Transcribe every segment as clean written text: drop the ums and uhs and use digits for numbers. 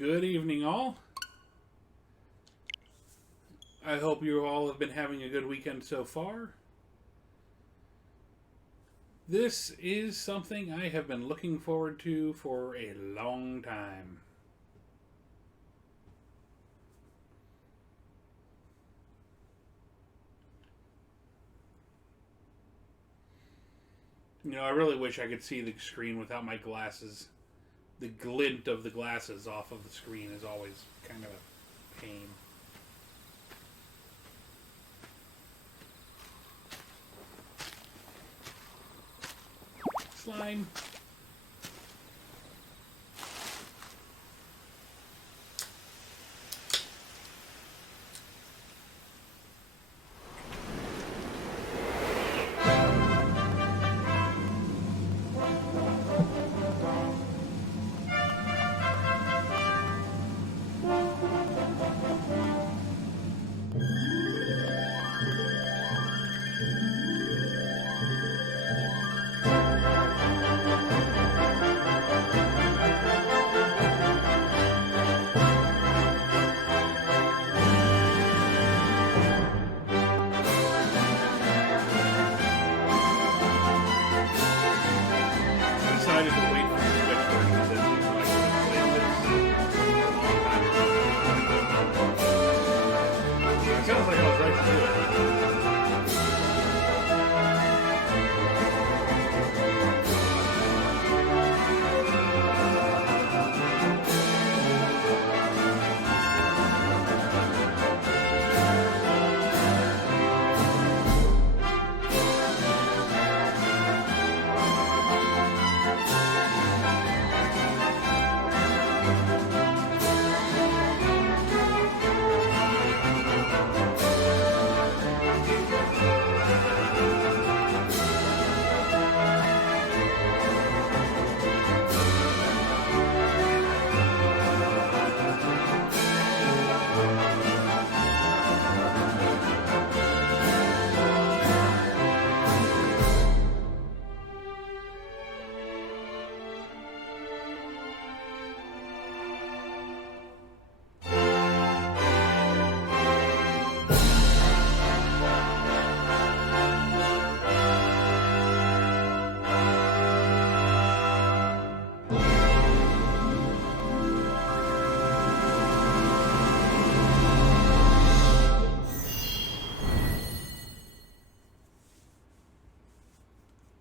Good evening, all. I hope you all have been having a good weekend so far. This is something I have been looking forward to for a long time. You know, I really wish I could see the screen without my glasses. The glint of the glasses off of the screen is always kind of a pain. Slime. Decided to wait for the Switch version of Disney so I could have played this a long time ago. It sounds like I was right to do it.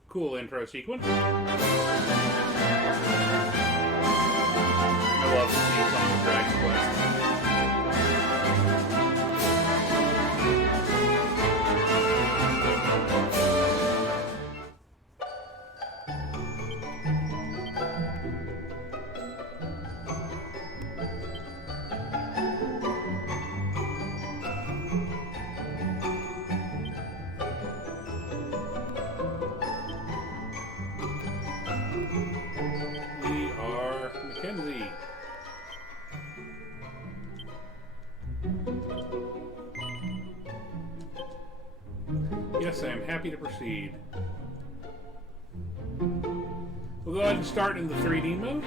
Cool intro sequence. I love the theme song of Dragon Quest. We are Mackenzie. Yes, I am happy to proceed. We'll go ahead and start in the 3D mode.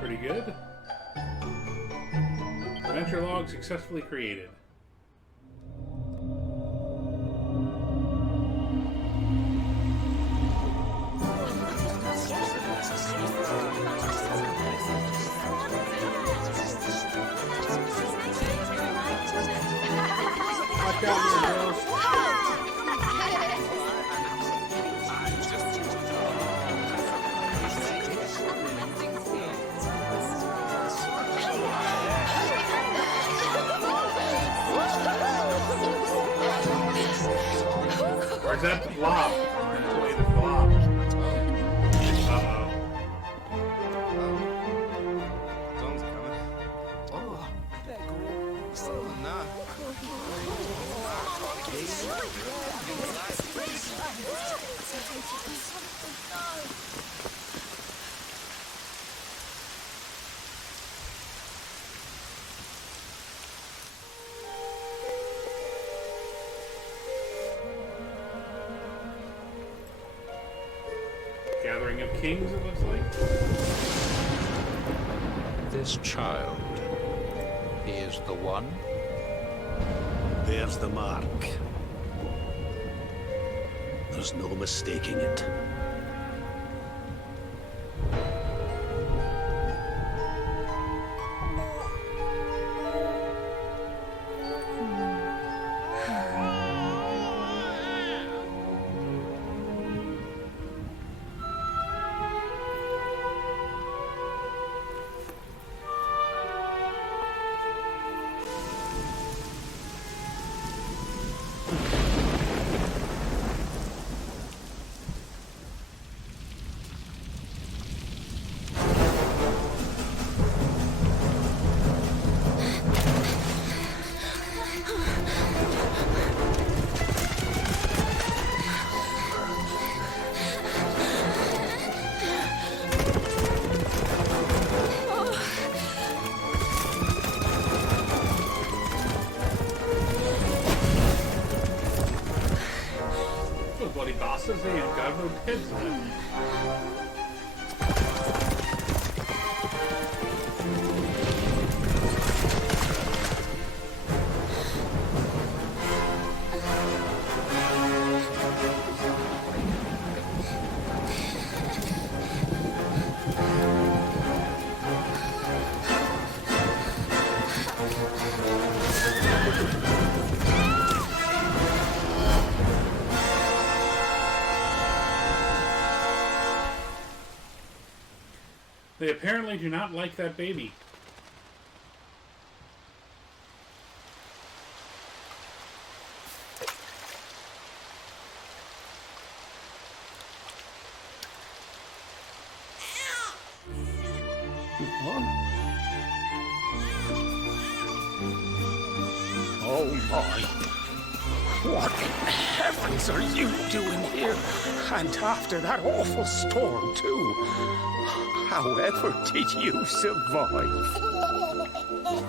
Pretty good. Adventure log successfully created. Watch out, little girls. Or is that the blob? That's the way the blob. Uh-oh. Someone's coming. Oh, nah. Gathering of kings, it looks like. This child, he is the one? There's the mark. There's no mistaking it. Bloody bosses, they ain't got no heads left. They apparently do not like that baby. Oh my. What in heavens are you doing here? And after that awful storm, too. However did you survive?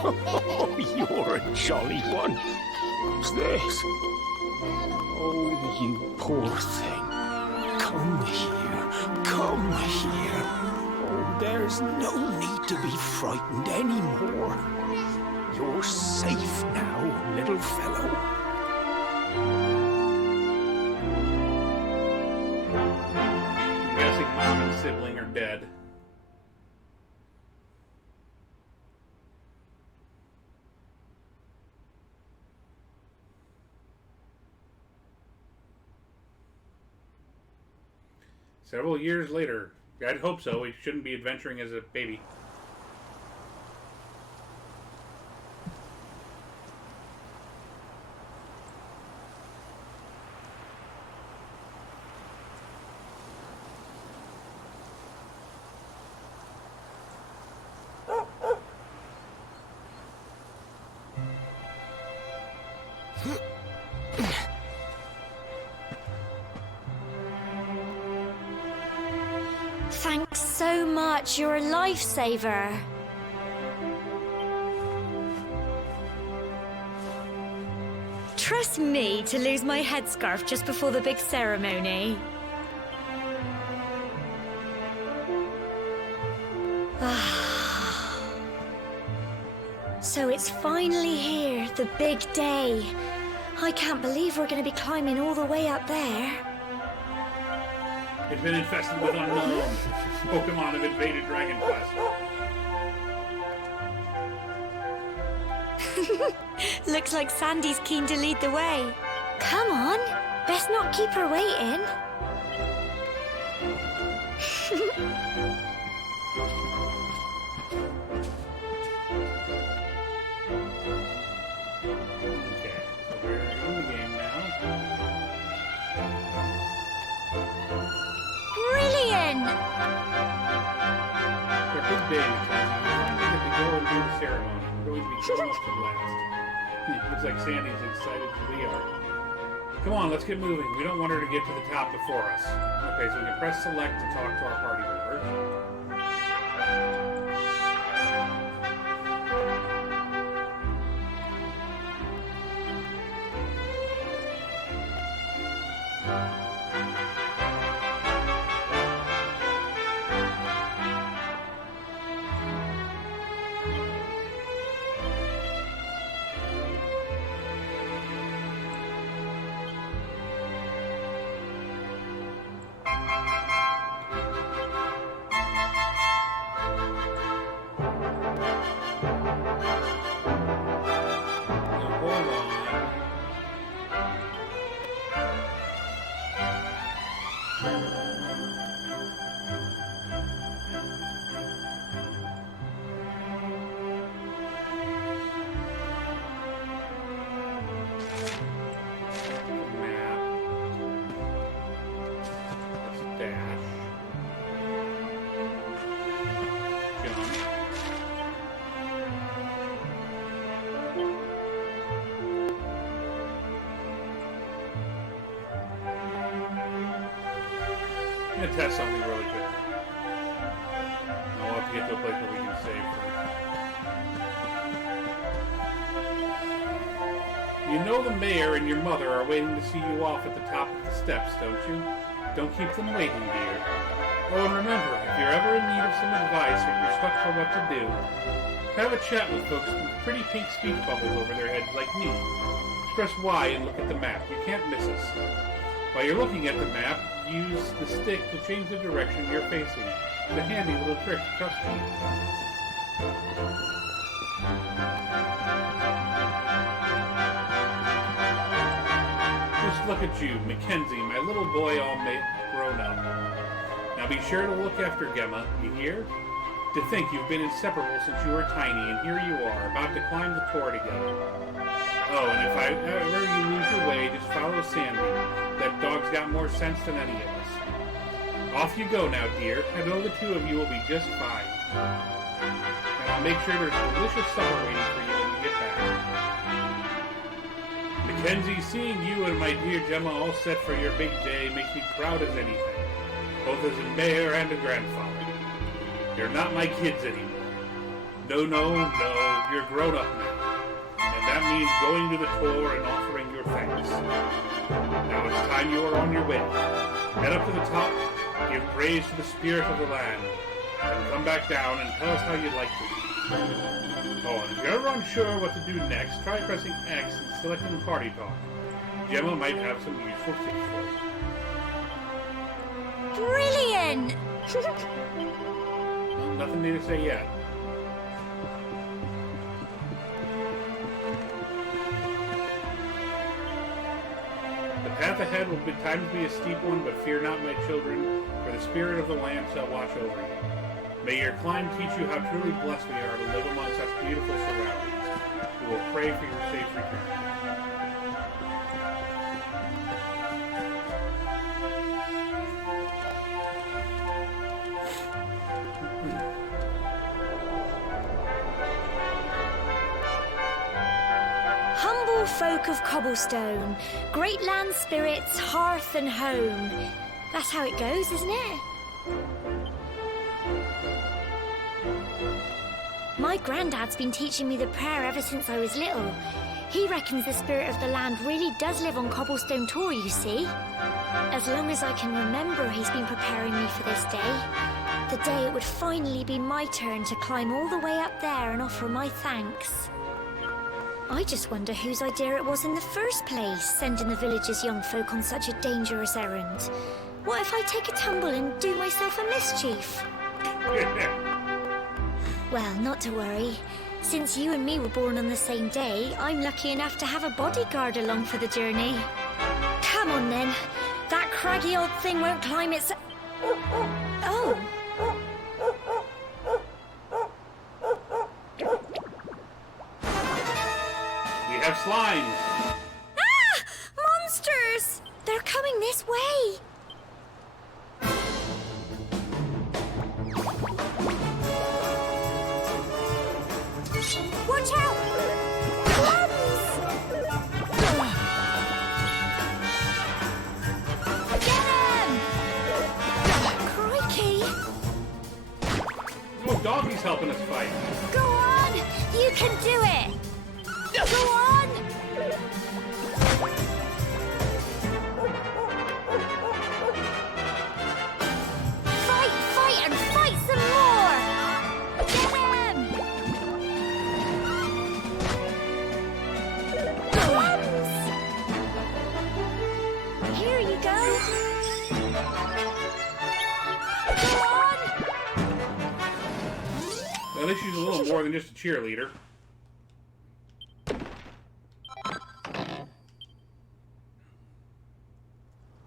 Oh, you're a jolly one. Who's this? Oh, you poor thing. Come here. Come here. Oh, there's no need to be frightened anymore. You're safe now, little fellow. I'm guessing mom and sibling are dead. Several years later. I'd hope so. He shouldn't be adventuring as a baby. Thanks so much. You're a lifesaver. Trust me to lose my headscarf just before the big ceremony. So it's finally here, the big day. I can't believe we're going to be climbing all the way up there. It's been infested with unknown. Pokemon have invaded Dragon Quest. Looks like Sandy's keen to lead the way. Come on, best not keep her waiting. Okay, so we're in the game now. Brilliant! For a big day, Mackenzie, we finally get to go and do the ceremony. We're going to be grown up to last. Looks like Sandy's excited as we are. Come on, let's get moving. We don't want her to get to the top before us. Okay, so we can press select to talk to our party members. Now, hold on. Map. Let's dash. Jump. I'm gonna test something really quick. I'll have to get to a place where we can save first. You know the mayor and your mother are waiting to see you off at the top of the steps, don't you? Don't keep them waiting, dear. Oh, and remember, if you're ever in need of some advice or you're stuck for what to do, have a chat with folks with pretty pink speech bubbles over their heads like me. Press Y and look at the map. You can't miss us. While you're looking at the map, use the stick to change the direction you're facing. It's a handy little trick, trust me. Just look at you, Mackenzie, my little boy all grown up. Now be sure to look after Gemma, you hear? To think you've been inseparable since you were tiny, and here you are, about to climb the tower together. Oh, and if ever you lose your way, just follow Sandy. That dog's got more sense than any of us. Off you go now, dear. I know the two of you will be just fine. And I'll make sure there's a delicious supper waiting for you when you get back. Mackenzie, seeing you and my dear Gemma all set for your big day makes me proud as anything, both as a mayor and a grandfather. You're not my kids anymore. No, you're grown up now. And that means going to the tour and offering your thanks. Now it's time you are on your way. Head up to the top, give praise to the spirit of the land, and come back down and tell us how you'd like to. Oh, and if you're ever unsure what to do next, try pressing X and selecting Party Talk. Gemma might have some useful tips for you. Brilliant! Nothing new to say yet. The path ahead will at times be a steep one, but fear not, my children, for the spirit of the land shall watch over you. May your climb teach you how truly blessed we are to live among such beautiful surroundings. We will pray for your safe return. Humble folk of cobblestone, great land spirits, hearth and home. That's how it goes, isn't it? My granddad's been teaching me the prayer ever since I was little. He reckons the spirit of the land really does live on Cobblestone Tor, you see. As long as I can remember, he's been preparing me for this day. The day it would finally be my turn to climb all the way up there and offer my thanks. I just wonder whose idea it was in the first place, sending the village's young folk on such a dangerous errand. What if I take a tumble and do myself a mischief? Well, not to worry. Since you and me were born on the same day, I'm lucky enough to have a bodyguard along for the journey. Come on then. That craggy old thing won't climb its... Oh. We have slimes. Ah! Monsters! They're coming this way. Watch out! Get him! Crikey! Oh, Doggy's helping us fight. Go on! You can do it! Go on! Fight, and fight some more! Get him! Here you go! Go on! At least she's a little more than just a cheerleader.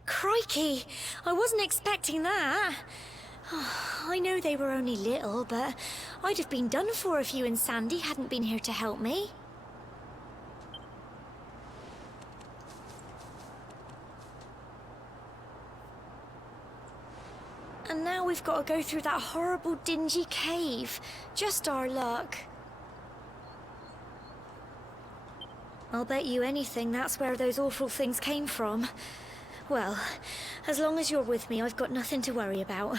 Crikey! I wasn't expecting that. I know they were only little, but I'd have been done for if you and Sandy hadn't been here to help me. And now we've got to go through that horrible, dingy cave. Just our luck. I'll bet you anything that's where those awful things came from. Well, as long as you're with me, I've got nothing to worry about.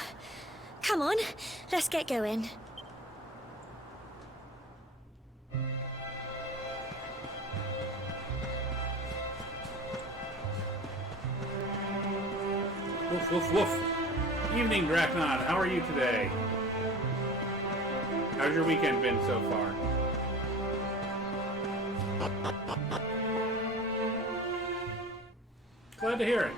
Come on, let's get going. Woof, woof, woof. Evening, Dracnon. How are you today? How's your weekend been so far? Glad to hear it.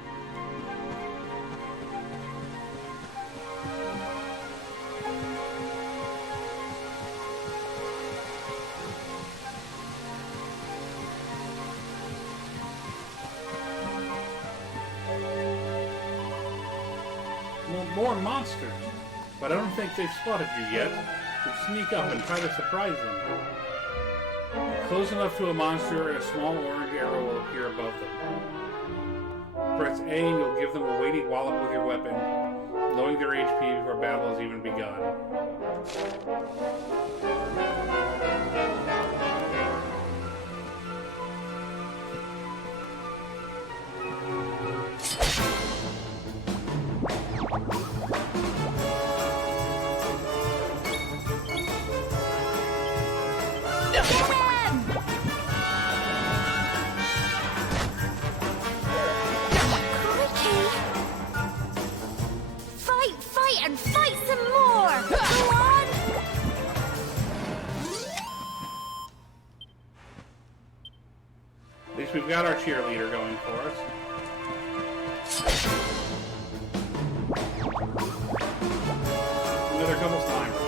Well, more monsters, but I don't think they've spotted you yet. We'll sneak up and try to surprise them. Close enough to a monster, and a small orange arrow will appear above them. Press A and you'll give them a weighty wallop with your weapon, lowering their HP before battle has even begun. And fight some more! Go on! At least we've got our cheerleader going for us. Another couple slimes.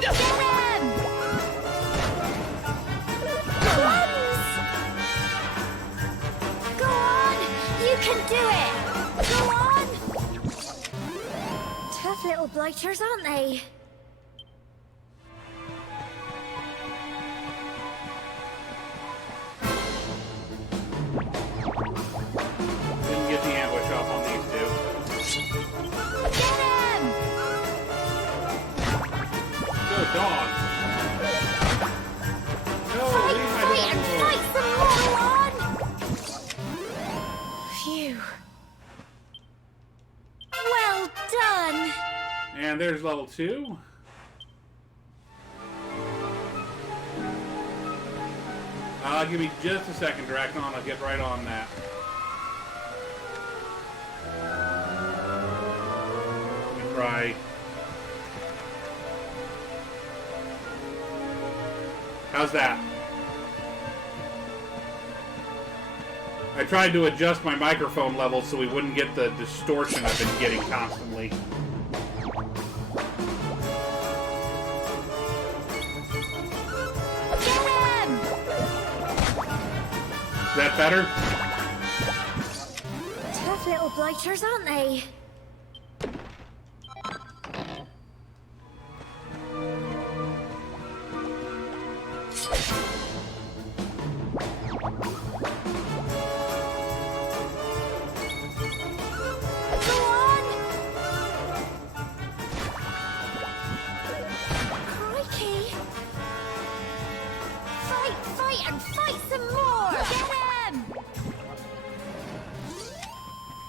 Get him! Go on! You can do it! Go on! Tough little blighters, aren't they? Didn't get the ambush off on these two. Get him! Go, dog! No, leave my Fight dog and alone. fight some more! Phew. Well done! And there's level 2. Give me just a second, Dracon. I'll get right on that. Let me try try. How's that? I tried to adjust my microphone level so we wouldn't get the distortion I've been getting constantly. Get him! Is that better? Tough little blighters, aren't they? Go on! Crikey! Fight, and fight some more! Get him!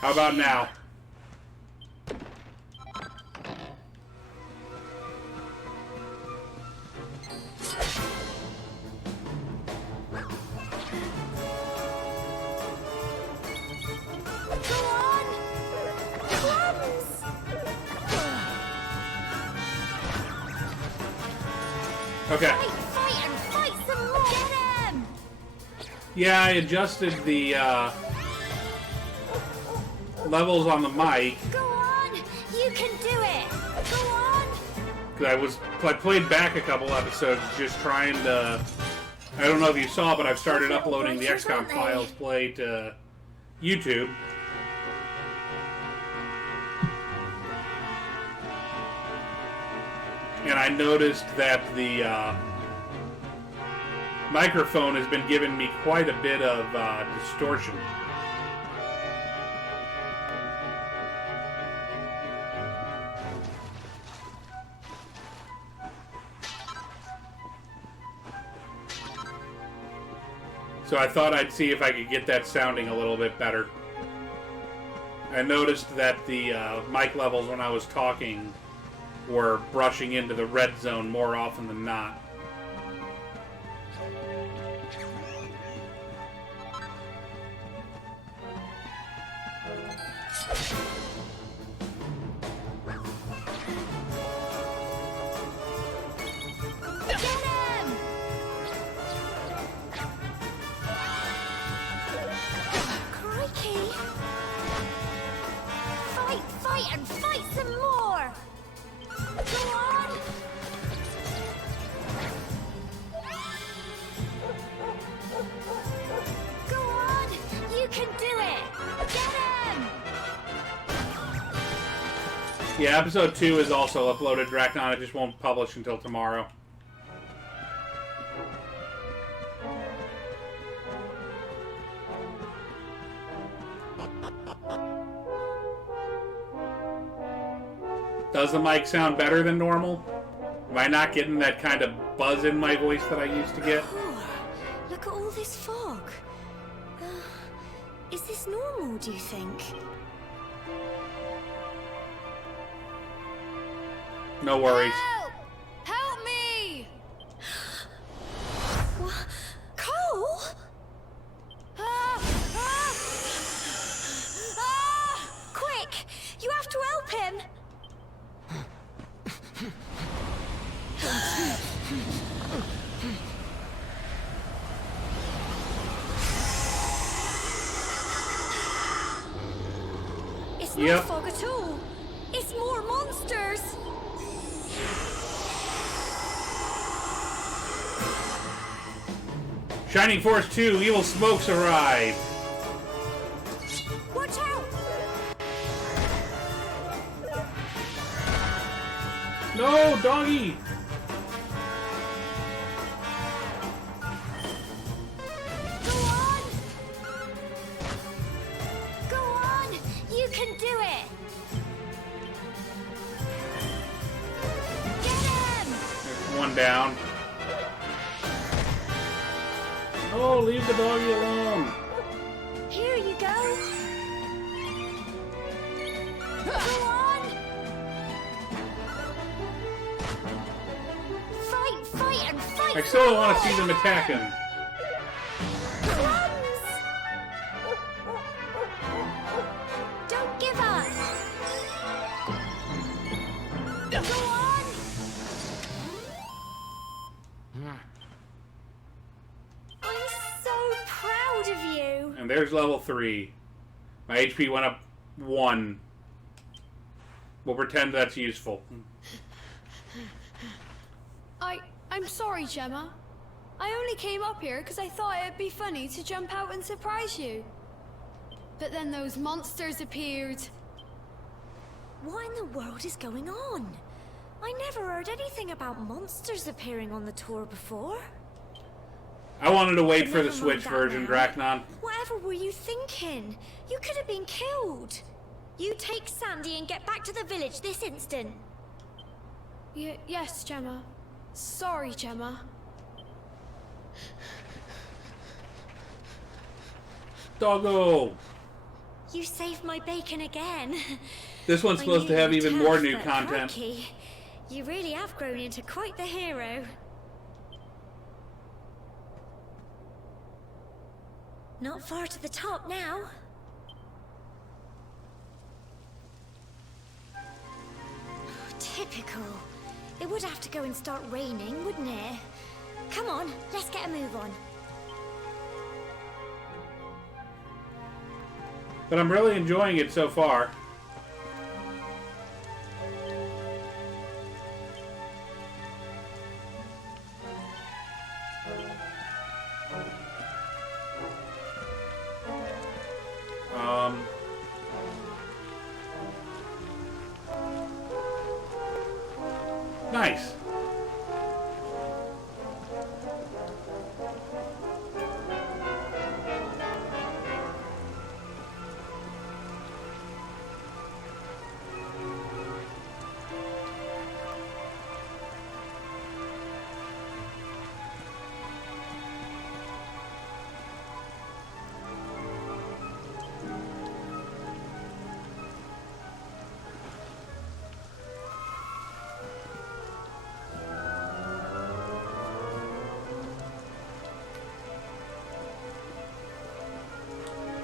How about now? Go on! Crumbs! Okay. Fight, and fight some more! Get him! Yeah, I adjusted the levels on the mic. Go on! You can do it! Go on! 'Cause I played back a couple episodes just trying to... I don't know if you saw, but I've started uploading the XCOM Files play to YouTube. And I noticed that the microphone has been giving me quite a bit of distortion. So I thought I'd see if I could get that sounding a little bit better. I noticed that the mic levels when I was talking were brushing into the red zone more often than not. Get him! Crikey! Fight, and fight some more! Go on! Go on! You can do it! Get him! Yeah, episode 2 is also uploaded, Dracnon. It just won't publish until tomorrow. Does the mic sound better than normal? Am I not getting that kind of buzz in my voice that I used to get? Oh, look at all this fog. Is this normal, do you think? No worries. Help! Help me! What? Cole? Quick! You have to help him! It's not Yep. fog at all. It's more monsters. Shining Force 2, Evil Smokes arrive. Watch out! No, doggy! Go on! Go on! You can do it! Get him! There's one down. Oh, leave the doggy alone. Here you go! Go on! Fight, and fight! I still don't want to see them attack him. Crumbs! Don't give up! I'm so proud of you. And there's level 3. My HP went up 1. We'll pretend that's useful. I'm sorry, Gemma. I only came up here because I thought it'd be funny to jump out and surprise you. But then those monsters appeared. What in the world is going on? I never heard anything about monsters appearing on the tour before. I wanted to wait for the Never mind Switch that version, now. Dracnon. Whatever were you thinking? You could have been killed. You take Sandy and get back to the village this instant. Yes, Gemma. Sorry, Gemma. Doggo! You saved my bacon again. This one's I supposed to knew have you even were more tough, new but content. crikey, you really have grown into quite the hero. Not far to the top now. Typical. It would have to go and start raining, wouldn't it? Come on, let's get a move on. But I'm really enjoying it so far. Nice.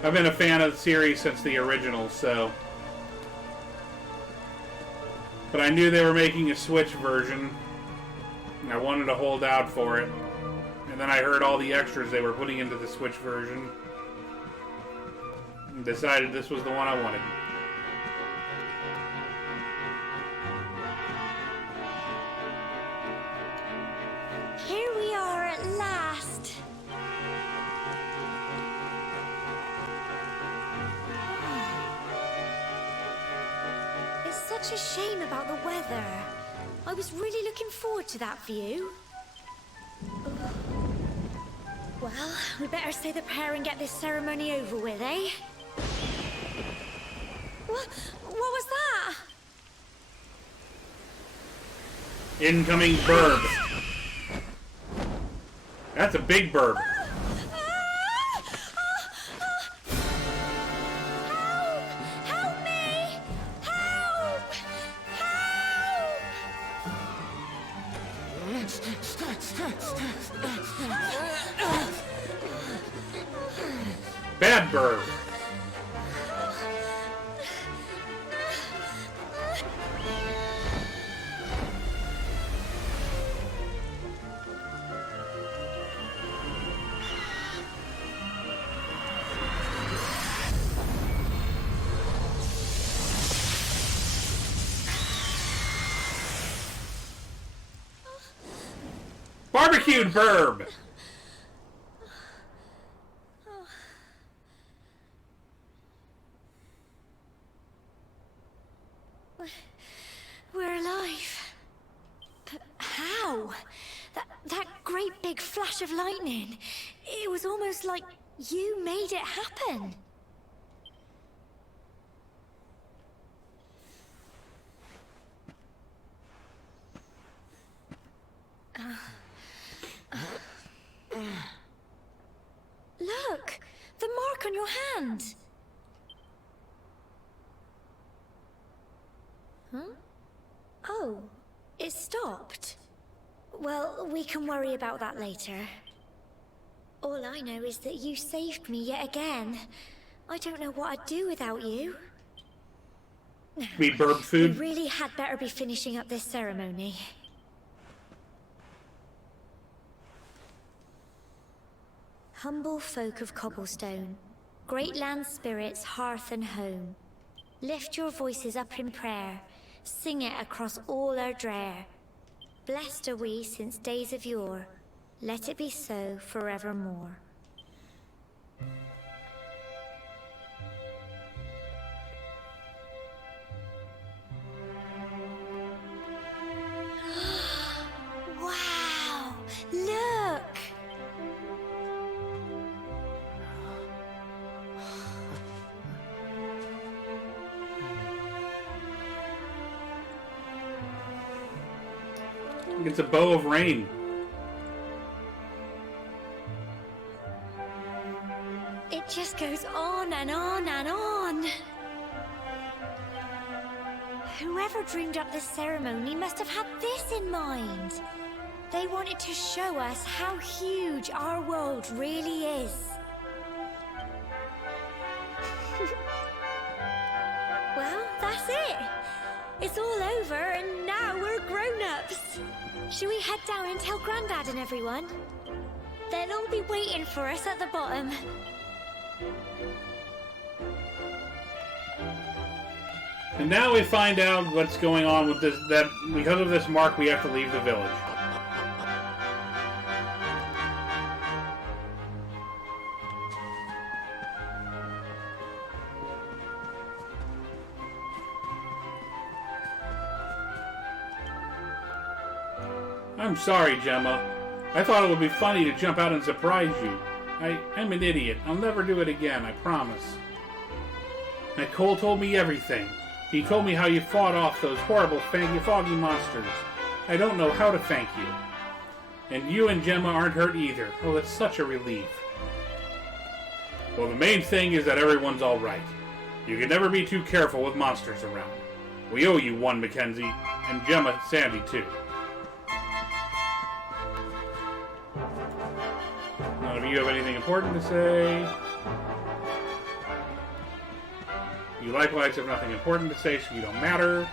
I've been a fan of the series since the original, so... But I knew they were making a Switch version, and I wanted to hold out for it. And then I heard all the extras they were putting into the Switch version, and decided this was the one I wanted. Here we are at last. It's such a shame about the weather. I was really looking forward to that view. Well, we better say the prayer and get this ceremony over with, eh? What was that? Incoming burb. That's a big burb. Help me! Help! Bad burb. Barbecued burb. We're alive. But how? That great big flash of lightning. It was almost like you made it happen. Look! The mark on your hand! Huh? Oh, it stopped. Well, we can worry about that later. All I know is that you saved me yet again. I don't know what I'd do without you. We burb We food. really had better be finishing up this ceremony. Humble folk of Cobblestone, great land spirits, hearth and home, lift your voices up in prayer, sing it across all our drear. Blessed are we since days of yore, let it be so forevermore. Wow! Look! It's a bow of rain. It just goes on and on and on. Whoever dreamed up this ceremony must have had this in mind. They wanted to show us how huge our world really is. Well, that's it. It's all over and now we're grown-ups. Should we head down and tell Grandad and everyone? They'll all be waiting for us at the bottom. And now we find out what's going on with this, that because of this mark we have to leave the village. I'm sorry, Gemma. I thought it would be funny to jump out and surprise you. I'm an idiot. I'll never do it again, I promise. Cole told me everything. He told me how you fought off those horrible foggy monsters. I don't know how to thank you. And you and Gemma aren't hurt either. Oh, it's such a relief. Well, the main thing is that everyone's alright. You can never be too careful with monsters around. We owe you one, Mackenzie. And Gemma Sandy, too. None of you have anything important to say. You likewise have nothing important to say, so you don't matter.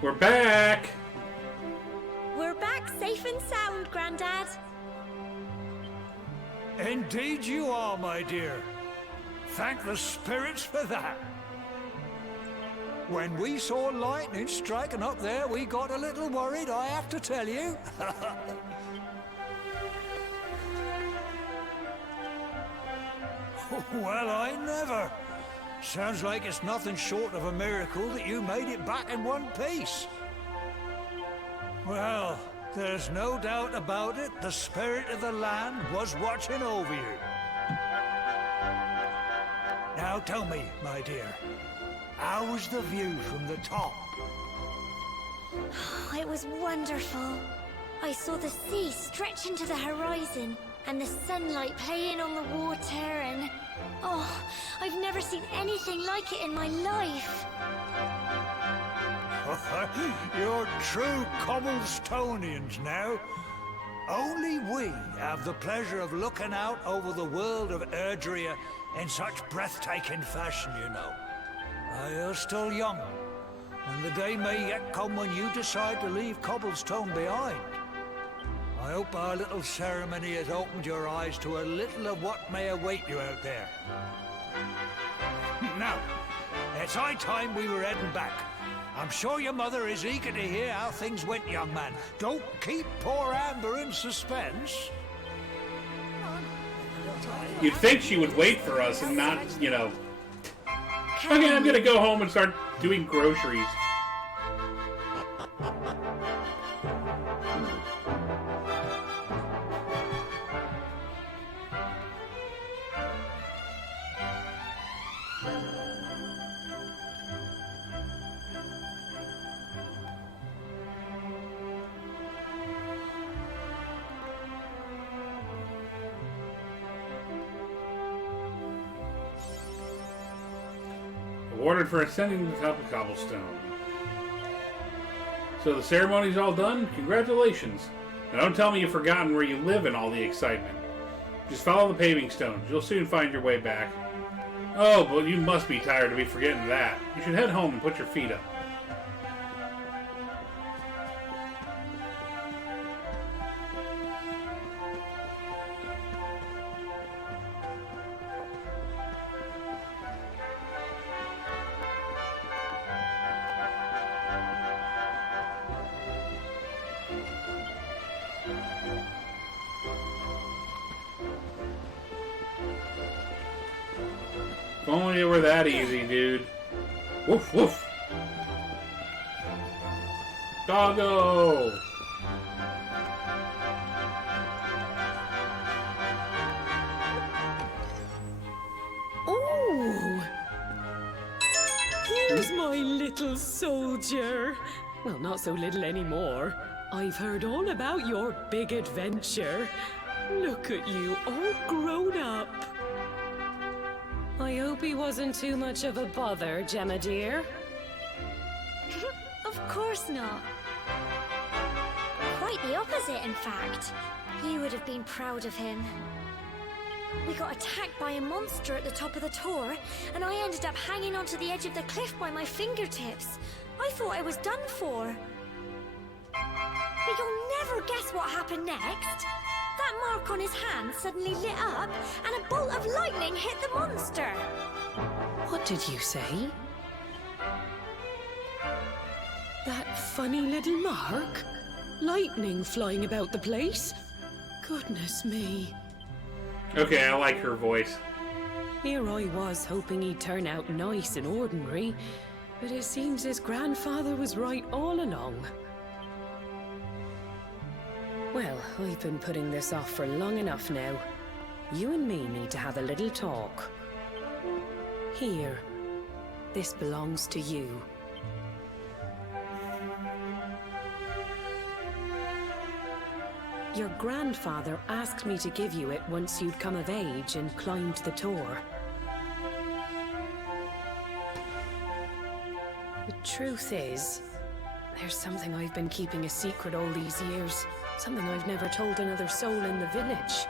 We're back! We're back safe and sound, Grandad. Indeed you are, my dear. Thank the spirits for that. When we saw lightning striking up there, we got a little worried, I have to tell you. Well, I never. Sounds like it's nothing short of a miracle that you made it back in one piece. Well, there's no doubt about it, the spirit of the land was watching over you. Now tell me, my dear, how was the view from the top? It was wonderful. I saw the sea stretch into the horizon and the sunlight playing on the water and... Oh, I've never seen anything like it in my life. You're true Cobblestonians now. Only we have the pleasure of looking out over the world of Erdrea in such breathtaking fashion, you know. You're still young, and the day may yet come when you decide to leave Cobblestone behind. I hope our little ceremony has opened your eyes to a little of what may await you out there. Now, it's high time we were heading back. I'm sure your mother is eager to hear how things went, young man. Don't keep poor Amber in suspense. You'd think she would wait for us and not, you know... Okay, I'm gonna go home and start doing groceries. Awarded for ascending to the top of Cobblestone. So the ceremony's all done? Congratulations. Now don't tell me you've forgotten where you live in all the excitement. Just follow the paving stones. You'll soon find your way back. Oh, but you must be tired to be forgetting that. You should head home and put your feet up. If only it were that easy, dude. Woof, woof. Doggo! Oh! Here's my little soldier. Well, not so little anymore. I've heard all about your big adventure. Look at you, all grown up. I hope he wasn't too much of a bother, Gemma dear. Of course not. Quite the opposite, in fact. You would have been proud of him. We got attacked by a monster at the top of the tor, and I ended up hanging onto the edge of the cliff by my fingertips. I thought I was done for. But you'll never guess what happened next. That mark on his hand suddenly lit up, and a bolt of lightning hit the monster. What did you say? That funny little mark? Lightning flying about the place? Goodness me. Okay, I like her voice. Here I was hoping he'd turn out nice and ordinary, but it seems his grandfather was right all along. Well, I've been putting this off for long enough now. You and me need to have a little talk. Here. This belongs to you. Your grandfather asked me to give you it once you'd come of age and climbed the tor. The truth is, there's something I've been keeping a secret all these years. Something I've never told another soul in the village.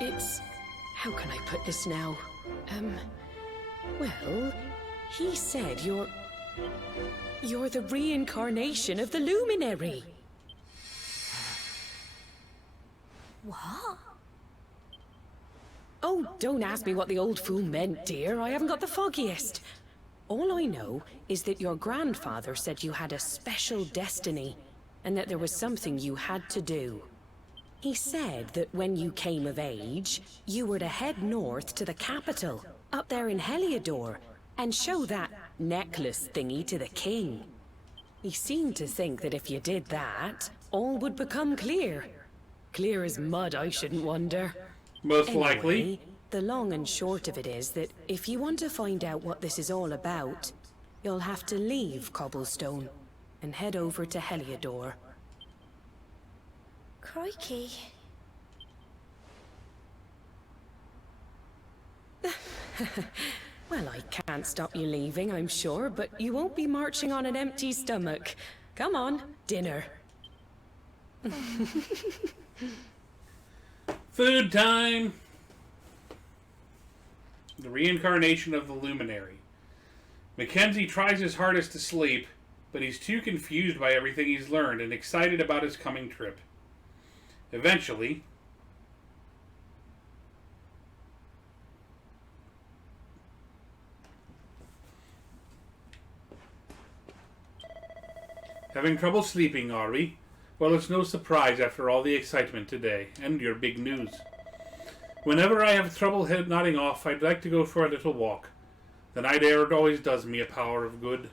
It's... how can I put this now? Well, he said you're the reincarnation of the Luminary. What? Oh, don't ask me what the old fool meant, dear. I haven't got the foggiest. All I know is that your grandfather said you had a special destiny, and that there was something you had to do. He said that when you came of age, you were to head north to the capital, up there in Heliodor, and show that necklace thingy to the king. He seemed to think that if you did that, all would become clear. Clear as mud, I shouldn't wonder. Most Anyway, likely. The long and short of it is that if you want to find out what this is all about, you'll have to leave Cobblestone and head over to Heliodor. Crikey. Well, I can't stop you leaving, I'm sure, but you won't be marching on an empty stomach. Come on, dinner. Food time! The reincarnation of the Luminary. Mackenzie tries his hardest to sleep, but he's too confused by everything he's learned and excited about his coming trip. Eventually, having trouble sleeping, are we? Well, it's no surprise after all the excitement today, and your big news. Whenever I have trouble nodding off, I'd like to go for a little walk. The night air always does me a power of good.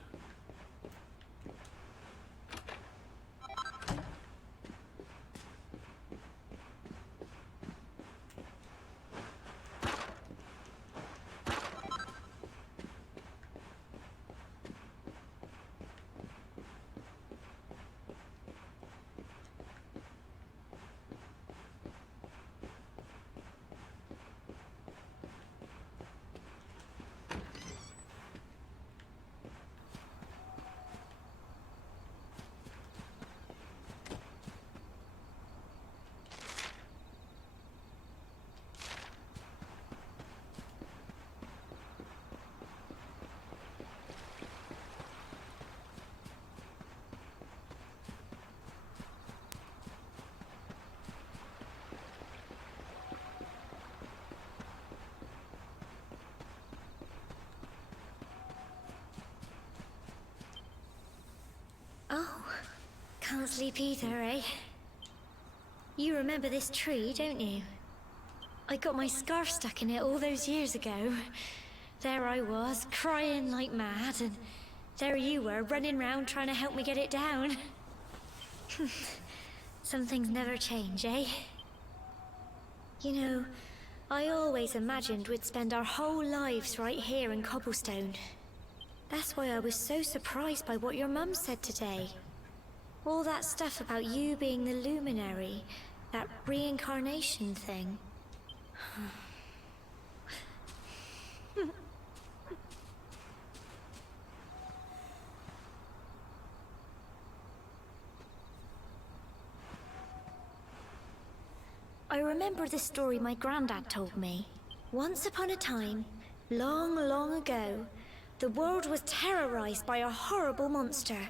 Can't sleep either, eh? You remember this tree, don't you? I got my scarf stuck in it all those years ago. There I was, crying like mad, and there you were, running round trying to help me get it down. Some things never change, eh? You know, I always imagined we'd spend our whole lives right here in Cobblestone. That's why I was so surprised by what your mum said today. All that stuff about you being the luminary, that reincarnation thing. I remember the story my granddad told me. Once upon a time, long, long ago, the world was terrorized by a horrible monster.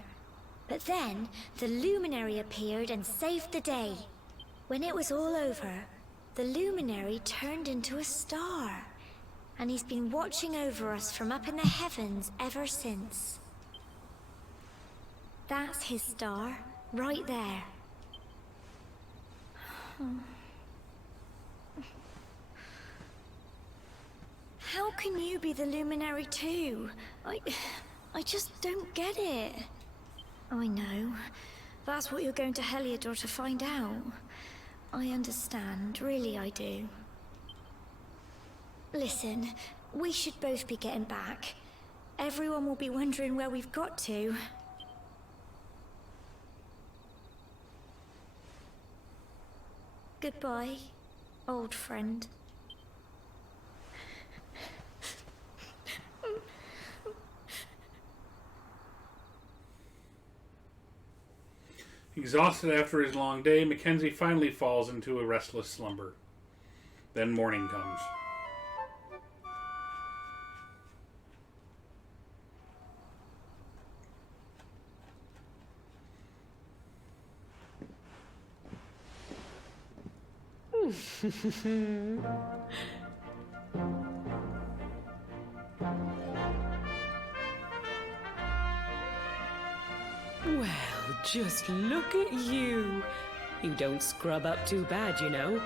But then, the luminary appeared and saved the day. When it was all over, the luminary turned into a star. And he's been watching over us from up in the heavens ever since. That's his star, right there. How can you be the luminary too? I just don't get it. I know. That's what you're going to Heliodor to find out. I understand, really I do. Listen, we should both be getting back. Everyone will be wondering where we've got to. Goodbye, old friend. Exhausted after his long day, Mackenzie finally falls into a restless slumber. Then morning comes. Well, just look at you. You don't scrub up too bad, you know.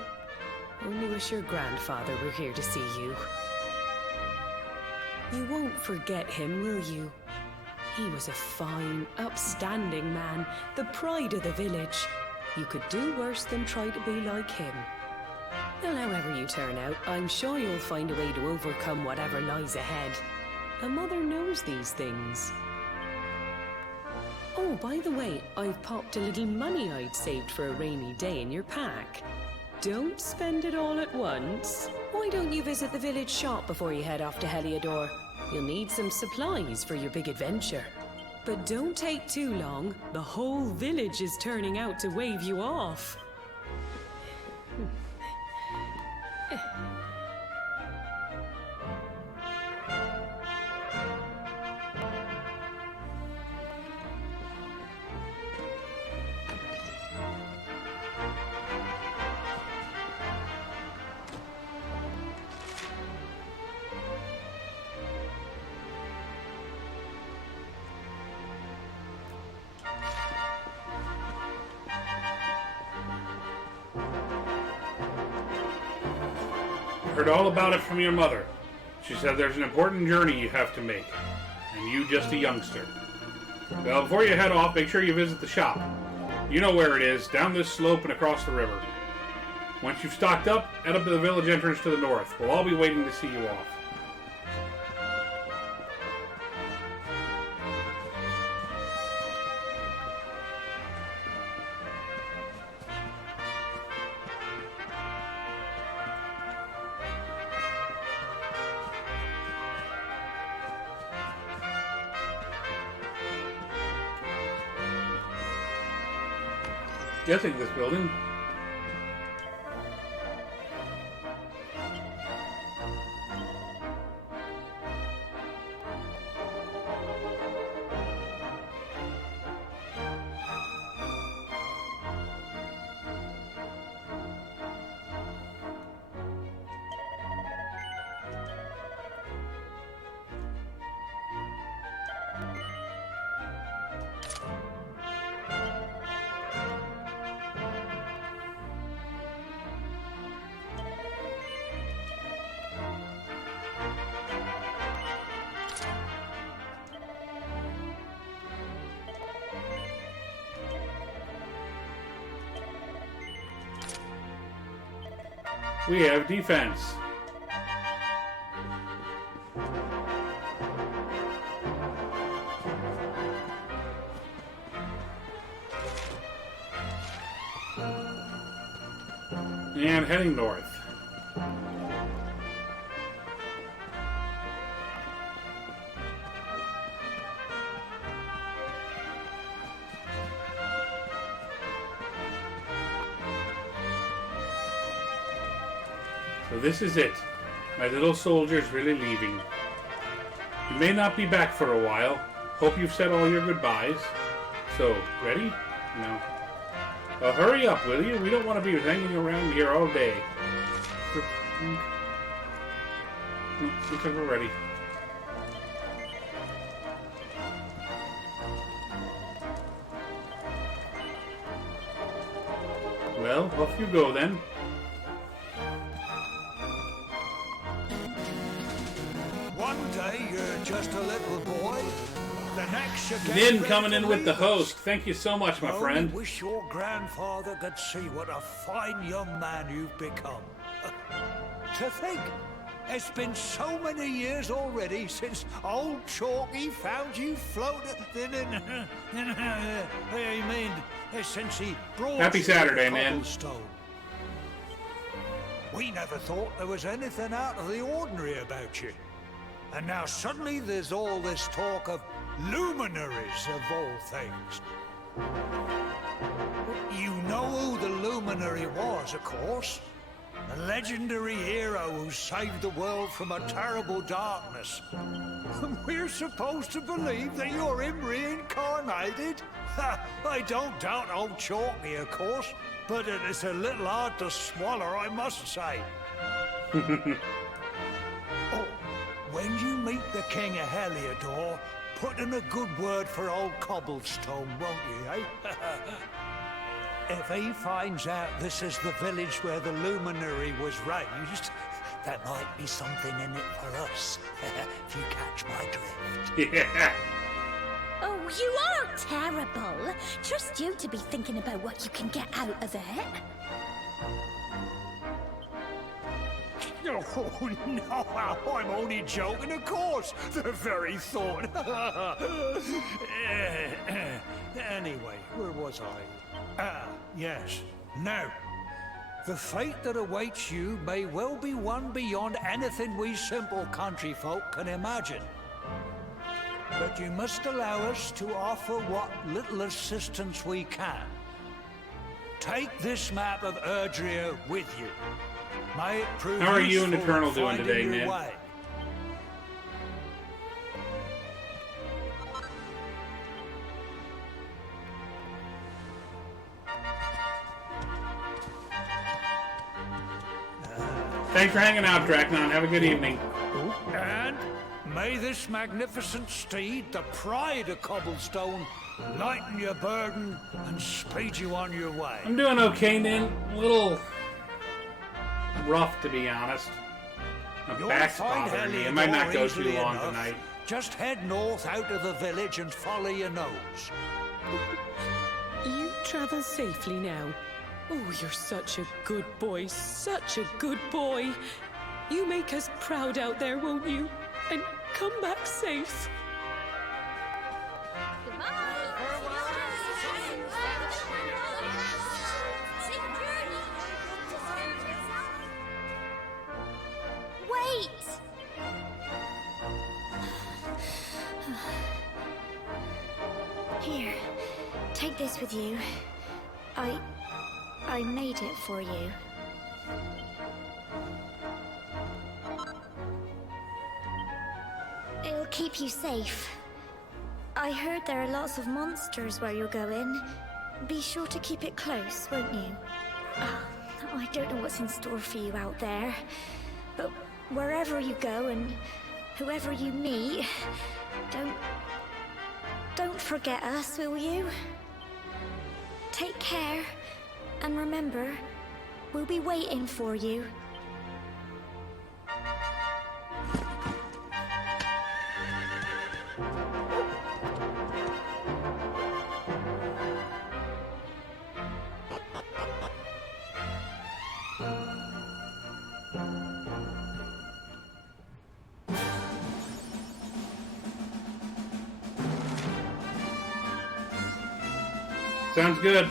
Only wish your grandfather were here to see you. You won't forget him, will you? He was a fine, upstanding man, the pride of the village. You could do worse than try to be like him. Well, however you turn out, I'm sure you'll find a way to overcome whatever lies ahead. A mother knows these things. Oh, by the way, I've popped a little money I'd saved for a rainy day in your pack. Don't spend it all at once. Why don't you visit the village shop before you head off to Heliodor? You'll need some supplies for your big adventure. But don't take too long. The whole village is turning out to wave you off. Heard all about it from your mother. She said there's an important journey you have to make, and you just a youngster. Well, before you head off, make sure you visit the shop. You know where it is, down this slope and across the river. Once you've stocked up, head up to the village entrance to the north. We'll all be waiting to see you off. Guessing this building. We have defense. And heading north. So this is it. My little soldier's really leaving. You may not be back for a while. Hope you've said all your goodbyes. So, ready? No. Hurry up, will you? We don't want to be hanging around here all day. No, looks like we're ready. Well, off you go then. One day you're just a little boy. The next you get Nin ready coming to in with the leave host. us. Thank you so much, my I friend. only wish your grandfather could see what a fine young man you've become. To think, it's been so many years already since old Chalky found you floating I mean, since he brought Happy you Saturday, the man. cobblestone. We never thought there was anything out of the ordinary about you. And now suddenly there's all this talk of luminaries of all things. You know who the luminary was, of course. A legendary hero who saved the world from a terrible darkness. And we're supposed to believe that you're him reincarnated? Ha, I don't doubt old Chalky, of course, but it is a little hard to swallow, I must say. Oh, when you meet the King of Heliodor, put in a good word for old Cobblestone, won't you, eh? If he finds out this is the village where the luminary was raised, there might be something in it for us, if you catch my drift. Yeah. Oh, you are terrible. Trust you to be thinking about what you can get out of it. Oh, no, I'm only joking, of course. The very thought. Anyway, where was I? Ah, yes. Now, the fate that awaits you may well be one beyond anything we simple country folk can imagine. But you must allow us to offer what little assistance we can. Take this map of Erdrea with you. May it prove How are you and the useful in Colonel doing finding today, your Ned? way. Thanks for hanging out, Dracnon. Have a good evening. And may this magnificent steed, the pride of Cobblestone, lighten your burden and speed you on your way. I'm doing okay, Nin. A little rough, to be honest. My You'll back's find bothering me. It might not go too easily long enough. tonight. Just head north out of the village and follow your nose. You travel safely now. Oh, you're such a good boy, such a good boy. You make us proud out there, won't you? And come back safe. Wait! Here, take this with you. I made it for you. It'll keep you safe. I heard there are lots of monsters where you're going. Be sure to keep it close, won't you? I don't know what's in store for you out there, but wherever you go and whoever you meet, don't forget us, will you? Take care, and remember, we'll be waiting for you. Sounds good.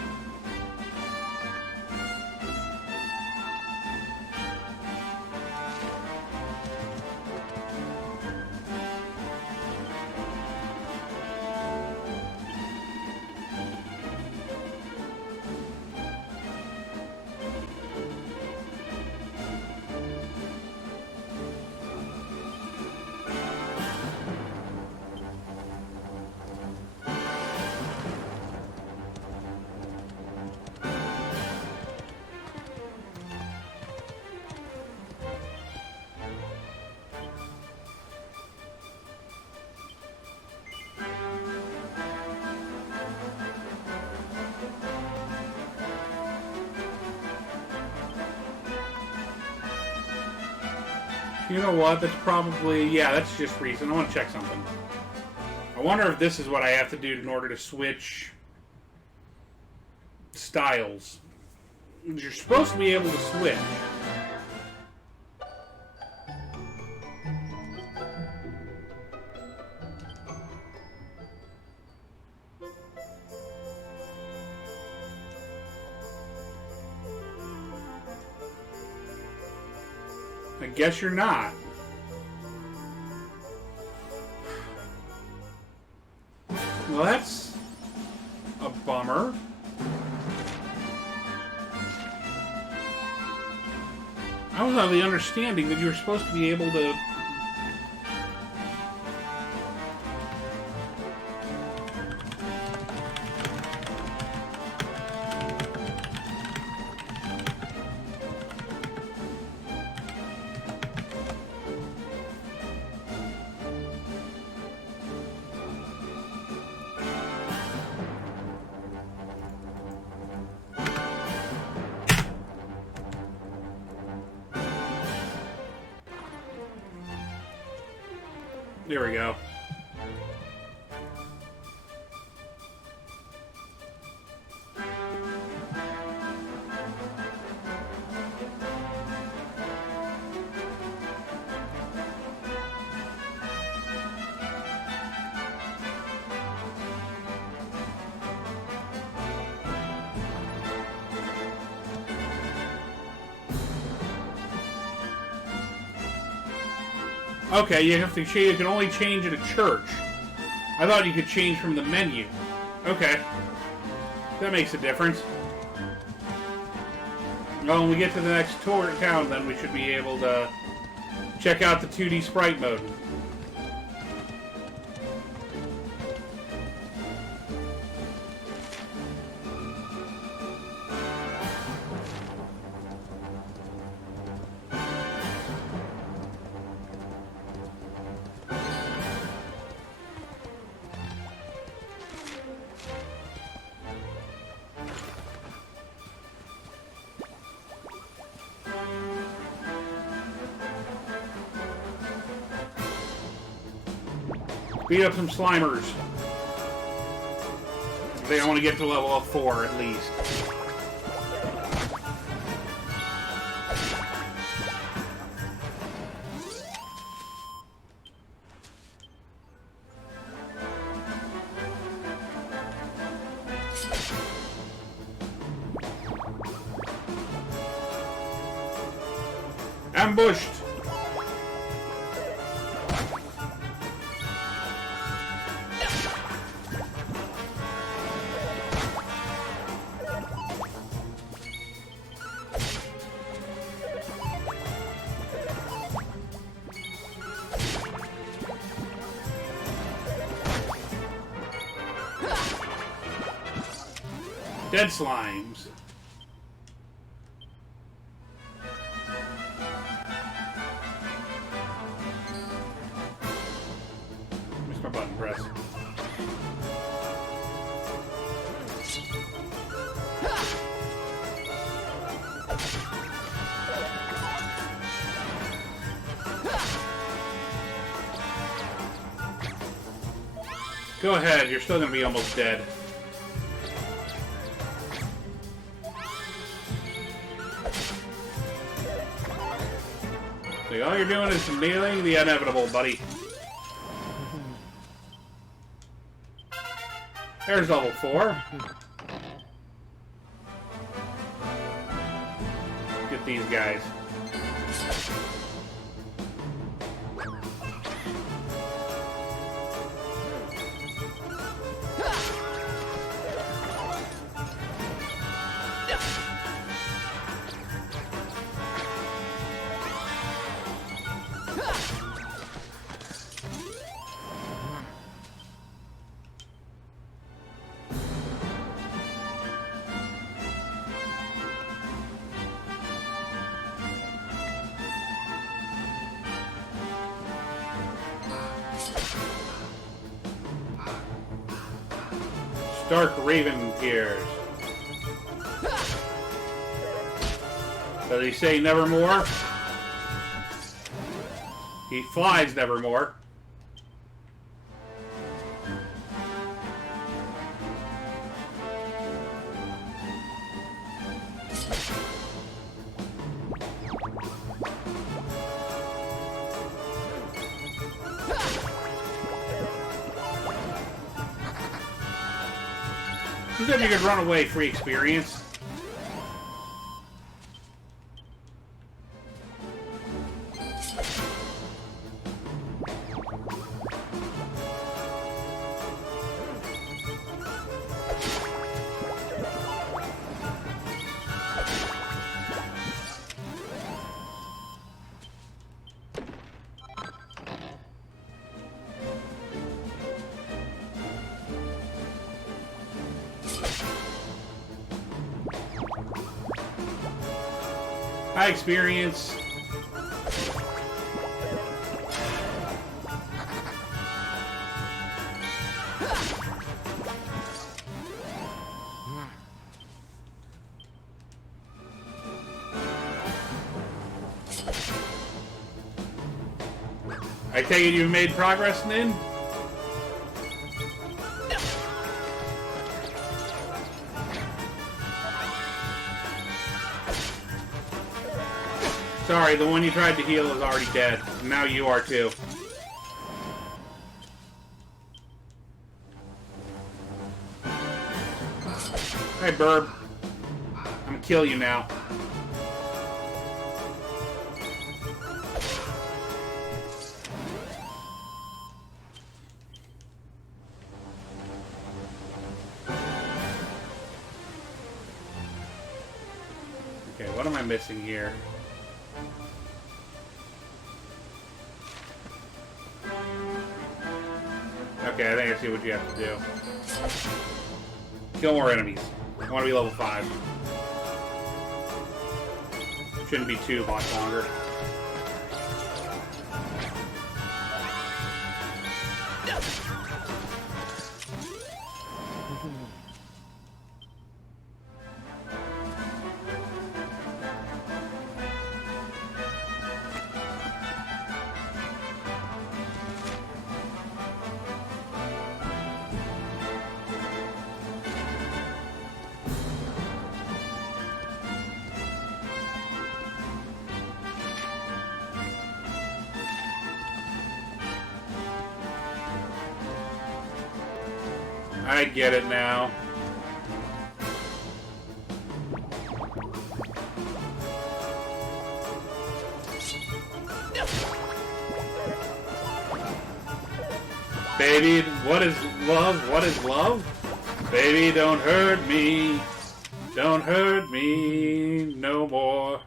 You know what? That's probably... Yeah, that's just recent. I want to check something. I wonder if this is what I have to do in order to switch styles. You're supposed to be able to switch. I guess you're not. Well, that's a bummer. I was under the understanding that you were supposed to be able to... There we go. Okay, you have to change. You can only change at a church. I thought you could change from the menu. Okay, that makes a difference. Well, when we get to the next town, then we should be able to check out the 2D sprite mode. Beat up some Slimers. I think I want to get to level 4 at least. Ambushed! Dead slimes. Where's my button press? Go ahead, you're still gonna be almost dead. So all you're doing is nailing the inevitable, buddy. There's level 4. these guys. Stark Raven appears. Does he say nevermore? He flies nevermore. Who said you could run away? Free experience. High experience. I take it you've made progress, Nin? Sorry, the one you tried to heal is already dead. Now you are too. Hey, Burb. I'm gonna kill you now. Okay, what am I missing here? Okay, I think I see what you have to do. Kill more enemies. I want to be level 5. Shouldn't be too much longer. I get it now. Baby, what is love? What is love? Baby, don't hurt me. Don't hurt me no more.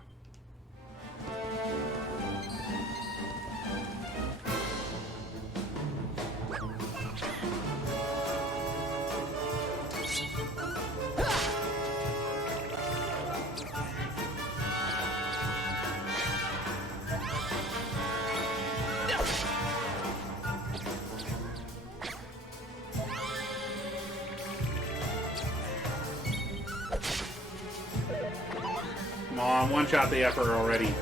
Come on, one-shot the effort already.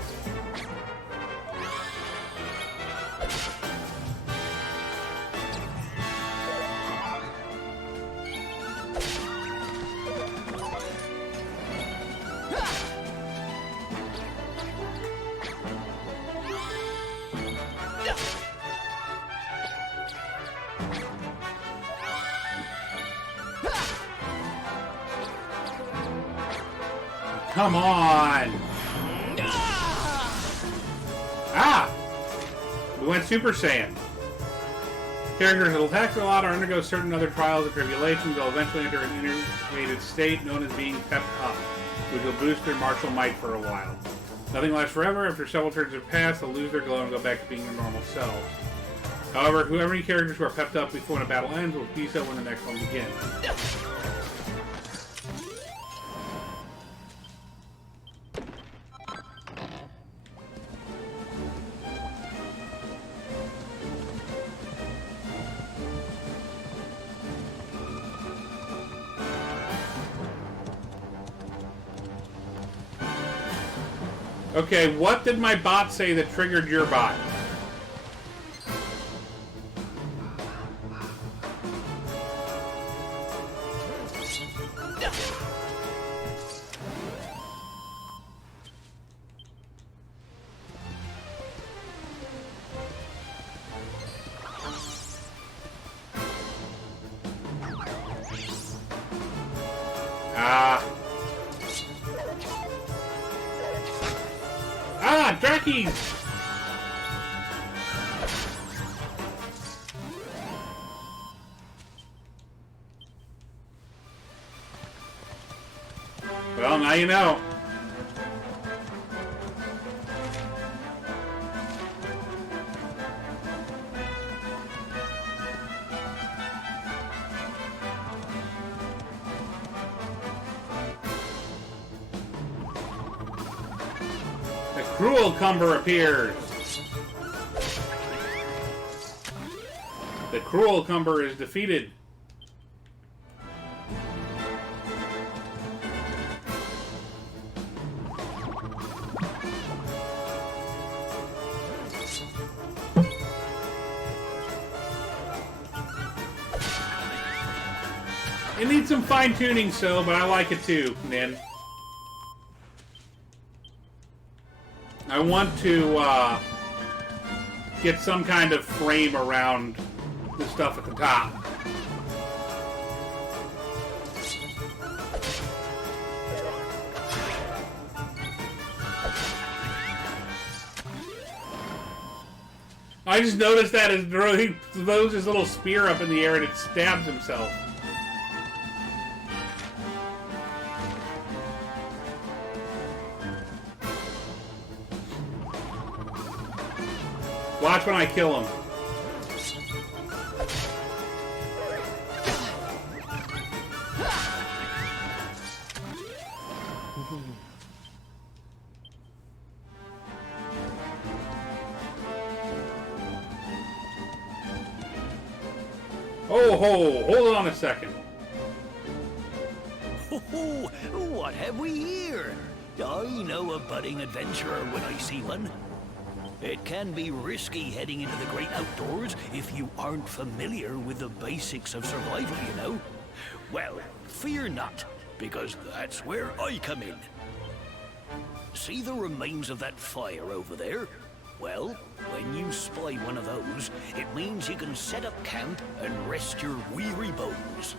Come on! We went Super Saiyan. Characters that will tax a lot or undergo certain other trials and tribulations will eventually enter an innervated state known as being pepped up, which will boost their martial might for a while. Nothing lasts forever. After several turns have passed, they'll lose their glow and go back to being their normal selves. However, whoever any characters who are pepped up before a battle ends will be so when the next one begins. Okay, what did my bot say that triggered your bot? Drackies! Well, now you know. Cruel Cumber appears. The Cruel Cumber is defeated. It needs some fine-tuning, so, but I like it too, Nin. I want to get some kind of frame around the stuff at the top. I just noticed that as he throws his little spear up in the air and it stabs himself. Watch when I kill him. Oh ho! Hold on a second. Oh, what have we here? I know a budding adventurer when I see one. It can be risky heading into the great outdoors if you aren't familiar with the basics of survival, you know. Well, fear not, because that's where I come in. See the remains of that fire over there? Well, when you spy one of those, it means you can set up camp and rest your weary bones.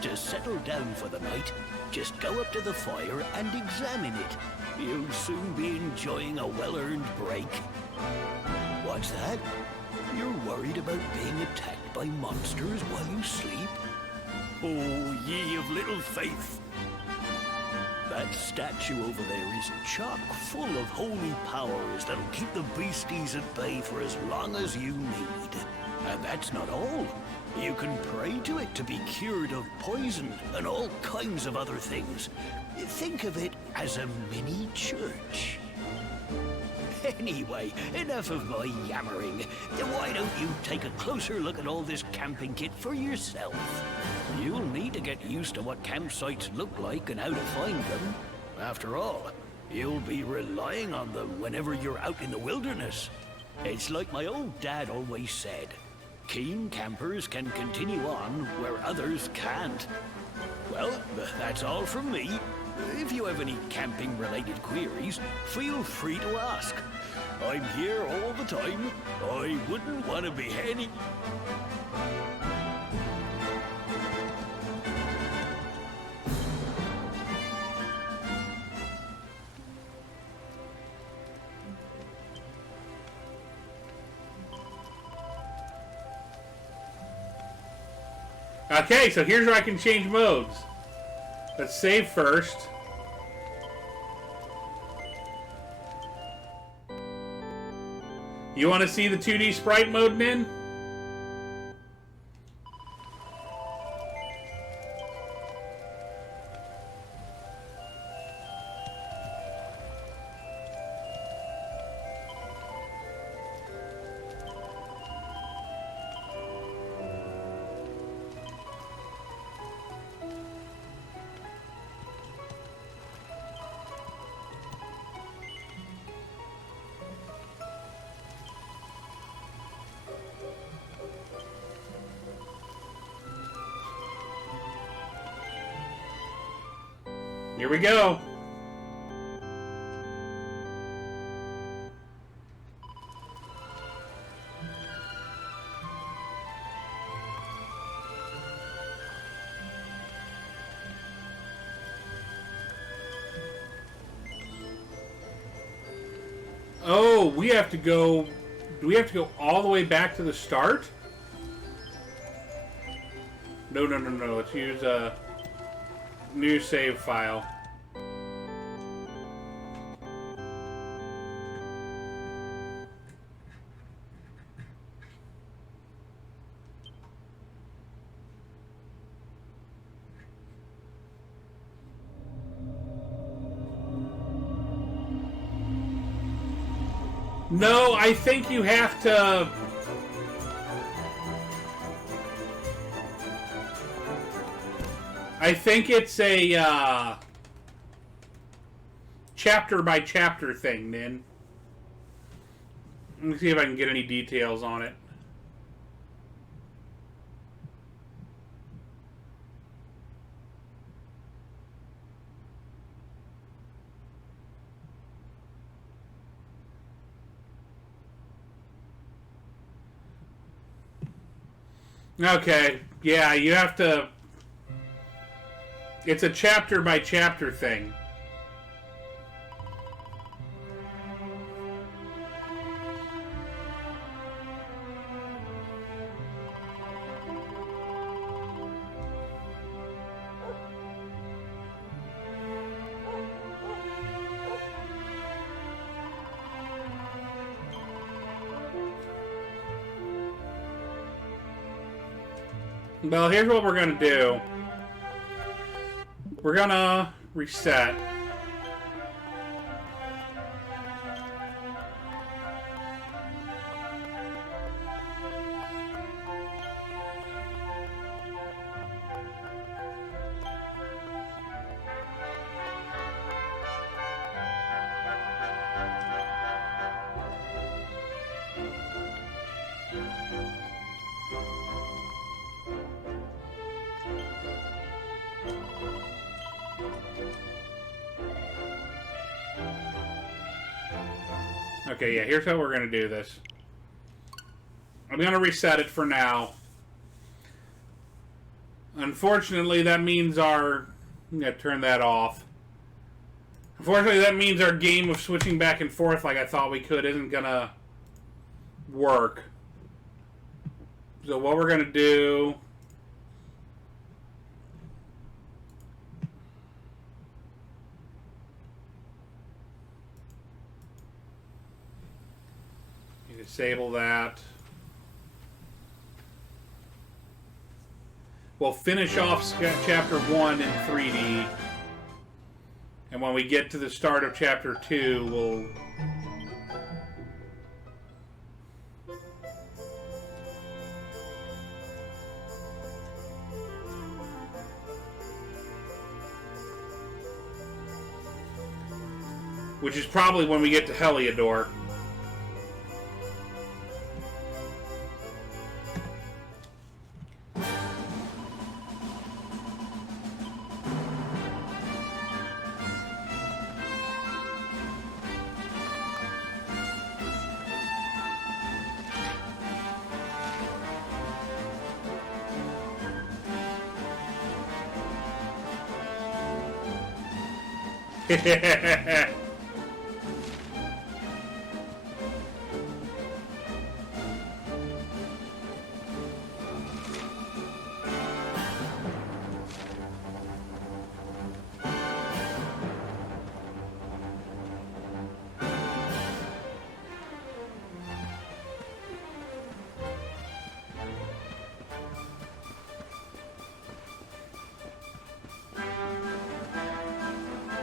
To settle down for the night, just go up to the fire and examine it. You'll soon be enjoying a well-earned break. What's that? You're worried about being attacked by monsters while you sleep? Oh, ye of little faith. That statue over there is chock full of holy powers that'll keep the beasties at bay for as long as you need. And that's not all. You can pray to it to be cured of poison and all kinds of other things. Think of it as a mini church. Anyway, enough of my yammering. Why don't you take a closer look at all this camping kit for yourself? You'll need to get used to what campsites look like and how to find them. After all, you'll be relying on them whenever you're out in the wilderness. It's like my old dad always said, keen campers can continue on where others can't. Well, that's all from me. If you have any camping-related queries, feel free to ask. I'm here all the time. I wouldn't want to be any... Okay, so here's where I can change modes. Let's save first. You want to see the 2D sprite mode, Nin? Here we go. Oh, we have to go... Do we have to go all the way back to the start? No. Let's use a new save file. No, I think you have to... I think it's a, chapter by chapter thing, Nin. Let me see if I can get any details on it. Okay, yeah, you have to... It's a chapter by chapter thing. Well, here's what we're gonna do. We're gonna reset. Okay, yeah, here's how we're going to do this. I'm going to reset it for now. Unfortunately, that means our... I'm going to turn that off. Unfortunately, that means our game of switching back and forth like I thought we could isn't going to work. So what we're going to do... Disable that. We'll finish off Chapter 1 in 3D. And when we get to the start of Chapter 2, we'll... Which is probably when we get to Heliodor.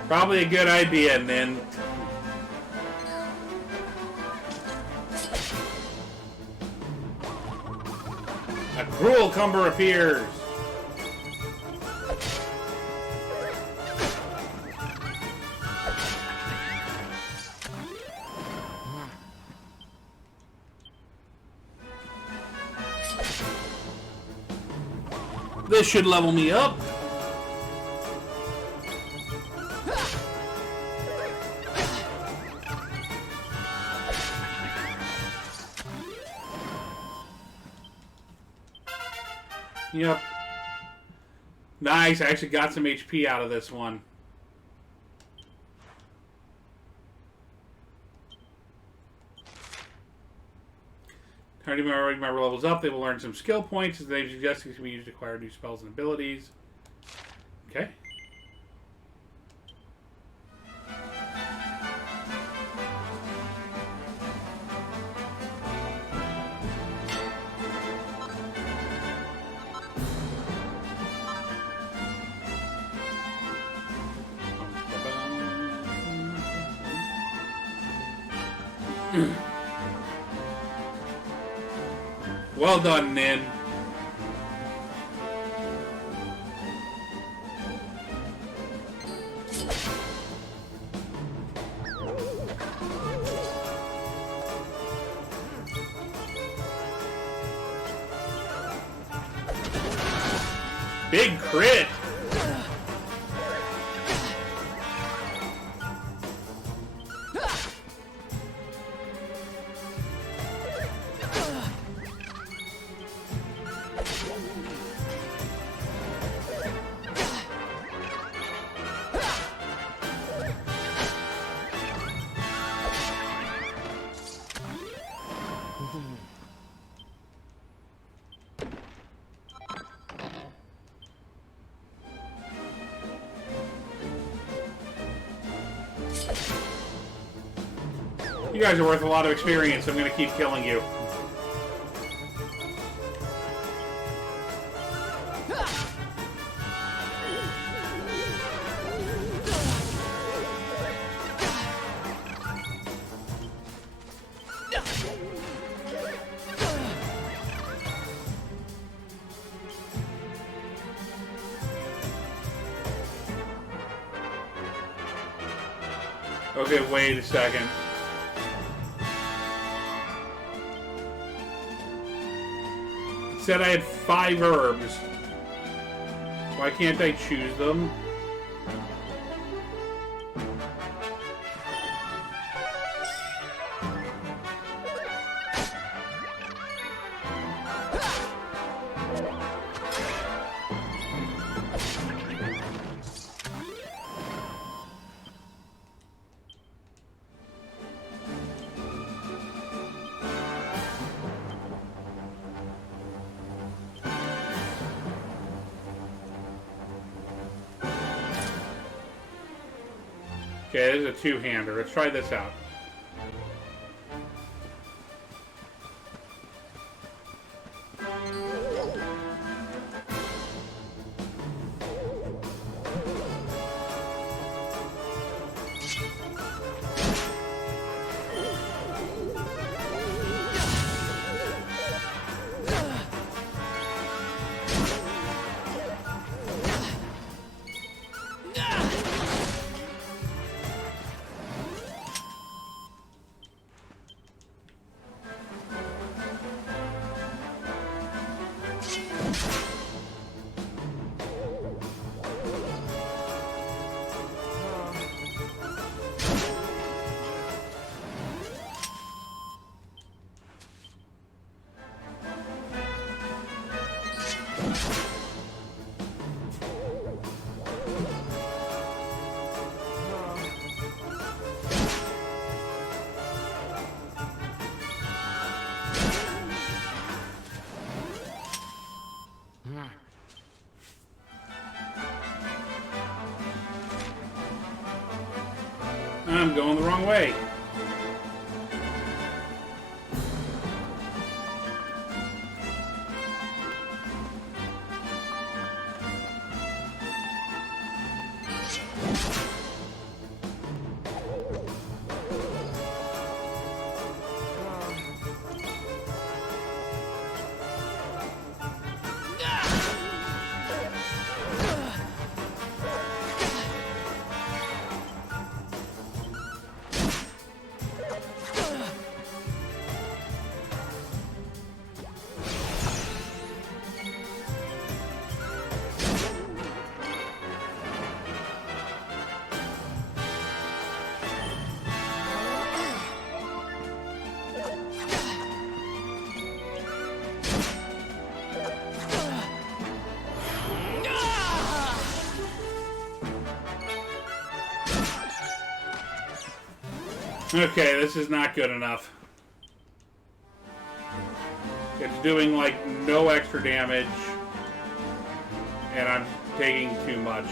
Probably a good idea, Nin. A cruel cumber appears. This should level me up. Yep. Nice, I actually got some HP out of this one. Turning my member levels up, they will learn some skill points as they suggest can be used to acquire new spells and abilities. Okay. Well done, Nin. Big crit. You guys are worth a lot of experience. I'm going to keep killing you. Okay, wait a second. It said I had 5 herbs. Why can't I choose them? Okay, this is a two-hander. Let's try this out. I'm going the wrong way. Okay, this is not good enough. It's doing like no extra damage, and I'm taking too much.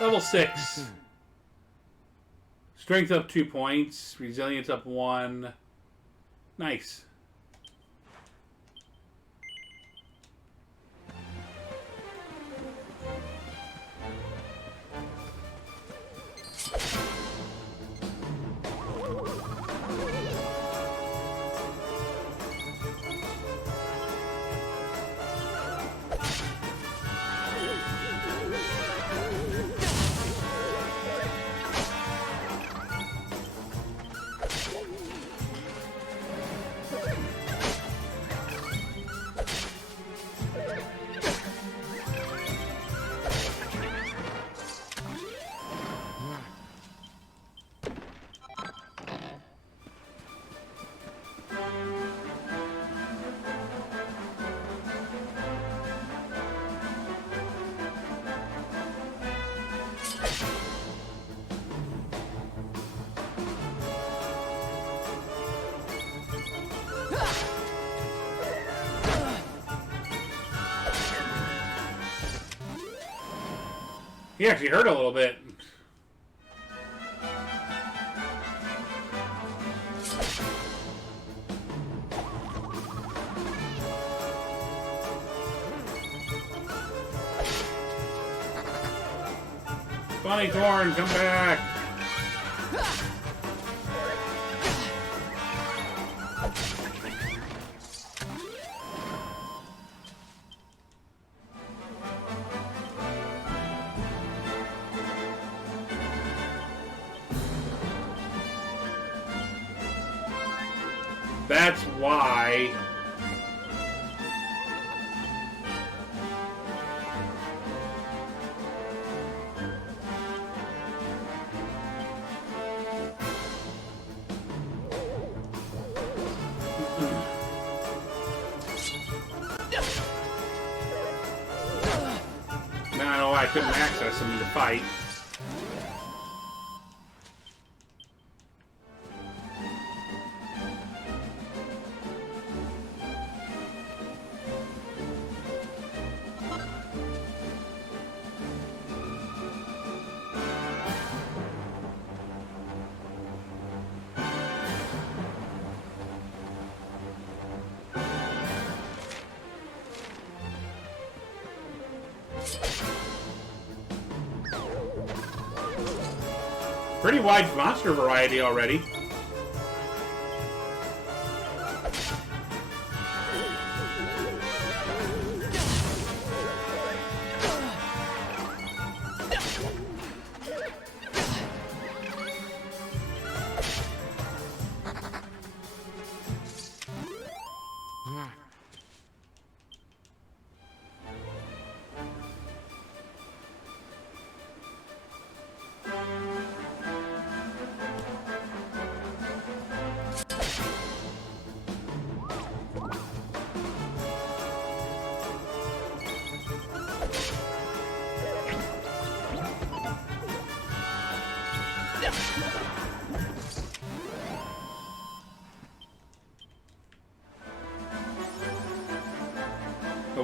Level 6. Strength up 2 points. Resilience up 1. Nice. He actually hurt a little bit. Bunny Thorn, come back! That's why. No, I couldn't access him to fight. Pretty wide monster variety already.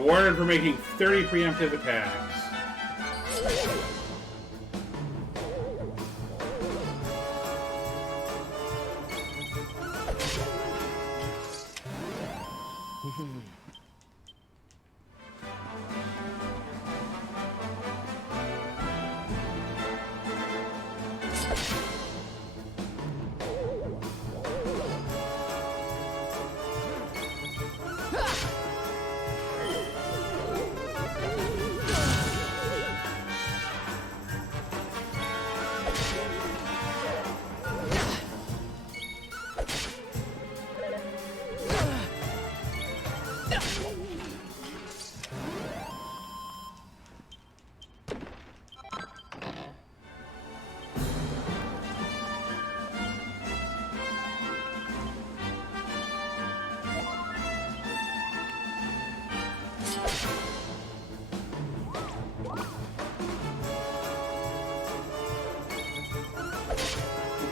Awarded for making 30 preemptive attacks.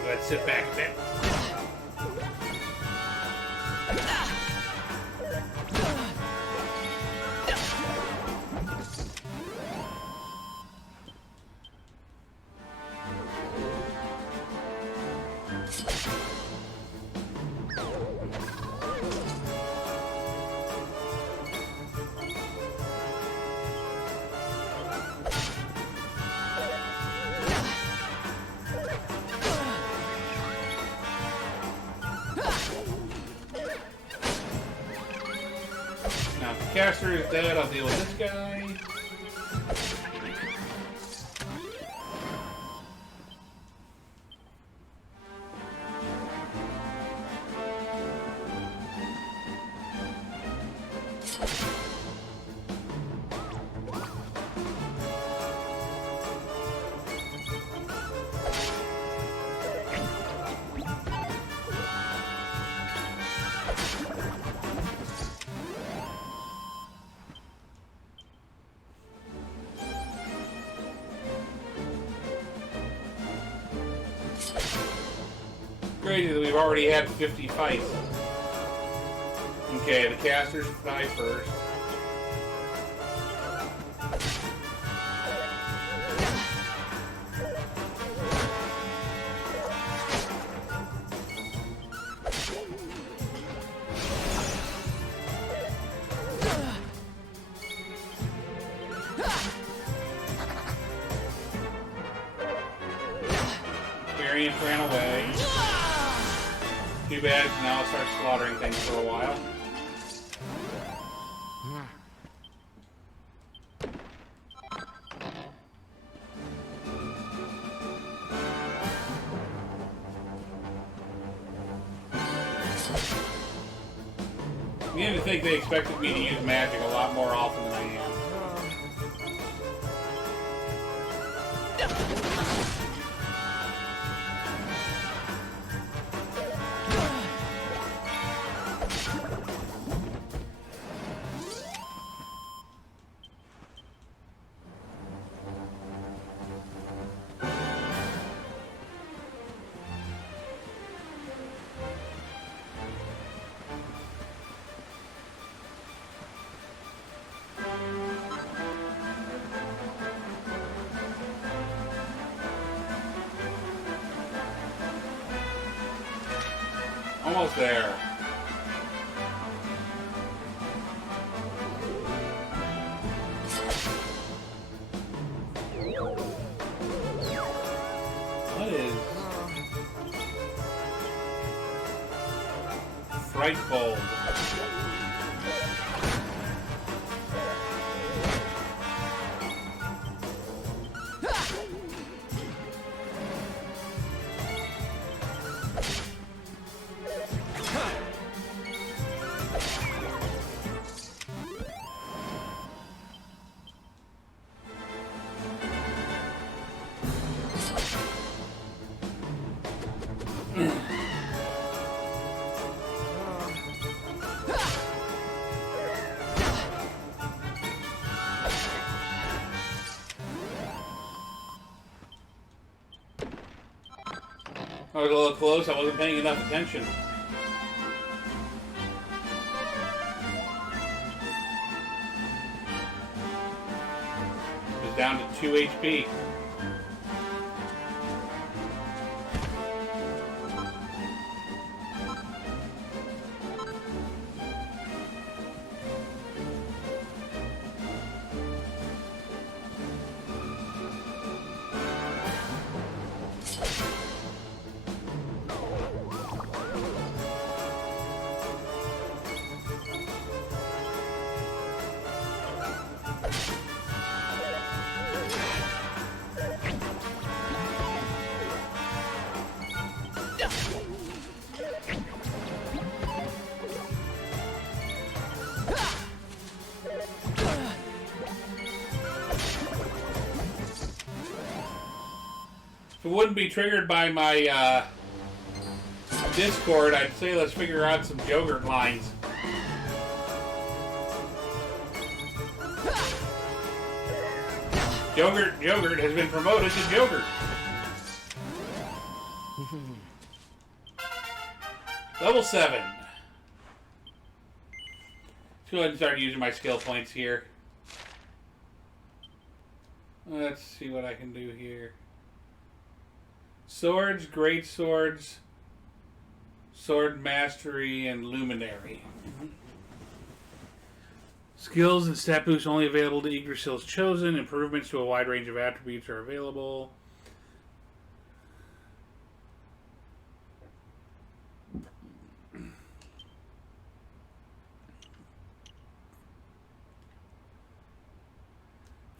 Let's sit back a bit. Now, if the caster is dead, I'll deal with this guy. Crazy that we've already had 50 fights. Okay, the casters die first. Variant ran away. Too bad, now I'll start slaughtering things for a while. I begin to think they expected me to use magic a lot more often than I am. Almost there. What is Frightful? I was a little close, I wasn't paying enough attention. down to 2 HP. If it wouldn't be triggered by my Discord, I'd say let's figure out some Jogurt lines. Jogurt has been promoted to Jogurt. Level 7. Let's go ahead and start using my skill points here. Let's see what I can do here. Swords, great swords, sword mastery, and luminary. Skills and stat boosts only available to Yggdrasil's chosen. Improvements to a wide range of attributes are available.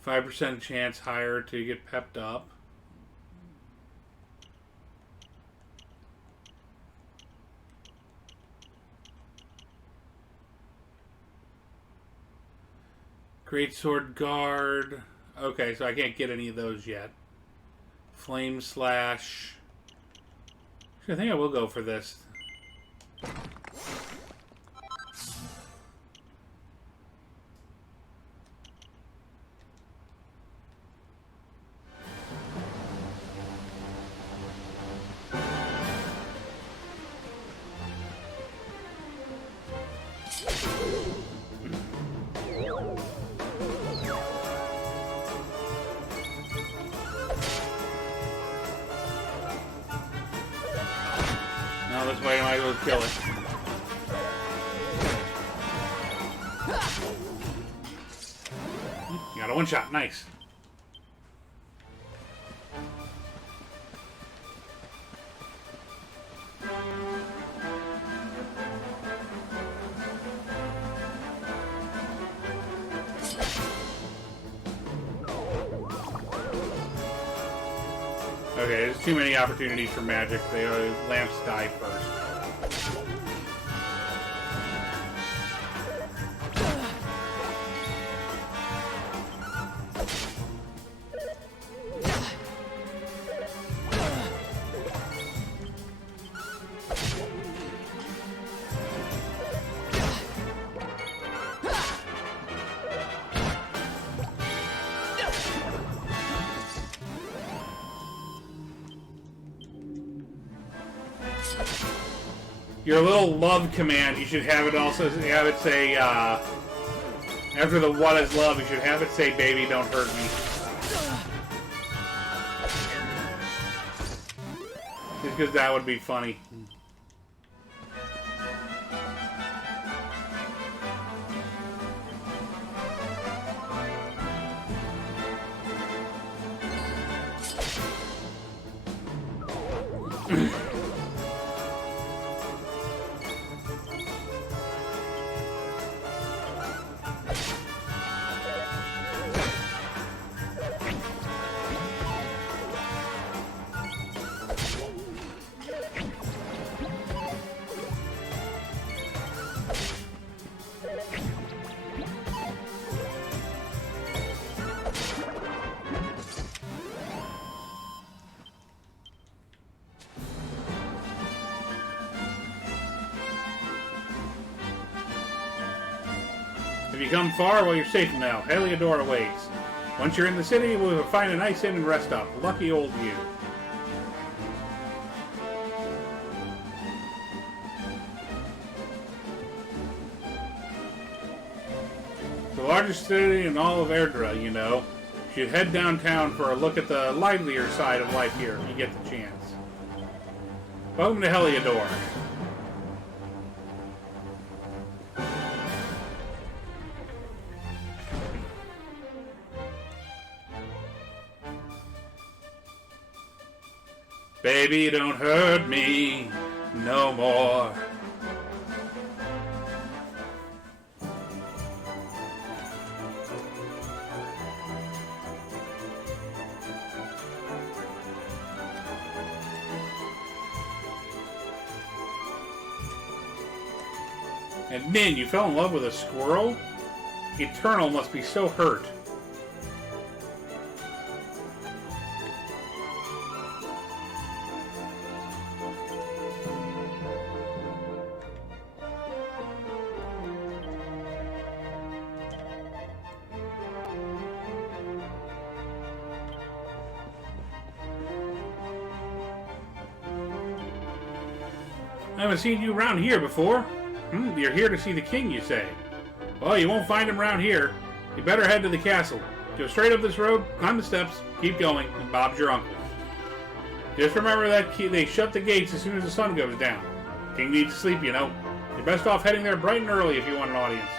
%5 chance higher to get pepped up. Greatsword Guard. Okay, so I can't get any of those yet. Flame Slash. I think I will go for this. No, this way I might as well kill it. You got a one-shot, nice. Okay, there's too many opportunities for magic. The lamps die first. Your little love command, you should have it also have it say, after the what is love, you should have it say, baby, don't hurt me. Just because that would be funny. If you come far, well, you're safe now. Heliodor awaits. Once you're in the city, we'll find a nice inn and rest up. Lucky old you. The largest city in all of Erdra, you know. You should head downtown for a look at the livelier side of life here if you get the chance. Welcome to Heliodor. Baby, don't hurt me no more. And Min, you fell in love with a squirrel? Eternal must be so hurt. I haven't seen you around here before. You're here to see the king, you say? Well, you won't find him around here. You better head to the castle. Go straight up this road, climb the steps, keep going, and Bob's your uncle. Just remember that they shut the gates as soon as the sun goes down. King needs to sleep, you know. You're best off heading there bright and early if you want an audience.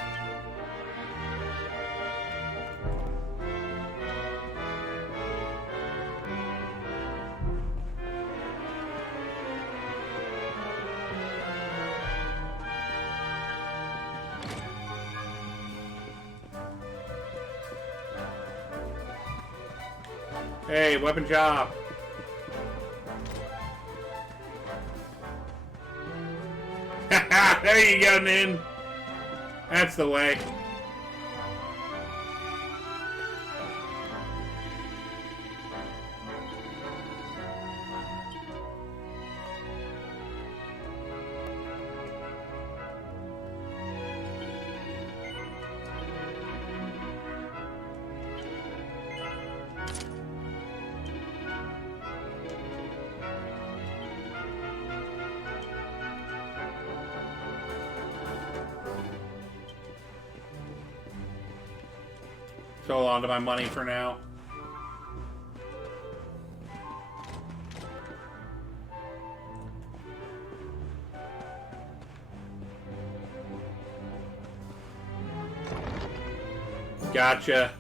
Hey, weapon job. There you go, Nin. That's the way. Hold on to my money for now. Gotcha.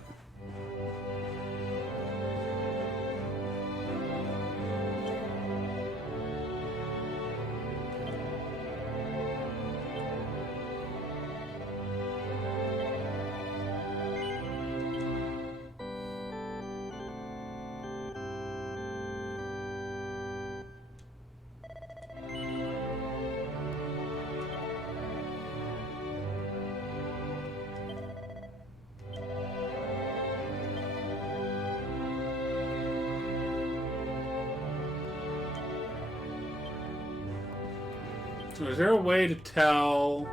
So is there a way to tell?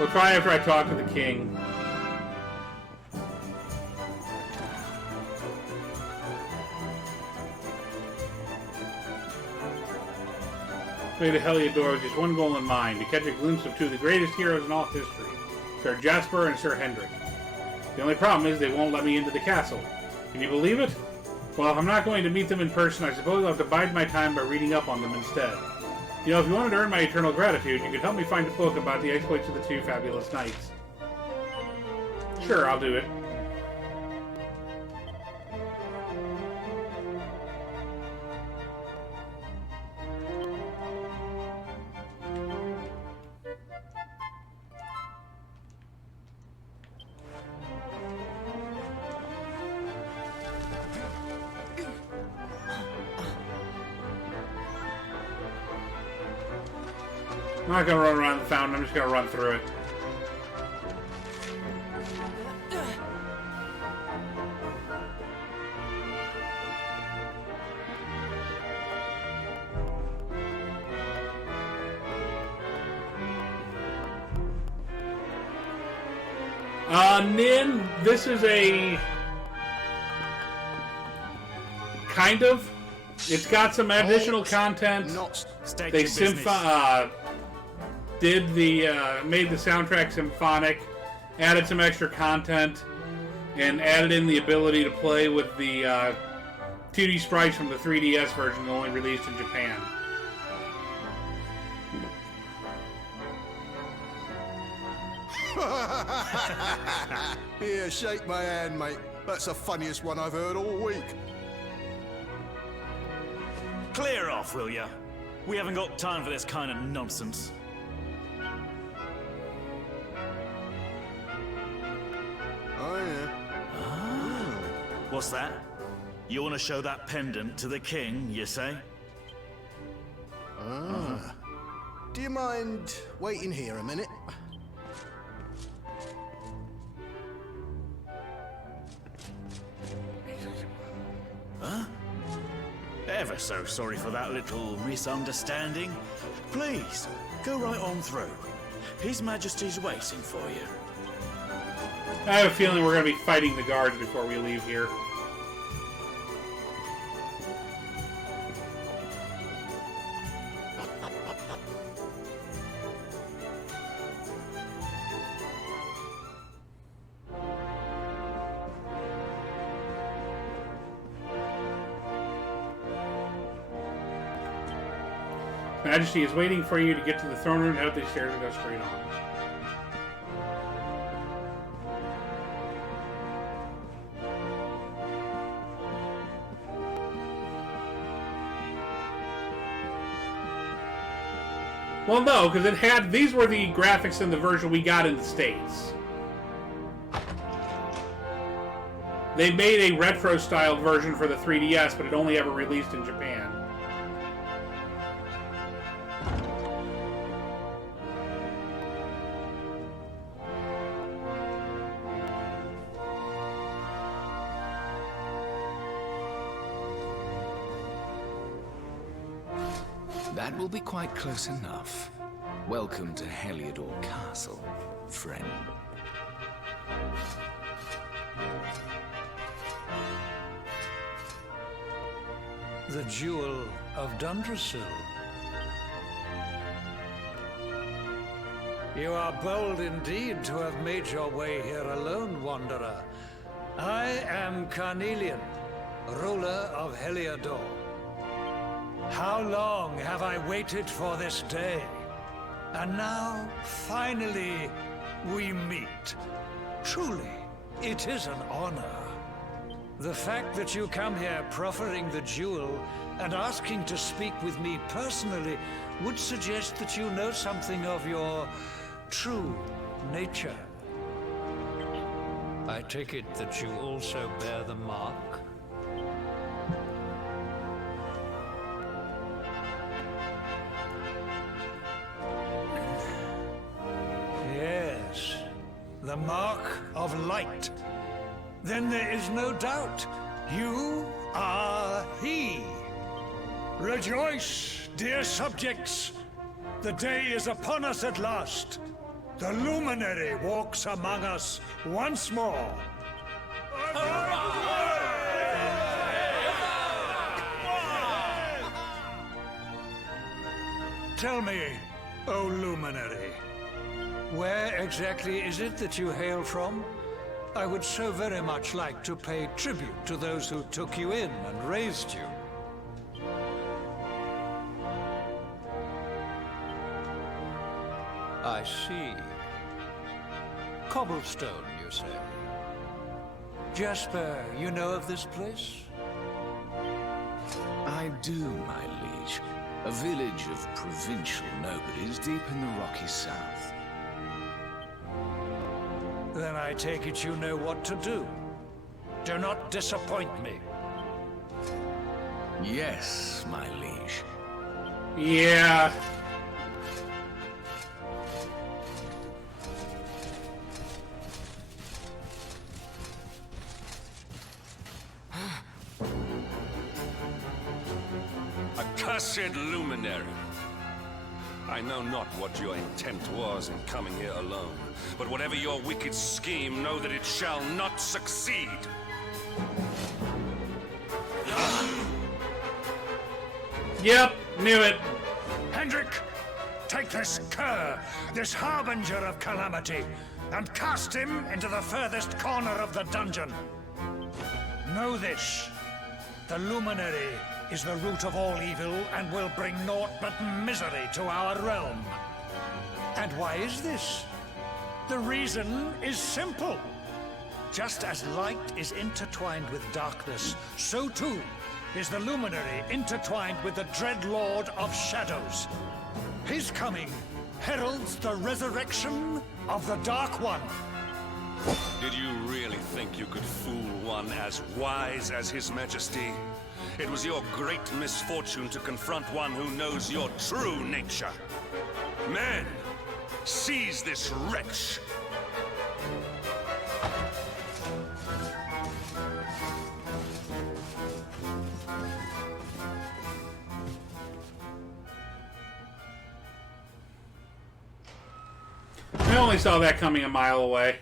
We'll try after I talk to the king. Way to Heliodor with just one goal in mind, to catch a glimpse of two of the greatest heroes in all history, Sir Jasper and Sir Hendrik. The only problem is they won't let me into the castle. Can you believe it? Well, if I'm not going to meet them in person, I suppose I'll have to bide my time by reading up on them instead. You know, if you wanted to earn my eternal gratitude, you could help me find a book about the exploits of the two fabulous knights. Sure, I'll do it. I'm not going to run around the fountain, I'm just going to run through it. Nin, this is a kind of. It's got some additional content. They did the made the soundtrack symphonic, added some extra content, and added in the ability to play with the 2D sprites from the 3DS version, only released in Japan. Here, shake my hand, mate. That's the funniest one I've heard all week. Clear off, will ya? We haven't got time for this kind of nonsense. Oh, yeah. Ah. What's that? You want to show that pendant to the king, you say? Ah. Do you mind waiting here a minute? Huh? Ever so sorry for that little misunderstanding. Please, go right on through. His Majesty's waiting for you. I have a feeling we're going to be fighting the guards before we leave here. Majesty is waiting for you to get to the throne room, head up these stairs and go straight on. Well, no, because it had... These were the graphics in the version we got in the States. They made a retro-styled version for the 3DS, but it only ever released in Japan. That will be quite close enough. Welcome to Heliodor Castle, friend. The Jewel of Dundrasil. You are bold indeed to have made your way here alone, Wanderer. I am Carnelian, ruler of Heliodor. How long have I waited for this day? And now, finally, we meet. Truly, it is an honor. The fact that you come here proffering the jewel and asking to speak with me personally would suggest that you know something of your true nature. I take it that you also bear the mark? Yes, the mark of light. Then there is no doubt. You are he. Rejoice, dear subjects. The day is upon us at last. The luminary walks among us once more. Tell me, O luminary, where exactly is it that you hail from? I would so very much like to pay tribute to those who took you in and raised you. I see. Cobblestone, you say? Jasper, you know of this place? I do, my liege. A village of provincial nobodies deep in the rocky south. Then I take it you know what to do. Do not disappoint me. Yes, my liege. Yeah. Accursed luminary. I know not what your intent was in coming here alone, but whatever your wicked scheme, know that it shall not succeed. Yep, knew it. Hendrik, take this cur, this harbinger of calamity, and cast him into the furthest corner of the dungeon. Know this. The luminary is the root of all evil and will bring naught but misery to our realm. And why is this? The reason is simple. Just as light is intertwined with darkness, so too is the luminary intertwined with the dread Lord of Shadows. His coming heralds the resurrection of the Dark One. Did you really think you could fool one as wise as His Majesty? It was your great misfortune to confront one who knows your true nature. Men, seize this wretch! I only saw that coming a mile away.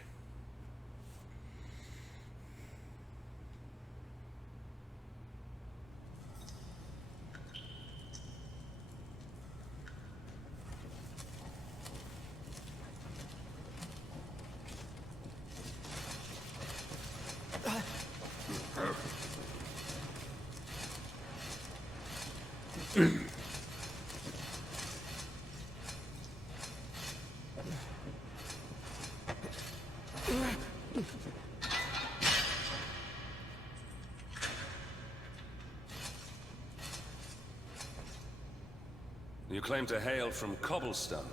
You claim to hail from Cobblestone.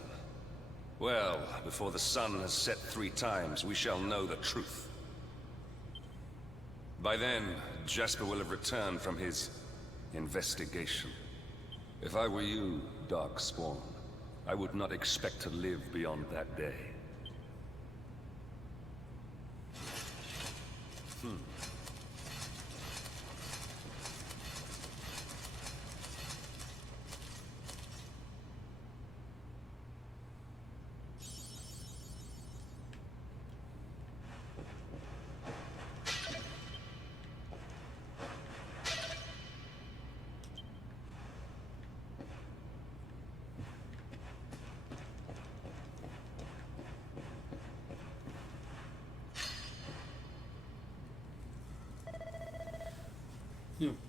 Well, before the sun has set 3 times, we shall know the truth. By then, Jasper will have returned from his investigation. If I were you, Darkspawn, I would not expect to live beyond that day.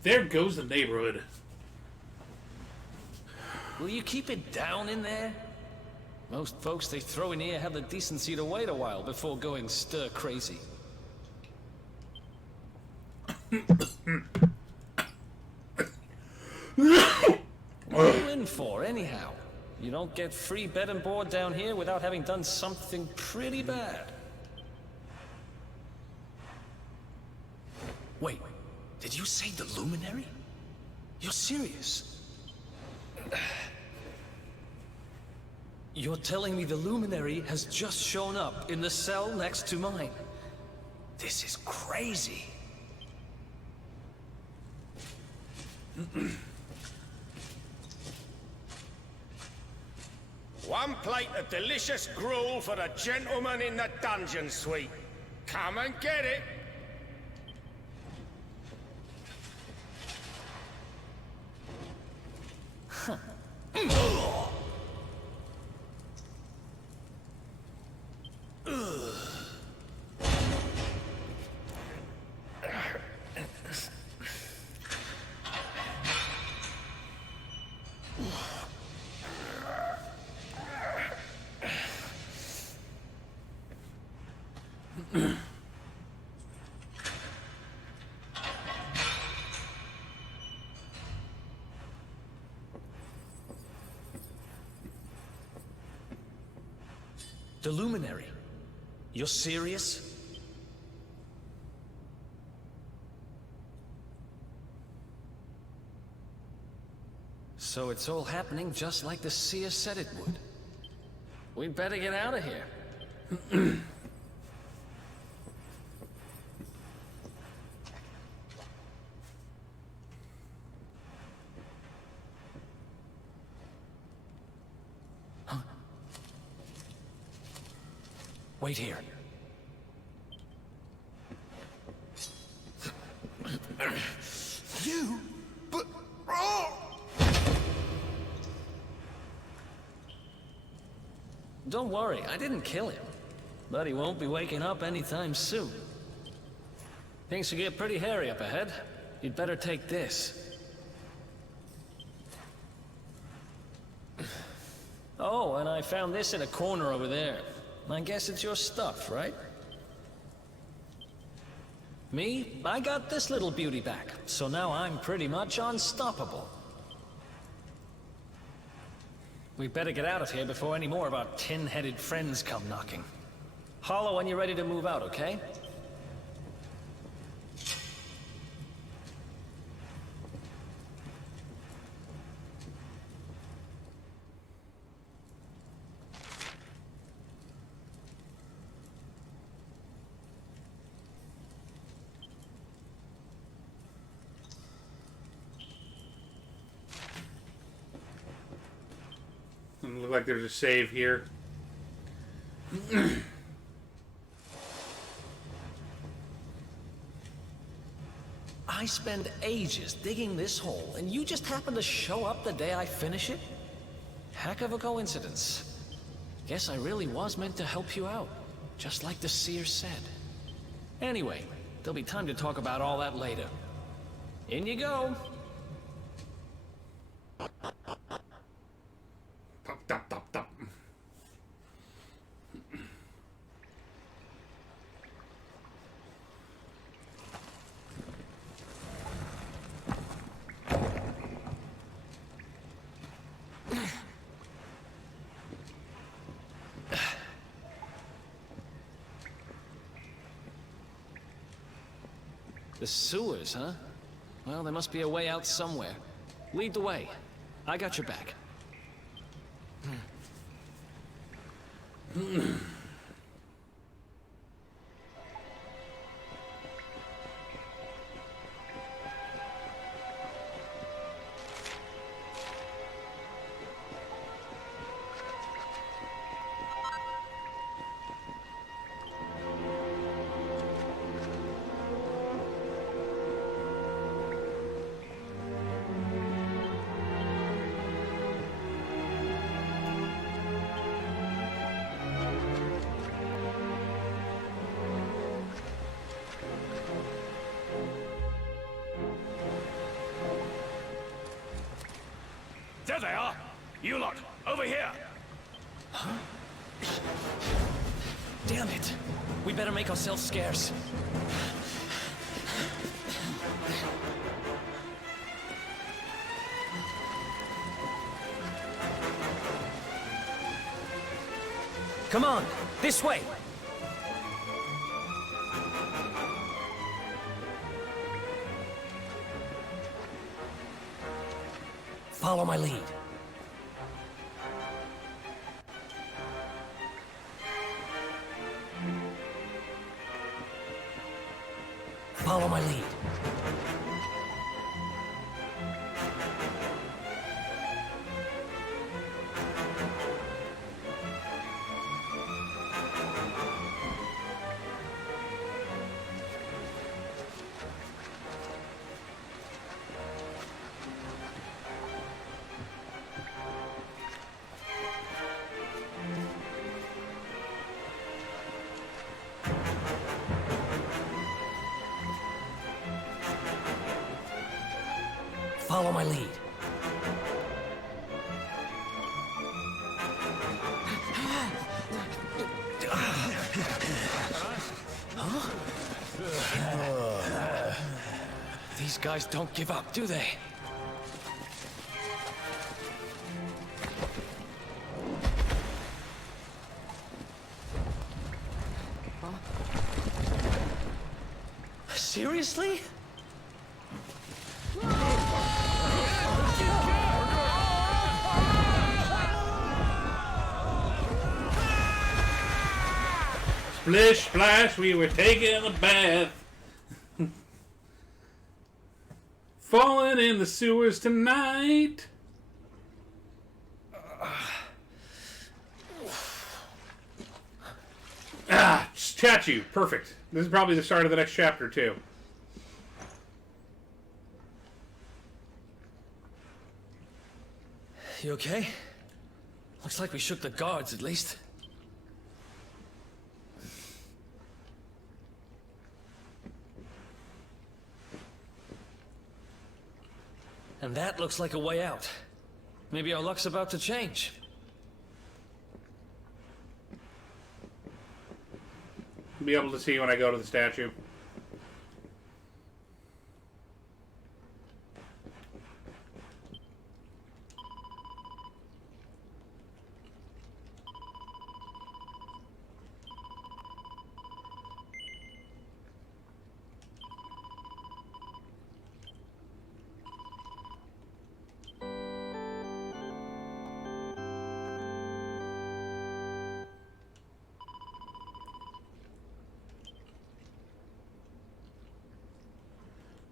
There goes the neighborhood. Will you keep it down in there? Most folks they throw in here have the decency to wait a while before going stir crazy. What are you in for, anyhow? You don't get free bed and board down here without having done something pretty bad. Wait, did you say the Luminary? You're serious? You're telling me the Luminary has just shown up in the cell next to mine? This is crazy. One plate of delicious gruel for the gentleman in the dungeon suite. Come and get it. The Luminary? You're serious? So it's all happening just like the seer said it would. We'd better get out of here. Wait here. You? But... Oh! Don't worry, I didn't kill him. But he won't be waking up anytime soon. Things should get pretty hairy up ahead. You'd better take this. Oh, and I found this in a corner over there. I guess it's your stuff, right? Me? I got this little beauty back, so now I'm pretty much unstoppable. We better get out of here before any more of our tin-headed friends come knocking. Holler when you're ready to move out, okay? Doesn't look like there's a save here. I spend ages digging this hole, and you just happen to show up the day I finish it? Heck of a coincidence. Guess I really was meant to help you out, just like the seer said. Anyway, there'll be time to talk about all that later. In you go. Top, top, top. The sewers, huh? Well, there must be a way out somewhere. Lead the way. I got your back. There they are! You lot, over here! Huh? Damn it! We better make ourselves scarce. Come on, this way! Follow my lead. Follow my lead. Follow my lead. Huh? These guys don't give up, do they? Seriously? Splish splash, we were taking a bath. Falling in the sewers tonight. Statue. Perfect. This is probably the start of the next chapter, too. You okay? Looks like we shook the guards, at least. And that looks like a way out. Maybe our luck's about to change. I'll be able to see when I go to the statue.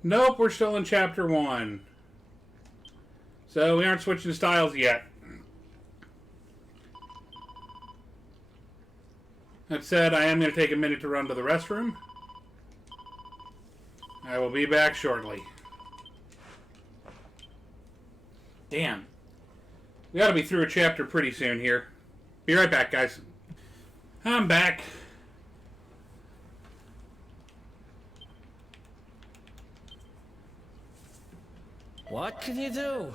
Nope, we're still in chapter 1. So we aren't switching styles yet. That said, I am going to take a minute to run to the restroom. I will be back shortly. Damn. We gotta be through a chapter pretty soon here. Be right back, guys. I'm back. What can you do?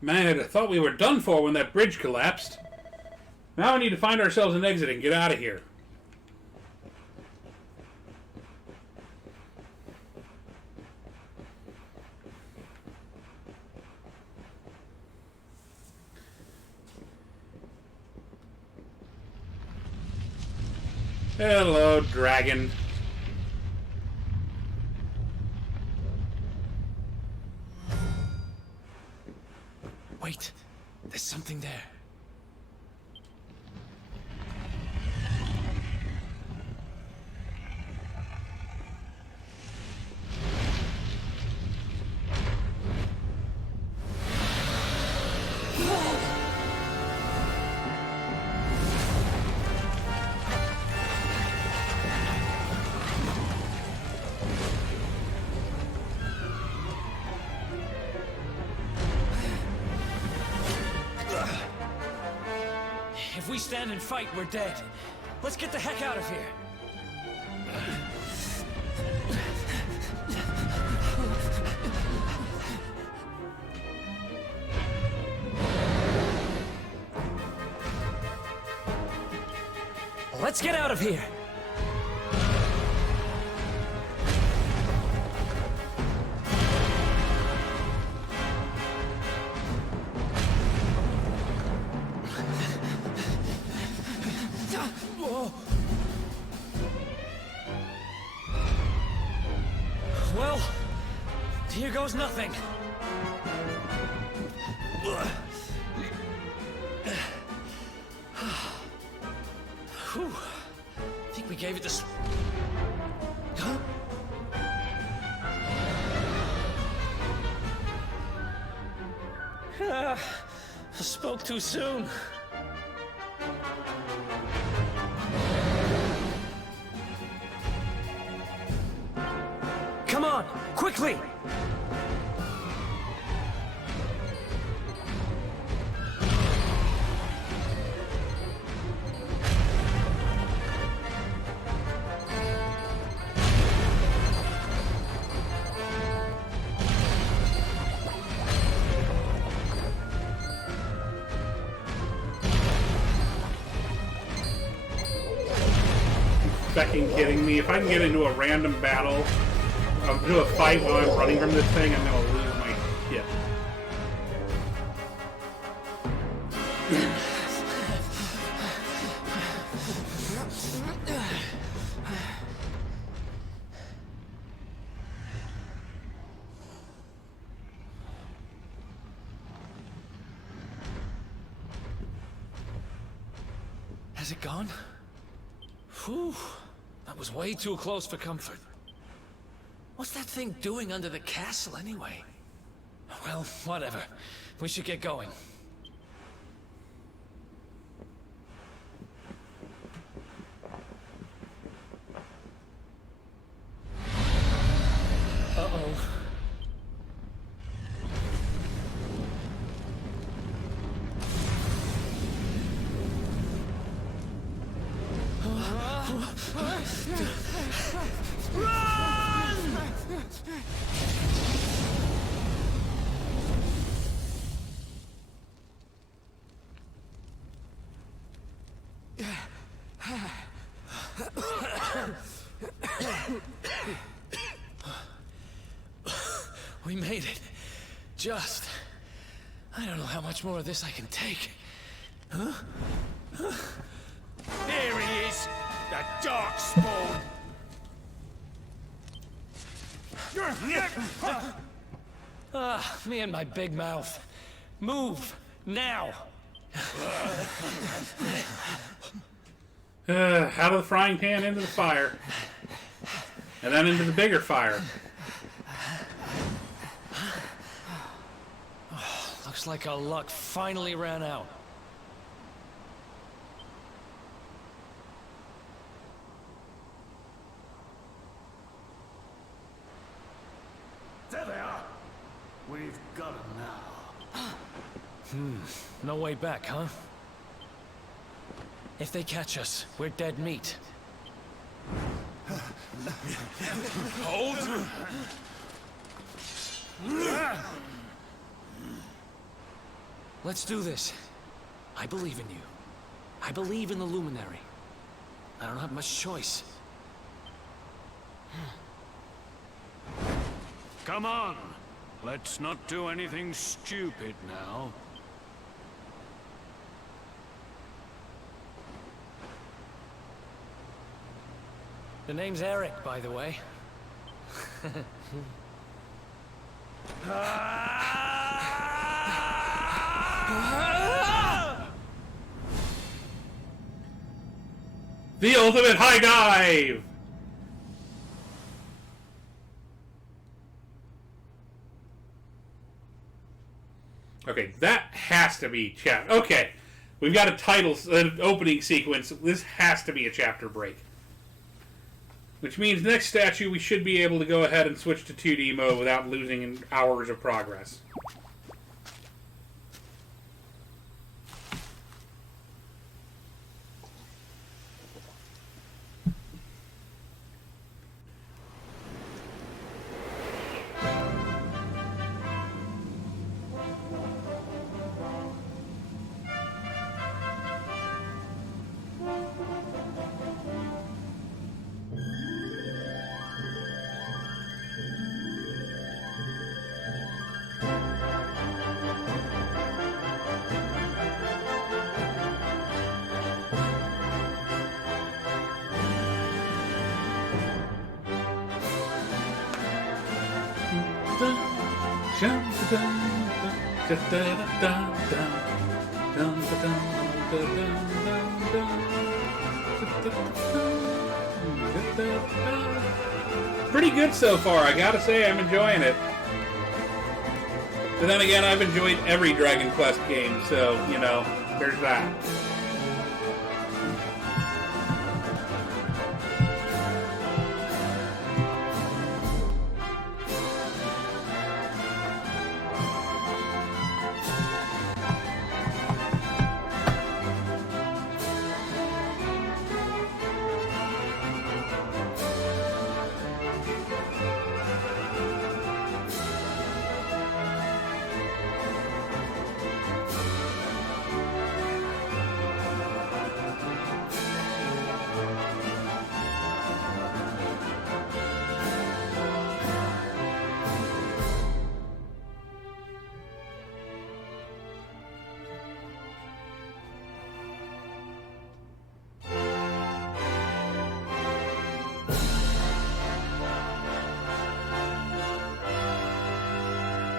Man, I thought we were done for when that bridge collapsed. Now we need to find ourselves an exit and get out of here. Hello, dragon. Wait, there's something there. If we stand and fight, we're dead. Let's get the heck out of here. Let's get out of here. Well, here goes nothing. Whew. I think we gave it this. Huh? I spoke too soon. Come on, quickly! Fucking kidding me. If I can get into a random battle, do a fight while I'm running from this thing, I'm gonna lose my shit. Has it gone? Whew. That was way too close for comfort. What's that thing doing under the castle, anyway? Well, whatever. We should get going. We made it. Just. I don't know how much more of this I can take. Huh? There he is! The dark spawn! Me and my big mouth. Move! Now! Out of the frying pan into the fire. And then into the bigger fire. Looks like our luck finally ran out. There they are! We've got him now. No way back, huh? If they catch us, we're dead meat. Hold! Let's do this. I believe in you. I believe in the Luminary. I don't have much choice. Come on. Let's not do anything stupid now. The name's Eric, by the way. The ultimate high dive! Okay, that has to be chapter. Okay, we've got a title, an opening sequence. This has to be a chapter break. Which means next statue we should be able to go ahead and switch to 2D mode without losing hours of progress. Pretty good so far, I gotta say, I'm enjoying it. But then again, I've enjoyed every Dragon Quest game, so, you know, there's that.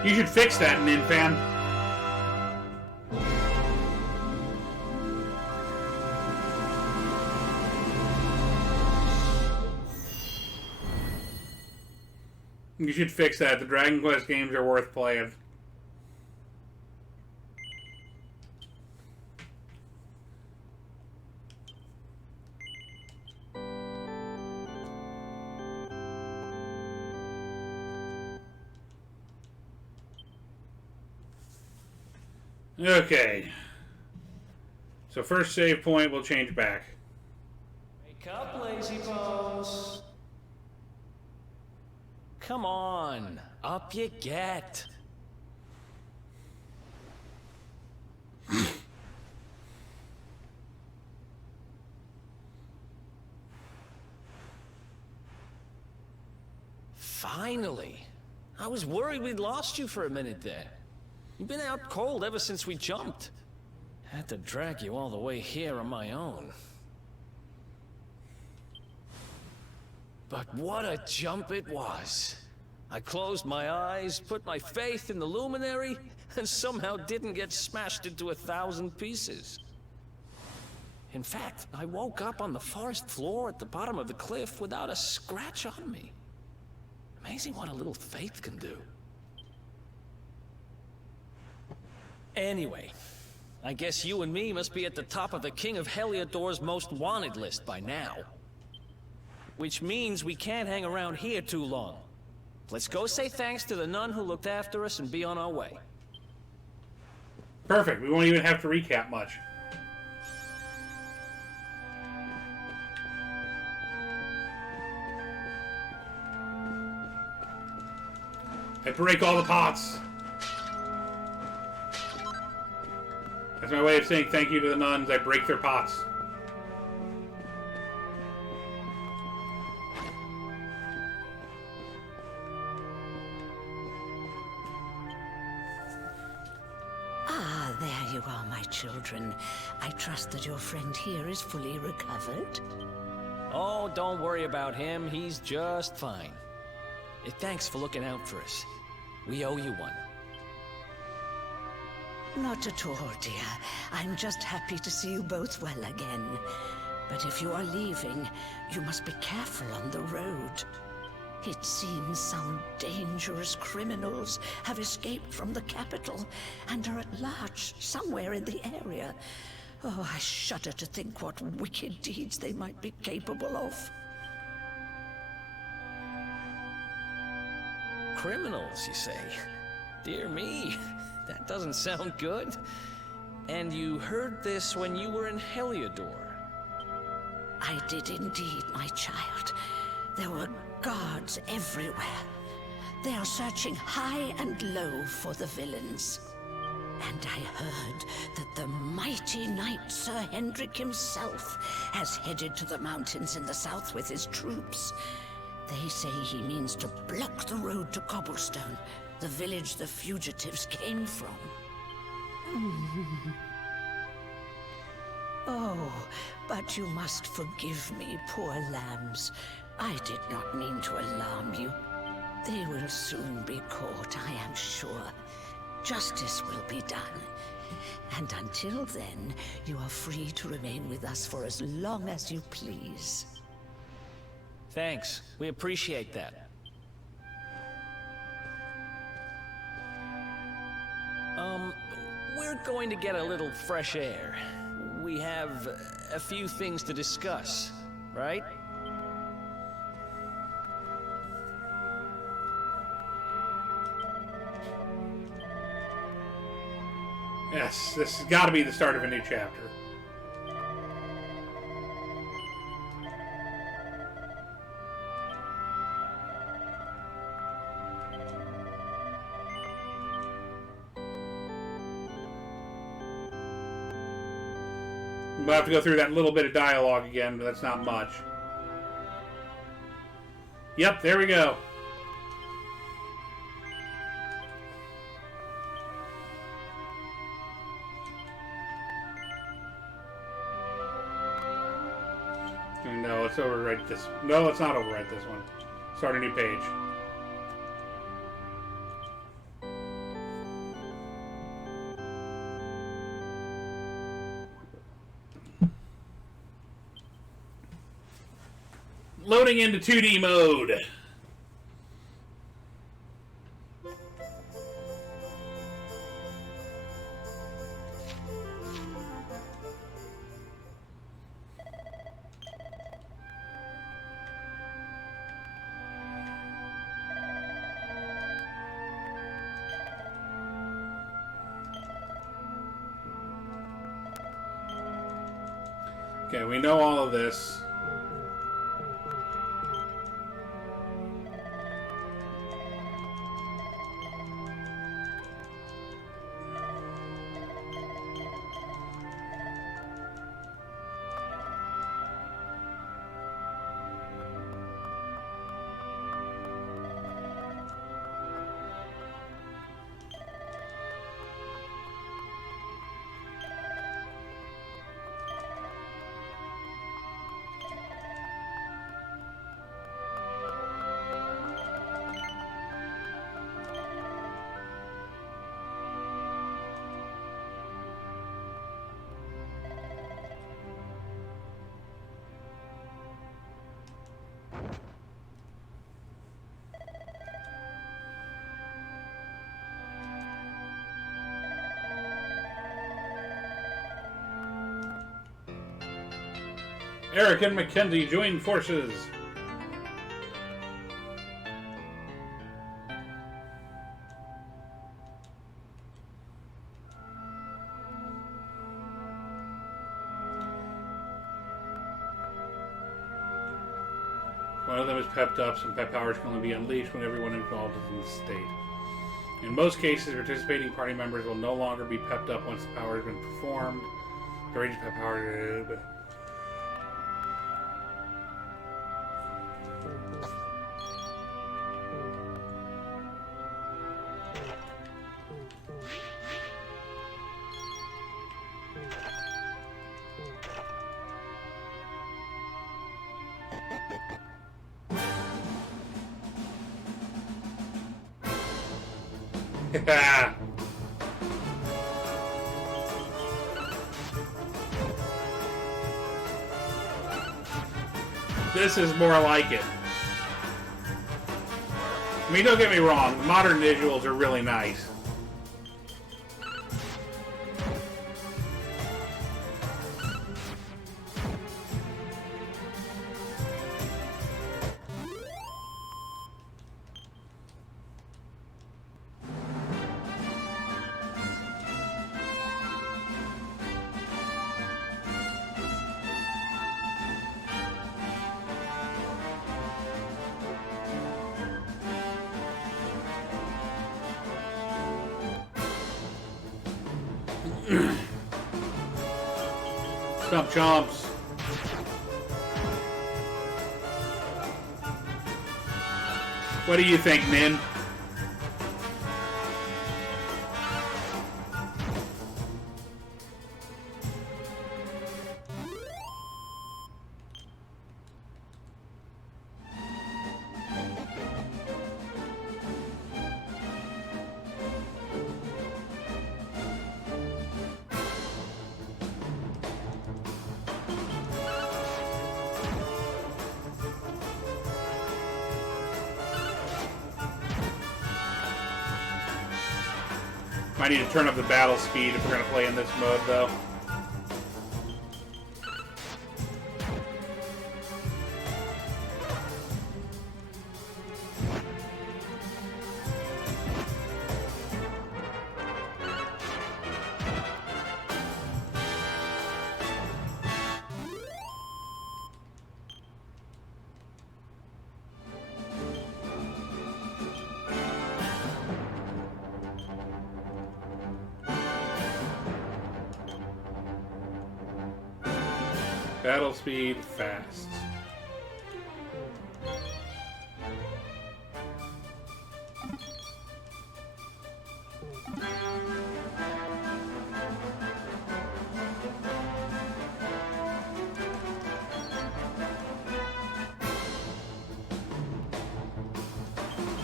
You should fix that, Ninfan. You should fix that. The Dragon Quest games are worth playing. Okay. So first save point, we'll change back. Cup, lazy bones. Come on, up you get. Finally. I was worried we'd lost you for a minute there. You've been out cold ever since we jumped. Had to drag you all the way here on my own. But what a jump it was. I closed my eyes, put my faith in the luminary, and somehow didn't get smashed into 1,000 pieces. In fact, I woke up on the forest floor at the bottom of the cliff without a scratch on me. Amazing what a little faith can do. Anyway, I guess you and me must be at the top of the King of Heliodor's most wanted list by now. Which means we can't hang around here too long. Let's go say thanks to the nun who looked after us and be on our way. Perfect. We won't even have to recap much. I break all the pots. That's my way of saying thank you to the nuns. I break their pots. Ah, there you are, my children. I trust that your friend here is fully recovered. Oh, don't worry about him. He's just fine. Thanks for looking out for us. We owe you one. Not at all, dear. I'm just happy to see you both well again. But if you are leaving, you must be careful on the road. It seems some dangerous criminals have escaped from the capital and are at large somewhere in the area. Oh, I shudder to think what wicked deeds they might be capable of. Criminals, you say? Dear me, that doesn't sound good. And you heard this when you were in Heliodor? I did indeed, my child. There were guards everywhere. They are searching high and low for the villains. And I heard that the mighty knight Sir Hendrik himself has headed to the mountains in the south with his troops. They say he means to block the road to Cobblestone, the village the fugitives came from. Oh, but you must forgive me, poor lambs. I did not mean to alarm you. They will soon be caught, I am sure. Justice will be done. And until then, you are free to remain with us for as long as you please. Thanks. We appreciate that. We're going to get a little fresh air. We have a few things to discuss, right? Yes, this has got to be the start of a new chapter. We'll have to go through that little bit of dialogue again, but that's not much. Yep, there we go. No, let's overwrite this. No, let's not overwrite this one. Start a new page. Loading into 2D mode. Okay, we know all of this. Eric and Mackenzie join forces. One of them is pepped up. Some pep powers can only be unleashed when everyone involved is in the state. In most cases, participating party members will no longer be pepped up once the power has been performed. The range of pep power. This is more like it. I mean, don't get me wrong, the modern visuals are really nice. Stump chomps. What do you think, Min? Might need to turn up the battle speed if we're going to play in this mode, though. Battle speed, fast.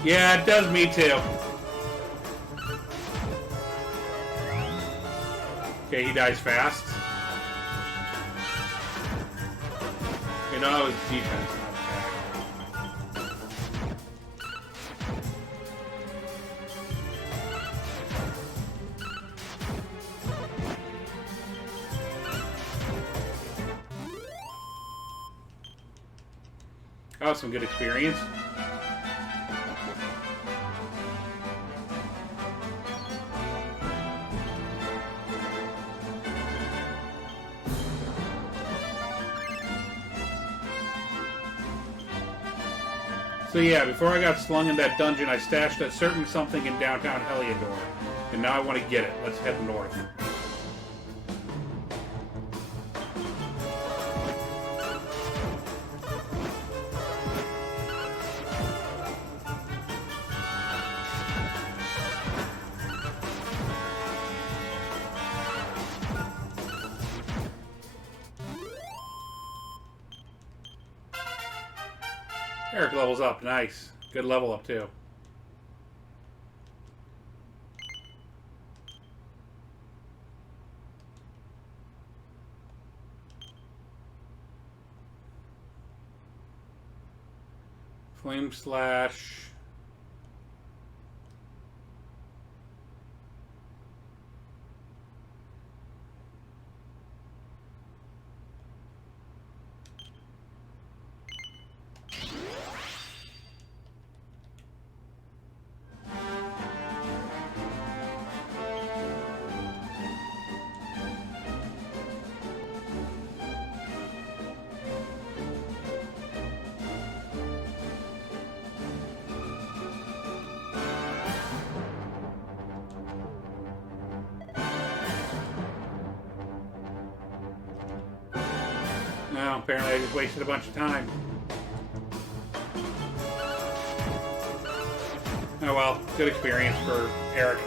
Yeah, it does me too. Okay, he dies fast. You know, it was defense, not attack. That was some good experience. So yeah, before I got slung in that dungeon, I stashed a certain something in downtown Heliodor. And now I want to get it. Let's head north. Eric levels up. Nice. Good level up, too. Flame Slash. Well, apparently I just wasted a bunch of time. Oh well, good experience for Eric.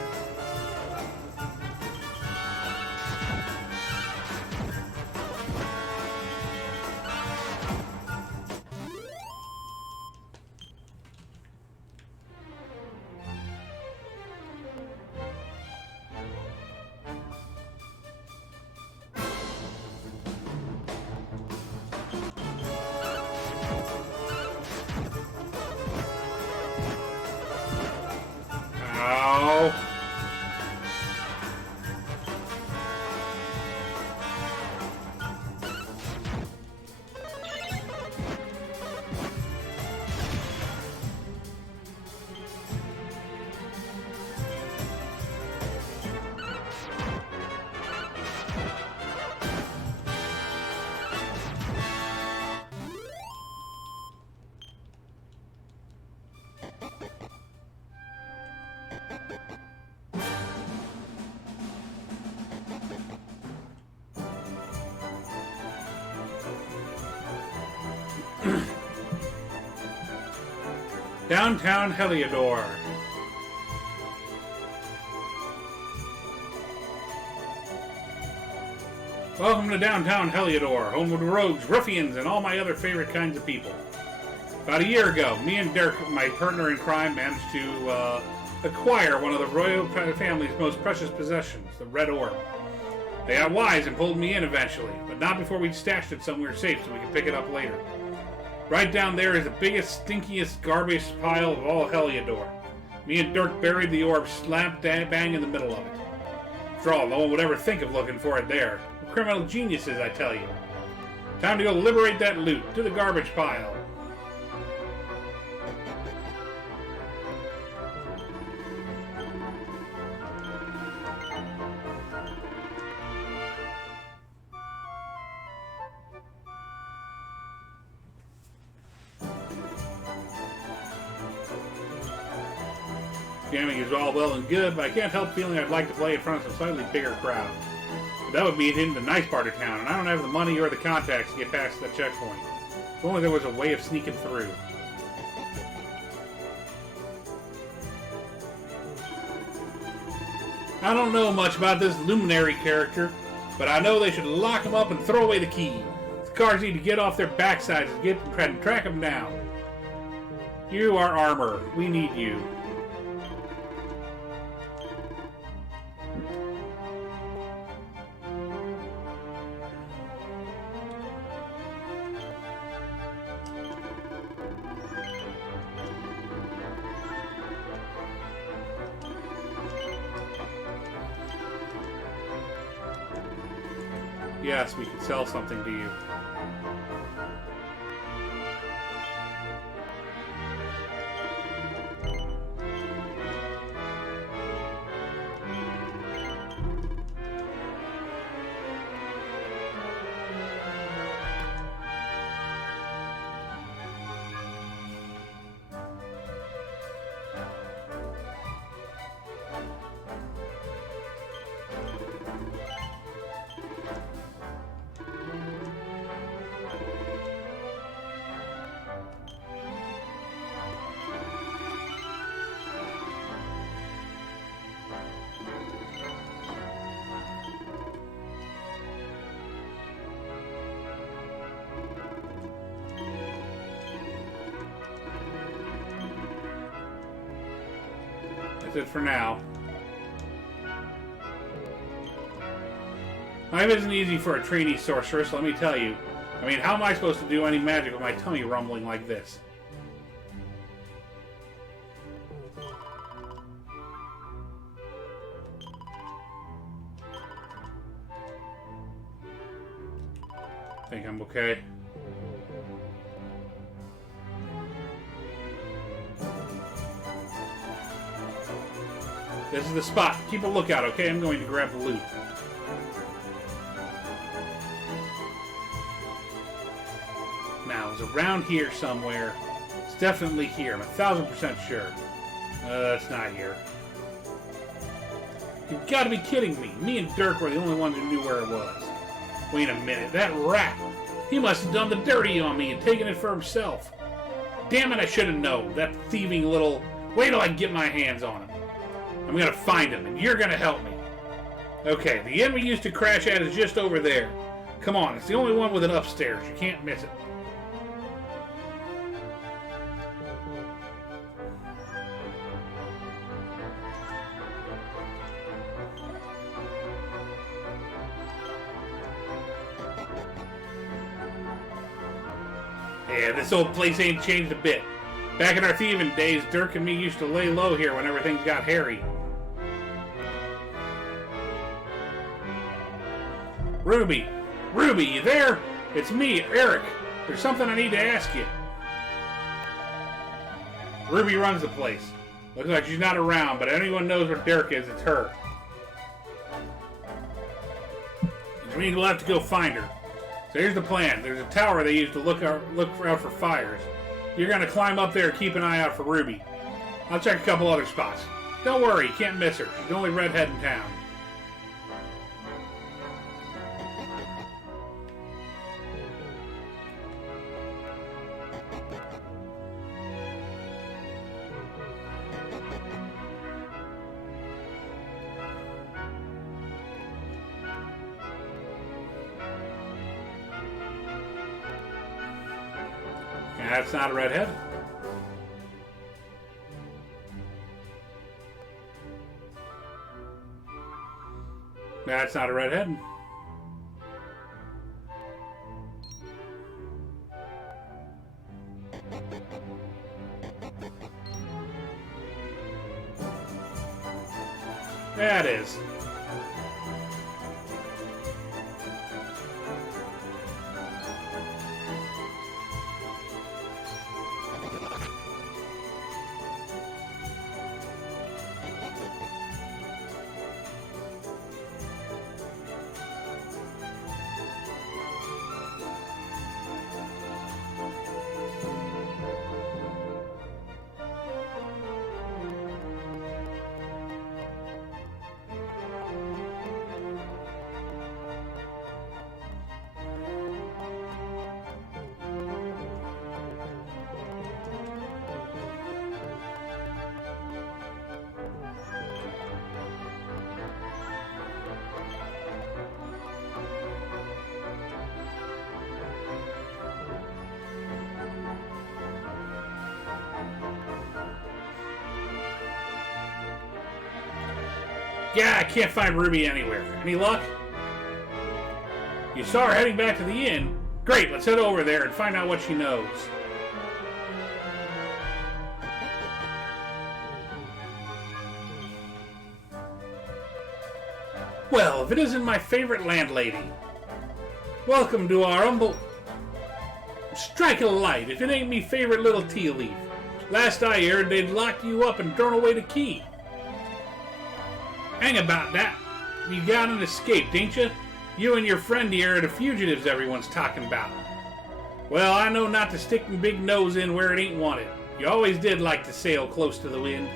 Ow. Downtown Heliodor. Welcome to downtown Heliodor, home of rogues, ruffians, and all my other favorite kinds of people. About a year ago, me and Dirk, my partner in crime, managed to acquire one of the royal family's most precious possessions, the Red Orb. They got wise and pulled me in eventually, but not before we'd stashed it somewhere safe so we could pick it up later. Right down there is the biggest, stinkiest, garbage pile of all Heliodor. Me and Dirk buried the orb slap bang in the middle of it. After all, no one would ever think of looking for it there. We're criminal geniuses, I tell you. Time to go liberate that loot to the garbage pile. Jamming is all well and good, but I can't help feeling I'd like to play in front of some slightly bigger crowd. But that would mean hitting the nice part of town, and I don't have the money or the contacts to get past that checkpoint. If only there was a way of sneaking through. I don't know much about this luminary character, but I know they should lock him up and throw away the key. The cars need to get off their backsides and get and track him down. You are armor. We need you. Yes, we can sell something to you. That's it for now. Life isn't easy for a trainee sorceress, let me tell you. I mean, how am I supposed to do any magic with my tummy rumbling like this? Think I'm okay. This is the spot. Keep a lookout, okay? I'm going to grab the loot. Now, it's around here somewhere. It's definitely here. I'm 1,000% sure. It's not here. You've got to be kidding me. Me and Dirk were the only ones who knew where it was. Wait a minute. That rat. He must have done the dirty on me and taken it for himself. Damn it, I should have known. That thieving little... Wait till I get my hands on him. I'm gonna find him, and you're gonna help me. Okay, the inn we used to crash at is just over there. Come on, it's the only one with an upstairs. You can't miss it. Yeah, this old place ain't changed a bit. Back in our thieving days, Dirk and me used to lay low here whenever things got hairy. Ruby! Ruby, you there? It's me, Eric. There's something I need to ask you. Ruby runs the place. Looks like she's not around, but if anyone knows where Dirk is, it's her. Which means we'll have to go find her. So here's the plan. There's a tower they use to look out for fires. You're going to climb up there and keep an eye out for Ruby. I'll check a couple other spots. Don't worry, you can't miss her. She's the only redhead in town. That's not a redhead. That's not a redhead. That is. Yeah, I can't find Ruby anywhere. Any luck? You saw her heading back to the inn? Great, let's head over there and find out what she knows. Well, if it isn't my favorite landlady. Welcome to our humble... Strike a light if it ain't me favorite little tea leaf. Last I heard, they'd locked you up and thrown away the key. Hang about that. You got an escape, ain't you? You and your friend here are the fugitives everyone's talking about. Well, I know not to stick my big nose in where it ain't wanted. You always did like to sail close to the wind.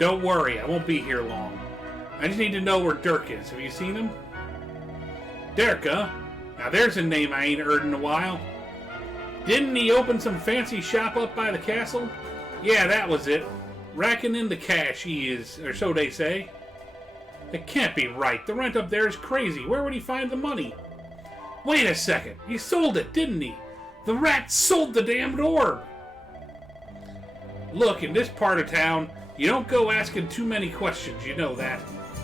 Don't worry, I won't be here long. I just need to know where Dirk is. Have you seen him? Dirk, huh? Now there's a name I ain't heard in a while. Didn't he open some fancy shop up by the castle? Yeah, that was it. Racking in the cash he is, or so they say. It can't be right. The rent up there is crazy. Where would he find the money? Wait a second. He sold it, didn't he? The rat sold the damned orb. Look, in this part of town, you don't go asking too many questions, you know that.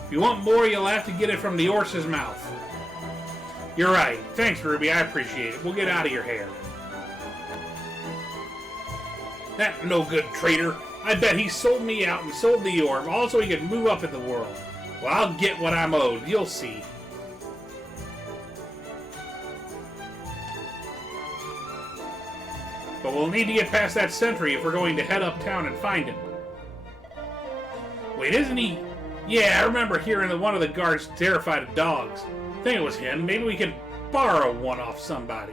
If you want more, you'll have to get it from the horse's mouth. You're right. Thanks, Ruby. I appreciate it. We'll get out of your hair. That no good traitor. I bet he sold me out and sold the orb, also he could move up in the world. Well, I'll get what I'm owed. You'll see. But we'll need to get past that sentry if we're going to head uptown and find him. Wait, isn't he... Yeah, I remember hearing that one of the guards terrified of dogs. I think it was him. Maybe we could borrow one off somebody.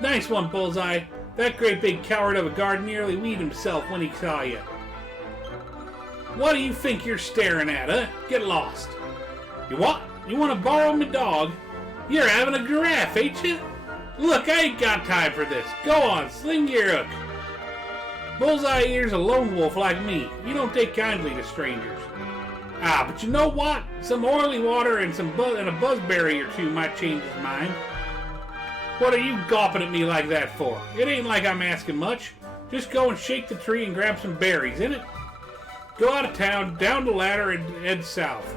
Nice one, Bullseye. That great big coward of a guard nearly weed himself when he saw you. What do you think you're staring at, huh? Get lost. You what? You want to borrow my dog? You're having a giraffe, ain't you? Look, I ain't got time for this. Go on, sling your hook. Bullseye here's a lone wolf like me. You don't take kindly to strangers. Ah, but you know what? Some oily water and a buzzberry or two might change his mind. What are you gawping at me like that for? It ain't like I'm asking much. Just go and shake the tree and grab some berries, innit? Go out of town, down the ladder, and head south.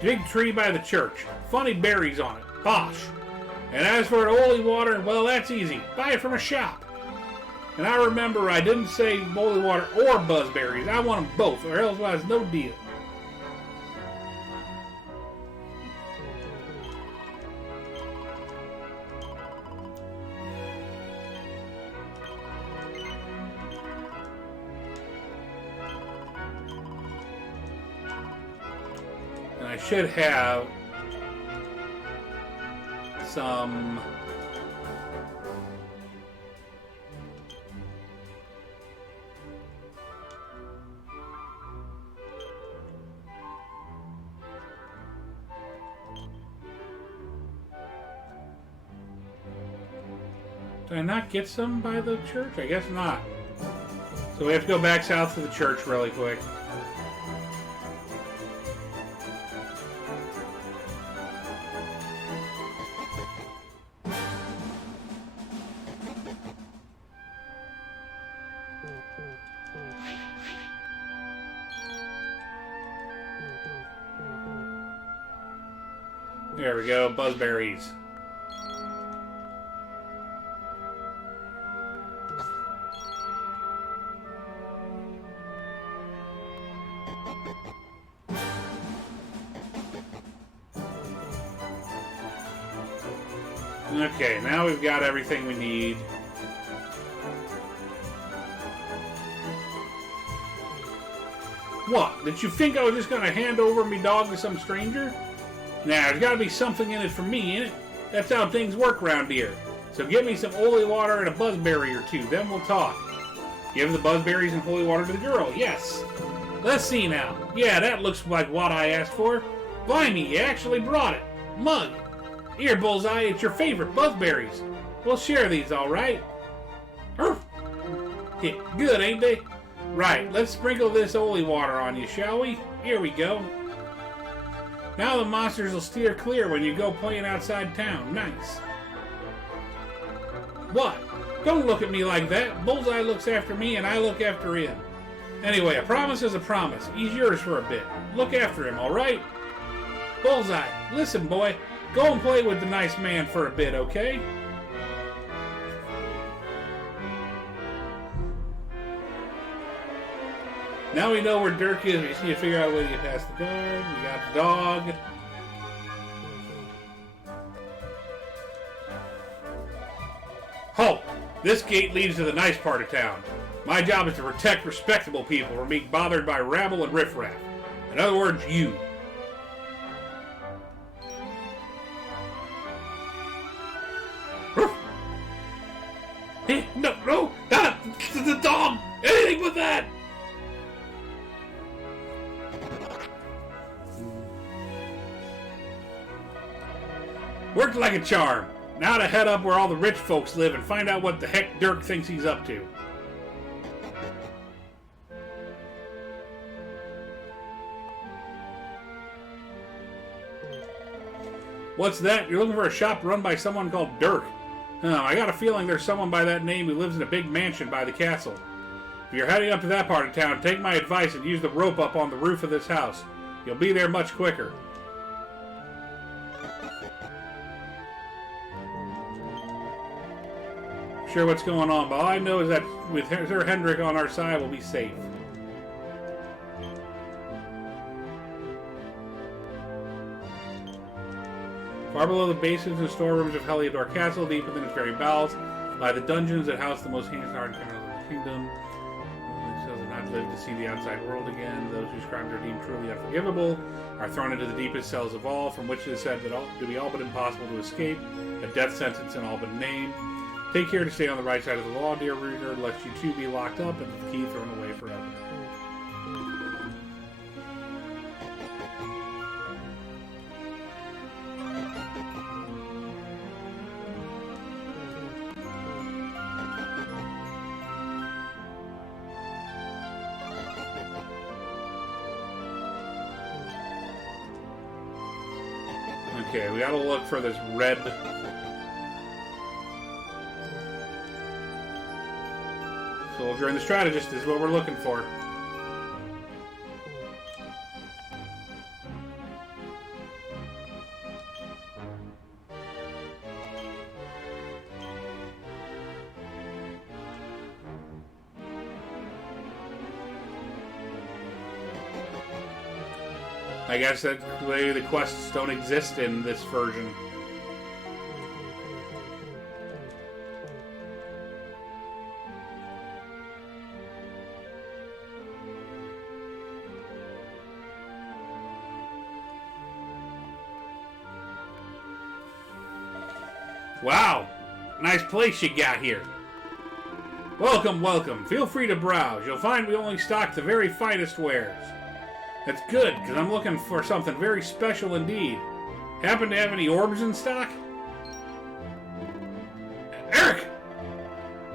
Big tree by the church. Funny berries on it. Bosh. And as for oily water, well, that's easy. Buy it from a shop. And I remember I didn't say oily water or buzzberries. I want them both, or else it's no deal. And I should have some Did I not get some by the church? I guess not. So we have to go back south to the church really quick. There we go, buzzberries. Okay, now we've got everything we need. What? Did you think I was just going to hand over me dog to some stranger? Nah, there's got to be something in it for me, innit? That's how things work around here. So get me some holy water and a buzzberry or two, then we'll talk. Give the buzzberries and holy water to the girl, yes. Let's see now. Yeah, that looks like what I asked for. Blimey, you actually brought it. Mug. Here, Bullseye, it's your favorite, buzzberries. We'll share these, all right? Yeah, good, ain't they? Right, let's sprinkle this holy water on you, shall we? Here we go. Now the monsters will steer clear when you go playing outside town. Nice. What? Don't look at me like that. Bullseye looks after me and I look after him. Anyway, a promise is a promise. He's yours for a bit. Look after him, all right? Bullseye, listen, boy. Go and play with the nice man for a bit, okay? Now we know where Dirk is. We just need to figure out a way to get past the guard. We got the dog. Halt! This gate leads to the nice part of town. My job is to protect respectable people from being bothered by rabble and riffraff. In other words, you. No, not the dog! Anything but that! Worked like a charm. Now to head up where all the rich folks live and find out what the heck Dirk thinks he's up to. What's that? You're looking for a shop run by someone called Dirk. I got a feeling there's someone by that name who lives in a big mansion by the castle. If you're heading up to that part of town, take my advice and use the rope up on the roof of this house. You'll be there much quicker. Sure what's going on, but all I know is that with Sir Hendrik on our side, we'll be safe. Far below the basements and storerooms of Heliodor Castle, deep within its very bowels, lie the dungeons that house the most heinous-hardened criminals of the kingdom. Those who have not lived to see the outside world again, those whose crimes are deemed truly unforgivable, are thrown into the deepest cells of all, from which it is said that to be all but impossible to escape, a death sentence in all but name. Take care to stay on the right side of the law, dear reader, lest you too be locked up and the key thrown away forever. Okay, we gotta look for this red... Soldier and the strategist is what we're looking for. I guess that's the way the quests don't exist in this version. Wow! Nice place you got here. Welcome, welcome. Feel free to browse. You'll find we only stock the very finest wares. That's good, because I'm looking for something very special indeed. Happen to have any orbs in stock? Eric!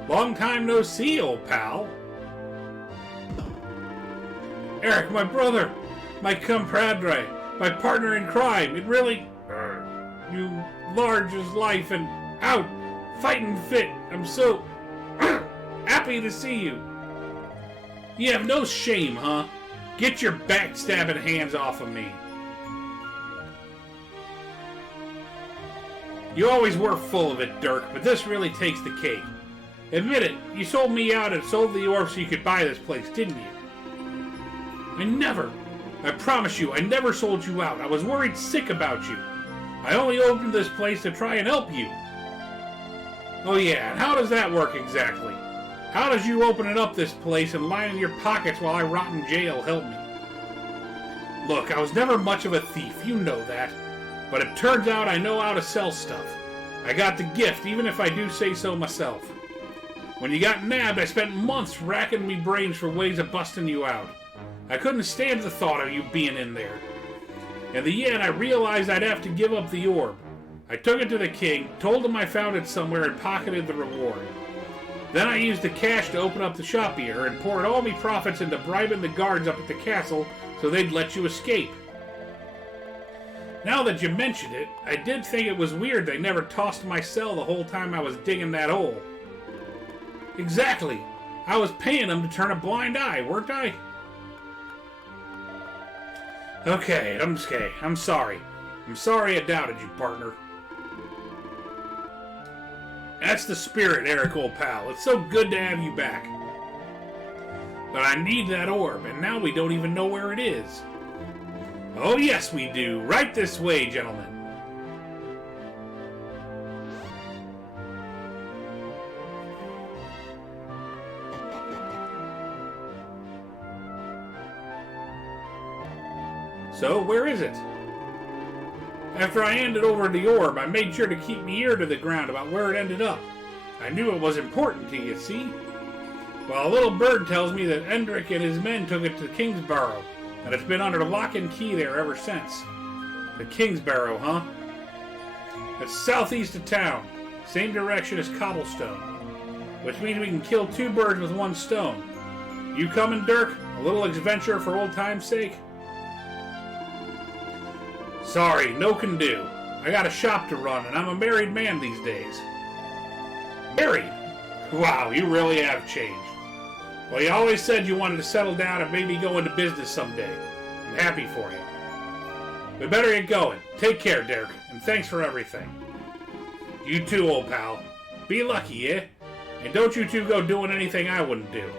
Long time no see, old pal. Eric, my brother, my compadre, my partner in crime. It really... You large as life and out, fighting fit. I'm so happy to see you. You have no shame, huh? Get your backstabbing hands off of me. You always were full of it, Dirk, but this really takes the cake. Admit it, you sold me out and sold the orb so you could buy this place, didn't you? I promise you, I never sold you out. I was worried sick about you. I only opened this place to try and help you. Oh yeah, and how does that work exactly? How does you opening up this place and lining your pockets while I rot in jail help me? Look, I was never much of a thief, you know that. But it turns out I know how to sell stuff. I got the gift, even if I do say so myself. When you got nabbed, I spent months racking me brains for ways of busting you out. I couldn't stand the thought of you being in there. In the end, I realized I'd have to give up the orb. I took it to the king, told him I found it somewhere, and pocketed the reward. Then I used the cash to open up the shop here and poured all me profits into bribing the guards up at the castle so they'd let you escape. Now that you mention it, I did think it was weird they never tossed my cell the whole time I was digging that hole. Exactly. I was paying them to turn a blind eye, weren't I? Okay, I'm sorry. I'm sorry I doubted you, partner. That's the spirit, Eric, old pal. It's so good to have you back. But I need that orb, and now we don't even know where it is. Oh, yes, we do. Right this way, gentlemen. So, where is it? After I handed over the orb, I made sure to keep my ear to the ground about where it ended up. I knew it was important to you, see? Well, a little bird tells me that Endrick and his men took it to Kingsborough, and it's been under lock and key there ever since. The Kingsborough, huh? It's southeast of town, same direction as Cobblestone, which means we can kill two birds with one stone. You coming, Dirk? A little adventure for old time's sake? Sorry, no can do. I got a shop to run, and I'm a married man these days. Married? Wow, you really have changed. Well, you always said you wanted to settle down and maybe go into business someday. I'm happy for you. We better get going. Take care, Derek, and thanks for everything. You too, old pal. Be lucky, eh? And don't you two go doing anything I wouldn't do.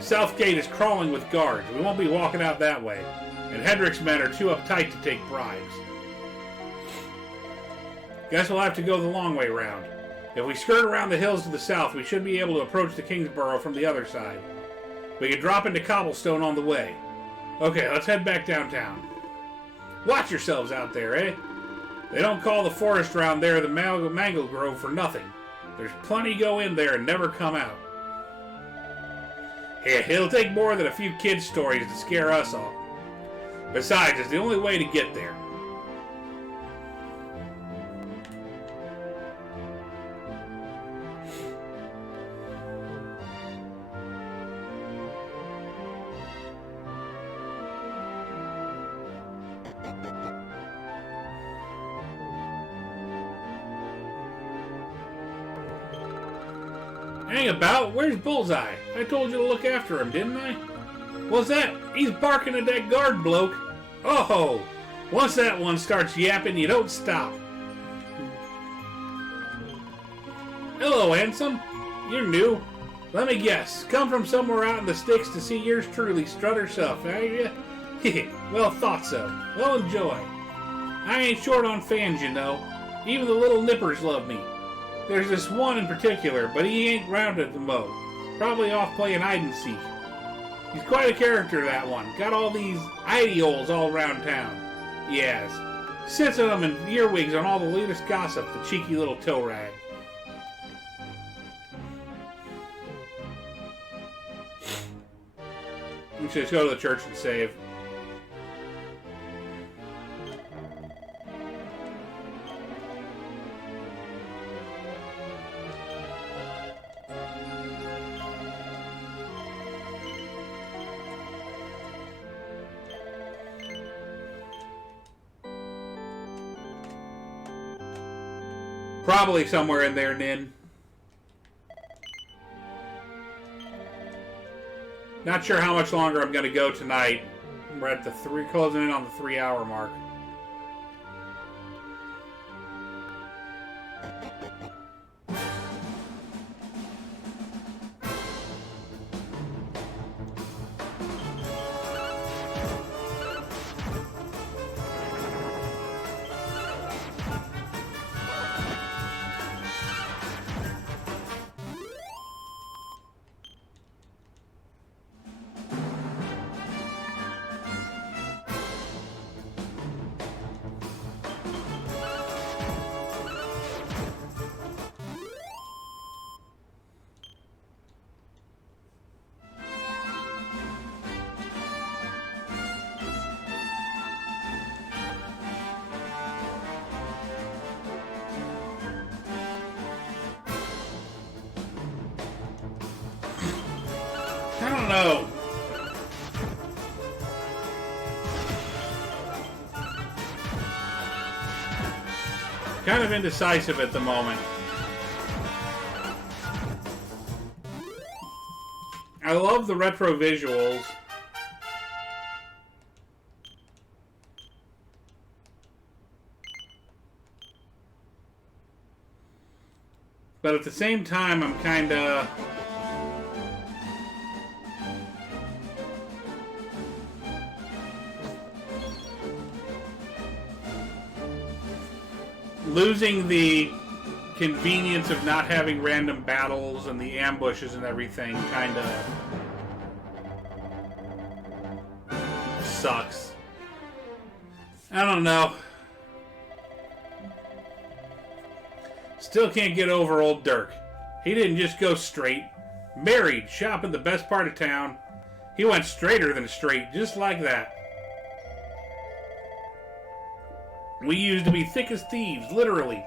The south gate is crawling with guards. We won't be walking out that way. And Hendrick's men are too uptight to take bribes. Guess we'll have to go the long way round. If we skirt around the hills to the south, we should be able to approach the Kingsborough from the other side. We can drop into Cobblestone on the way. Okay, let's head back downtown. Watch yourselves out there, eh? They don't call the forest round there the Mangle Grove for nothing. There's plenty go in there and never come out. Yeah, it'll take more than a few kids' stories to scare us off. Besides, it's the only way to get there. Hang about? Where's Bullseye? I told you to look after him, didn't I? What's that? He's barking at that guard bloke. Oh! Once that one starts yapping, you don't stop. Hello, handsome. You're new. Let me guess. Come from somewhere out in the sticks to see yours truly strut herself, are you? Well, thought so. Well, enjoy. I ain't short on fans, you know. Even the little nippers love me. There's this one in particular, but he ain't round at the mo. Probably off playing hide and seek. He's quite a character, that one. Got all these idiols all around town. Yes. Sits on them in earwigs on all the latest gossip, the cheeky little toe rag. We should just go to the church and save. Probably somewhere in there, Nin. Not sure how much longer I'm going to go tonight. We're at the closing in on the 3-hour mark. I don't know. Kind of indecisive at the moment. I love the retro visuals. But at the same time, I'm kind of... losing the convenience of not having random battles and the ambushes and everything kind of sucks. I don't know. Still can't get over old Dirk. He didn't just go straight. Married, shop in the best part of town. He went straighter than straight, just like that. We used to be thick as thieves, literally.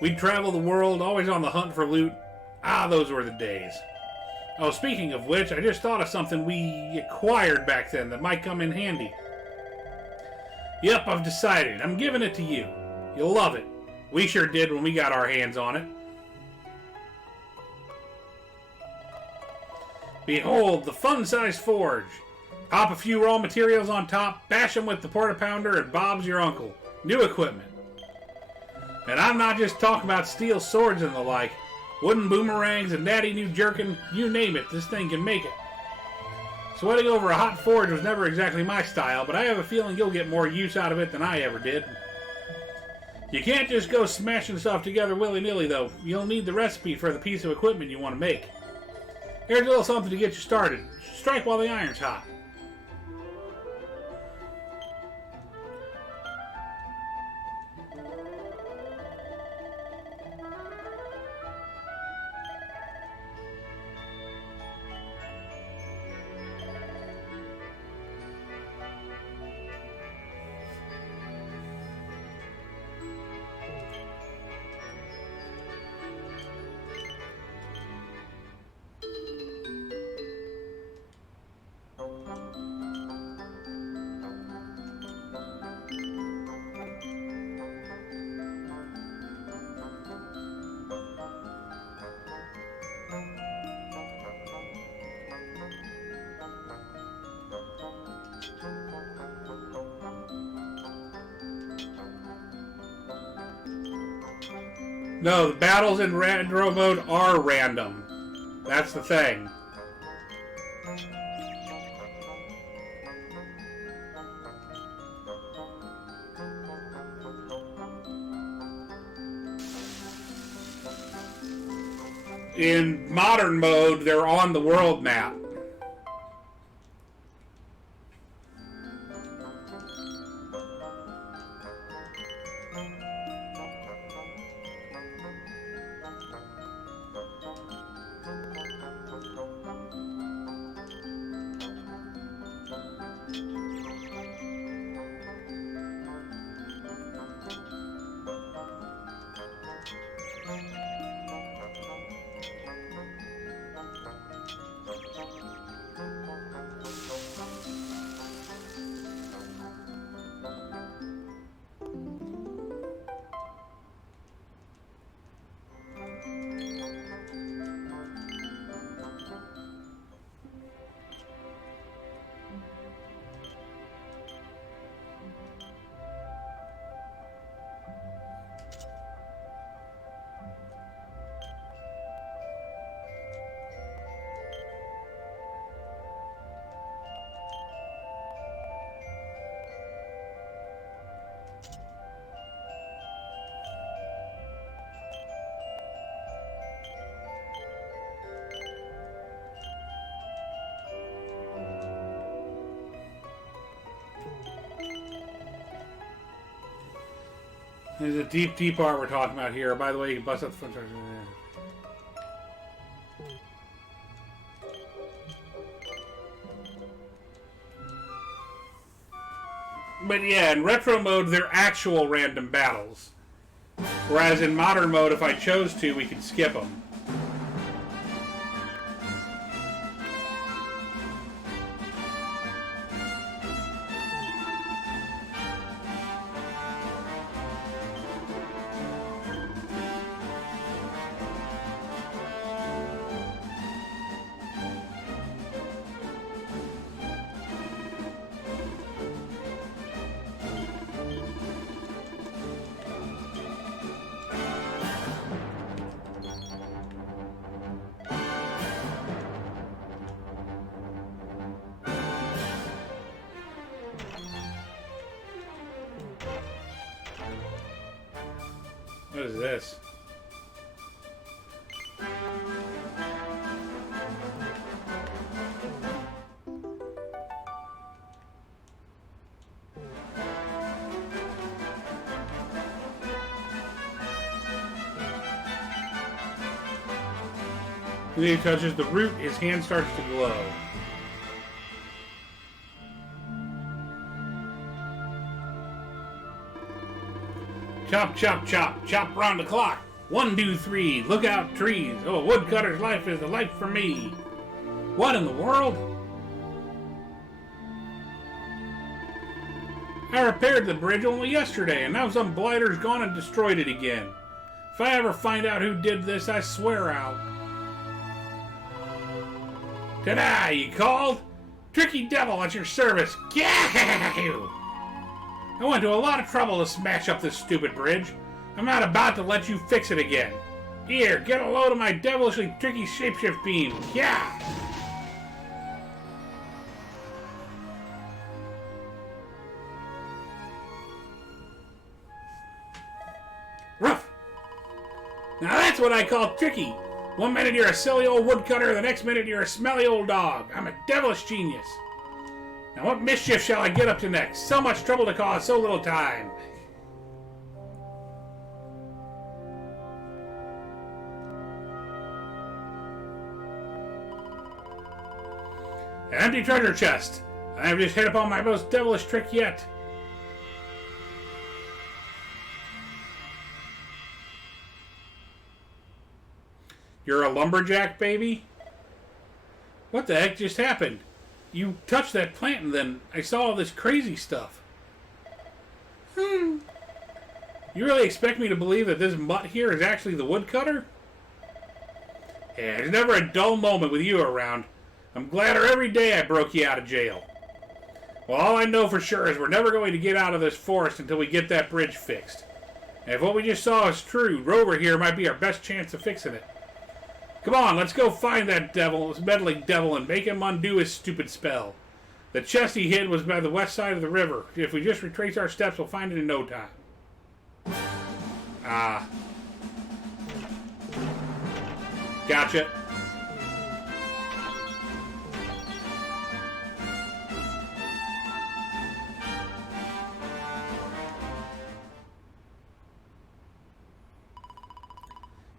We'd travel the world, always on the hunt for loot. Ah, those were the days. Oh, speaking of which, I just thought of something we acquired back then that might come in handy. Yep, I've decided. I'm giving it to you. You'll love it. We sure did when we got our hands on it. Behold, the fun-sized forge. Pop a few raw materials on top, bash them with the porta-pounder, and Bob's your uncle. New equipment. And I'm not just talking about steel swords and the like. Wooden boomerangs and natty new jerkin, you name it, this thing can make it. Sweating over a hot forge was never exactly my style, but I have a feeling you'll get more use out of it than I ever did. You can't just go smashing stuff together willy-nilly, though. You'll need the recipe for the piece of equipment you want to make. Here's a little something to get you started. Strike while the iron's hot. No, the battles in retro mode are random. That's the thing. In modern mode, they're on the world map. There's a deep, deep art we're talking about here. By the way, you can bust up the front. But yeah, in retro mode, they're actual random battles. Whereas in modern mode, if I chose to, we can skip them. What is this? When he touches the root, his hand starts to glow. Chop, chop, chop, chop round the clock. 1, 2, 3, look out trees. Oh, a woodcutter's life is the life for me. What in the world? I repaired the bridge only yesterday, and now some blighter's gone and destroyed it again. If I ever find out who did this, I swear out. Ta-da, you called? Tricky devil at your service. Gah! I went to a lot of trouble to smash up this stupid bridge. I'm not about to let you fix it again. Here, get a load of my devilishly tricky shapeshift beam. Yeah! Rough! Now that's what I call tricky. One minute you're a silly old woodcutter, the next minute you're a smelly old dog. I'm a devilish genius. Now what mischief shall I get up to next? So much trouble to cause so little time. An empty treasure chest. I have just hit upon my most devilish trick yet. You're a lumberjack, baby? What the heck just happened? You touched that plant and then I saw all this crazy stuff. You really expect me to believe that this mutt here is actually the woodcutter? Yeah, there's never a dull moment with you around. I'm gladder every day I broke you out of jail. Well, all I know for sure is we're never going to get out of this forest until we get that bridge fixed. And if what we just saw is true, Rover here might be our best chance of fixing it. Come on, let's go find that devil, this meddling devil, and make him undo his stupid spell. The chest he hid was by the west side of the river. If we just retrace our steps, we'll find it in no time. Ah. Gotcha.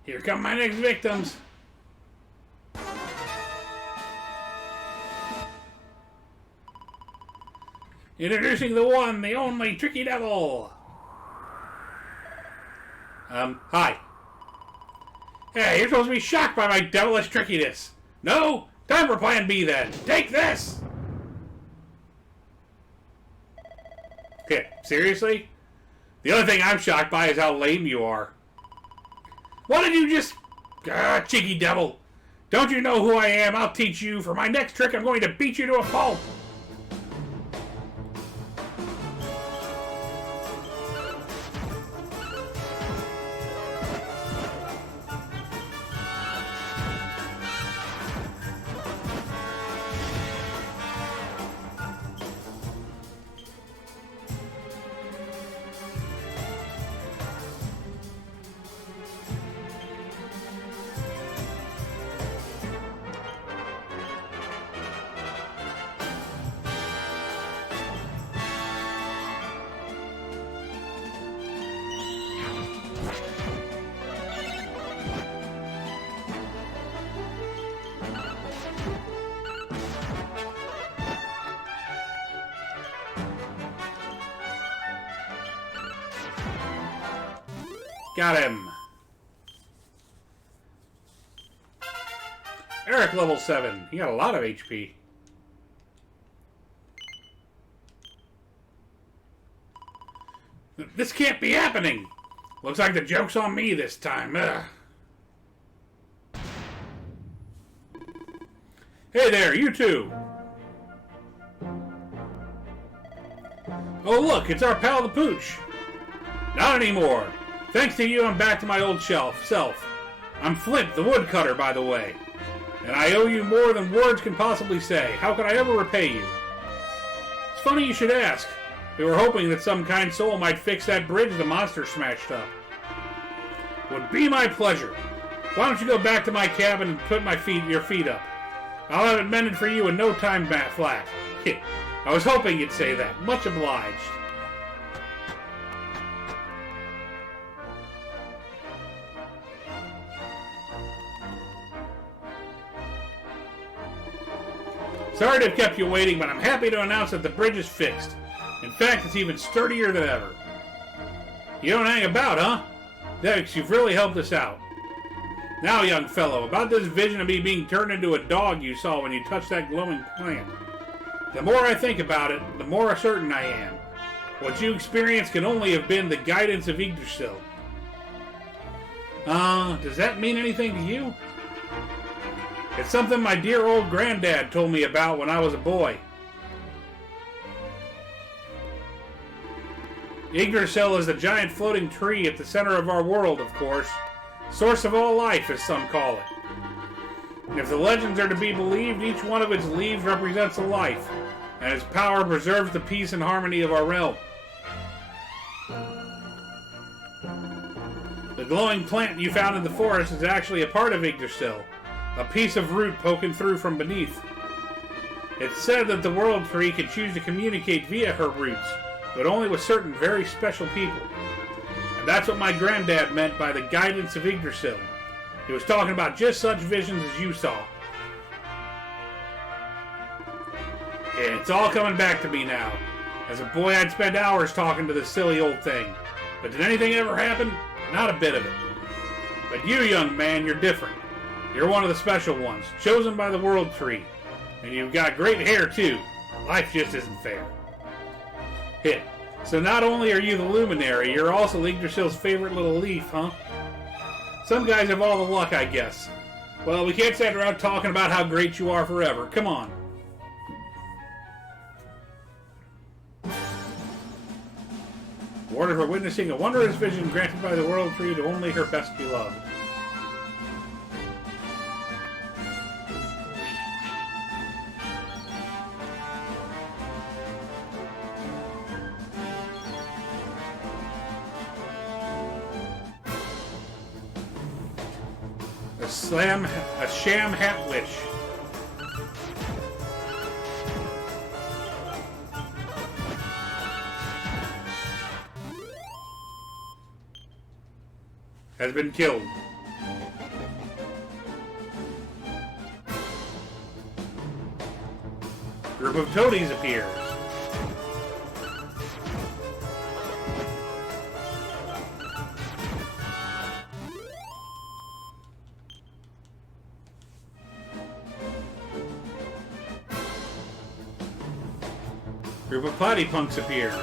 Here come my next victims. Introducing the one, the only Tricky Devil. Hi. Hey, you're supposed to be shocked by my devilish trickiness. No? Time for plan B then. Take this! Okay, seriously? The only thing I'm shocked by is how lame you are. What did you just... cheeky devil. Don't you know who I am? I'll teach you. For my next trick, I'm going to beat you to a pulp. Got him. Eric, level 7. He got a lot of HP. This can't be happening. Looks like the joke's on me this time. Ugh. Hey there, you two. Oh look, it's our pal the Pooch. Not anymore. Thanks to you, I'm back to my old self. I'm Flint, the woodcutter, by the way. And I owe you more than words can possibly say. How could I ever repay you? It's funny you should ask. We were hoping that some kind soul might fix that bridge the monster smashed up. Would be my pleasure. Why don't you go back to my cabin and put your feet up? I'll have it mended for you in no time, flat. I was hoping you'd say that. Much obliged. Sorry to have kept you waiting, but I'm happy to announce that the bridge is fixed. In fact, it's even sturdier than ever. You don't hang about, huh? Thanks, you've really helped us out. Now, young fellow, about this vision of me being turned into a dog you saw when you touched that glowing plant. The more I think about it, the more certain I am. What you experienced can only have been the guidance of Yggdrasil. Does that mean anything to you? It's something my dear old granddad told me about when I was a boy. Yggdrasil is the giant floating tree at the center of our world, of course. Source of all life, as some call it. And if the legends are to be believed, each one of its leaves represents a life, and its power preserves the peace and harmony of our realm. The glowing plant you found in the forest is actually a part of Yggdrasil, a piece of root poking through from beneath. It's said that the World Tree can choose to communicate via her roots, but only with certain very special people. And that's what my granddad meant by the guidance of Yggdrasil. He was talking about just such visions as you saw. Yeah, it's all coming back to me now. As a boy, I'd spend hours talking to this silly old thing. But did anything ever happen? Not a bit of it. But you, young man, you're different. You're one of the special ones, chosen by the World Tree. And you've got great hair, too. Life just isn't fair. Hit. So not only are you the luminary, you're also Yggdrasil's favorite little leaf, huh? Some guys have all the luck, I guess. Well, we can't stand around talking about how great you are forever. Come on. Rewarded for witnessing a wondrous vision granted by the World Tree to only her best beloved. A sham hat witch. Has been killed. Group of toadies appears. Group of platypunks appears.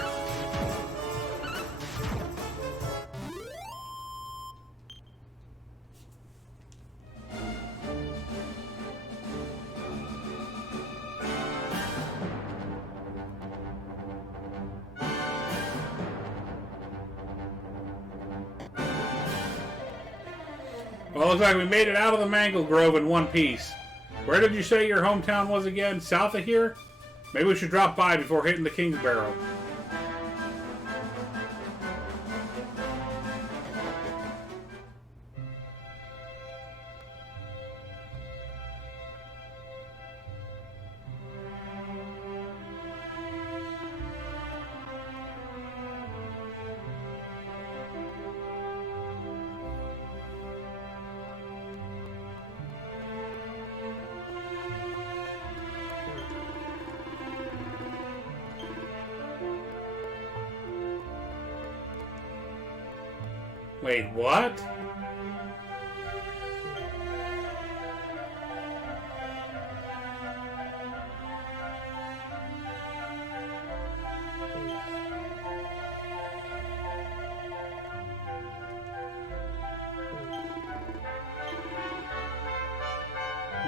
Well, looks like we made it out of the Mangle Grove in one piece. Where did you say your hometown was again? South of here? Maybe we should drop by before hitting the King's Barrow. Wait, what?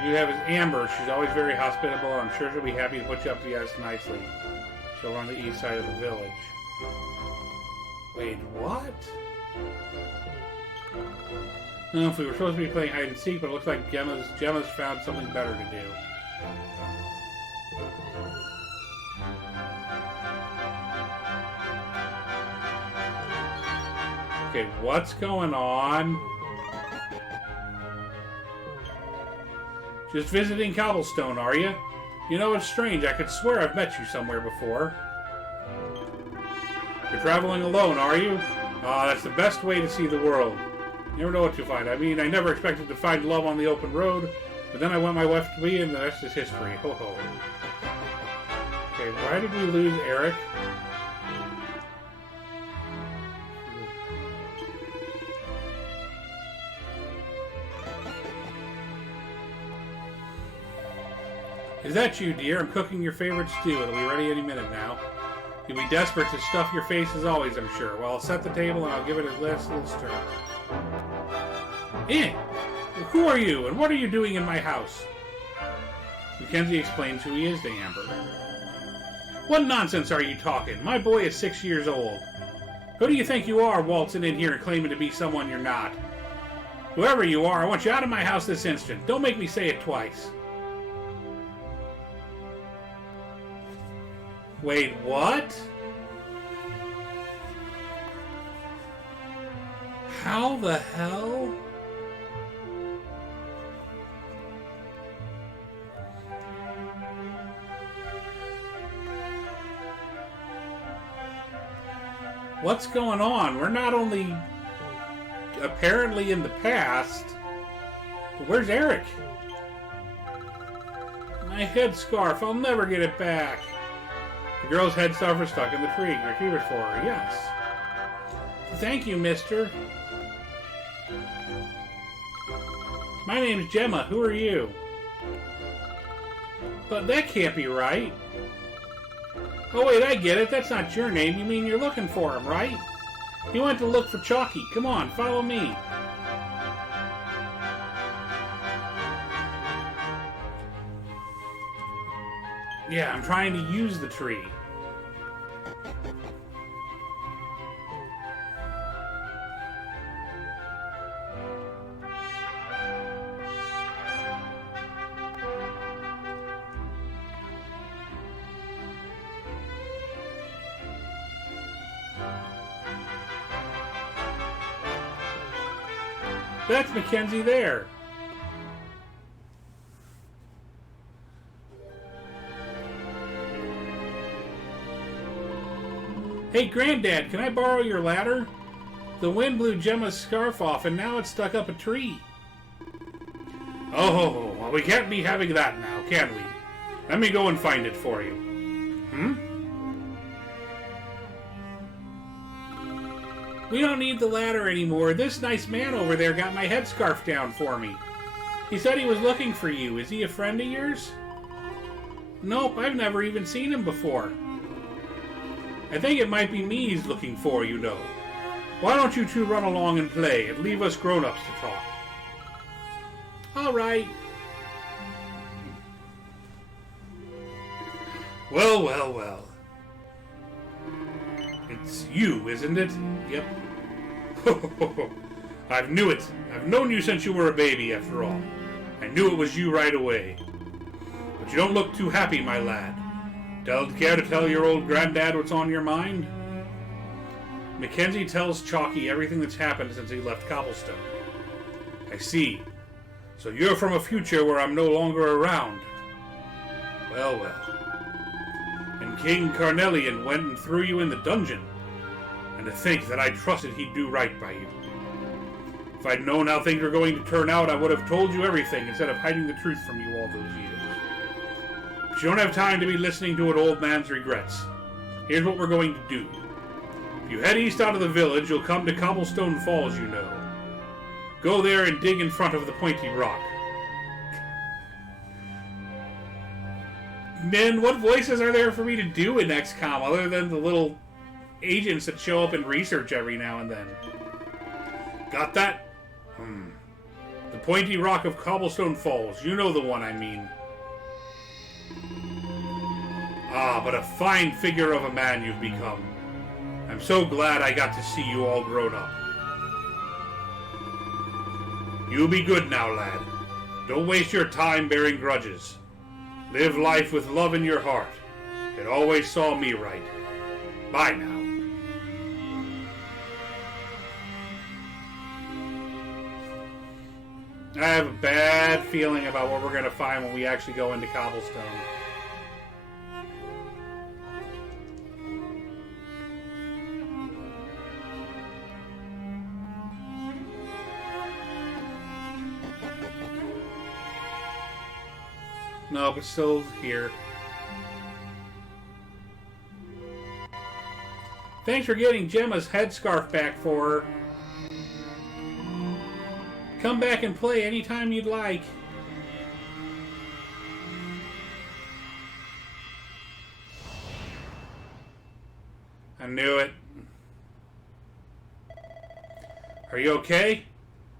You have is Amber. She's always very hospitable. I'm sure she'll be happy to put you up to us nicely. She'll run the east side of the village. Wait, what? I don't know if we were supposed to be playing hide and seek, but it looks like Gemma's found something better to do. Okay, what's going on? Just visiting Cobblestone, are you? You know, it's strange. I could swear I've met you somewhere before. You're traveling alone, are you? Ah, that's the best way to see the world. You never know what you'll find. I mean, I never expected to find love on the open road, but then I went my left to be, and the rest is history. Ho ho. Okay, why did we lose Eric? Is that you, dear? I'm cooking your favorite stew. It'll be ready any minute now. You'll be desperate to stuff your face as always, I'm sure. Well, I'll set the table and I'll give it a last little stir. Eh! Who are you, and what are you doing in my house? Mackenzie explains who he is to Amber. What nonsense are you talking? My boy is 6 years old. Who do you think you are, waltzing in here and claiming to be someone you're not? Whoever you are, I want you out of my house this instant. Don't make me say it twice. Wait, what? How the hell? What's going on? We're not only apparently in the past, but where's Eric? My headscarf, I'll never get it back. The girl's headscarf is stuck in the tree. Retrieve it for her, yes. Thank you, mister. My name's Gemma. Who are you? But that can't be right. Oh, wait, I get it. That's not your name. You mean you're looking for him, right? You went to look for Chalky. Come on, follow me. Yeah, I'm trying to use the tree. That's Mackenzie there. Hey, Granddad, can I borrow your ladder? The wind blew Gemma's scarf off, and now it's stuck up a tree. Oh, well, we can't be having that now, can we? Let me go and find it for you. We don't need the ladder anymore. This nice man over there got my headscarf down for me. He said he was looking for you. Is he a friend of yours? Nope, I've never even seen him before. I think it might be me he's looking for, you know. Why don't you two run along and play, and leave us grown-ups to talk? All right. Well, well, well. It's you, isn't it? Yep. I've knew it. I've known you since you were a baby, after all. I knew it was you right away. But you don't look too happy, my lad. Care to tell your old granddad what's on your mind? Mackenzie tells Chalky everything that's happened since he left Cobblestone. I see. So you're from a future where I'm no longer around. Well, well. And King Carnelian went and threw you in the dungeon. And to think that I trusted he'd do right by you. If I'd known how things were going to turn out, I would have told you everything instead of hiding the truth from you all those years. But you don't have time to be listening to an old man's regrets. Here's what we're going to do. If you head east out of the village, you'll come to Cobblestone Falls, you know. Go there and dig in front of the pointy rock. Man, what voices are there for me to do in XCOM other than the little agents that show up in research every now and then? Got that? The pointy rock of Cobblestone Falls. You know the one I mean. Ah, but a fine figure of a man you've become. I'm so glad I got to see you all grown up. You be good now, lad. Don't waste your time bearing grudges. Live life with love in your heart. It always saw me right. Bye now. I have a bad feeling about what we're going to find when we actually go into Cobblestone. No, but still here. Thanks for getting Gemma's headscarf back for her. Come back and play anytime you'd like. I knew it. Are you okay?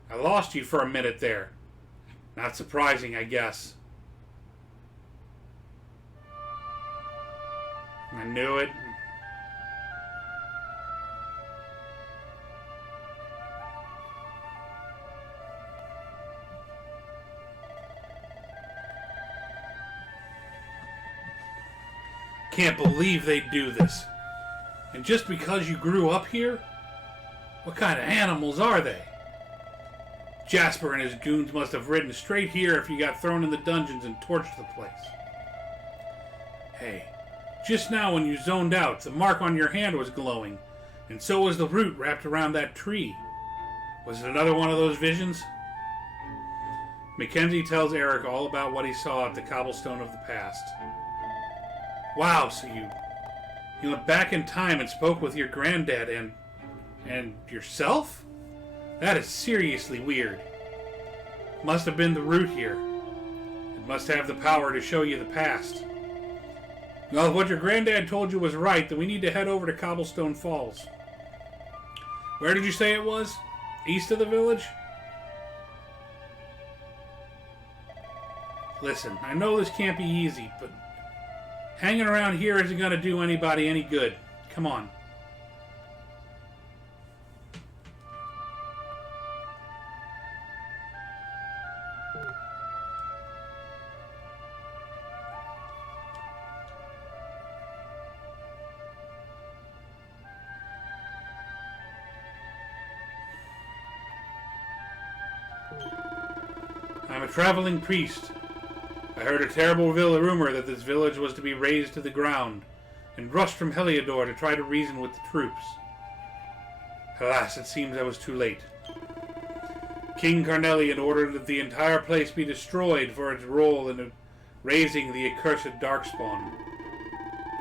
I lost you for a minute there. Not surprising, I guess. I knew it. Can't believe they'd do this. And just because you grew up here? What kind of animals are they? Jasper and his goons must have ridden straight here if you got thrown in the dungeons and torched the place. Hey, just now when you zoned out, the mark on your hand was glowing, and so was the root wrapped around that tree. Was it another one of those visions? Mackenzie tells Eric all about what he saw at the Cobblestone of the past. Wow, so you went back in time and spoke with your granddad and yourself? That is seriously weird. Must have been the root here. It must have the power to show you the past. Well, if what your granddad told you was right, then we need to head over to Cobblestone Falls. Where did you say it was? East of the village? Listen, I know this can't be easy, but hanging around here isn't going to do anybody any good. Come on. I'm a traveling priest. I heard a terrible rumor that this village was to be razed to the ground, and rushed from Heliodor to try to reason with the troops. Alas, it seems I was too late. King Carnelian ordered that the entire place be destroyed for its role in raising the accursed Darkspawn.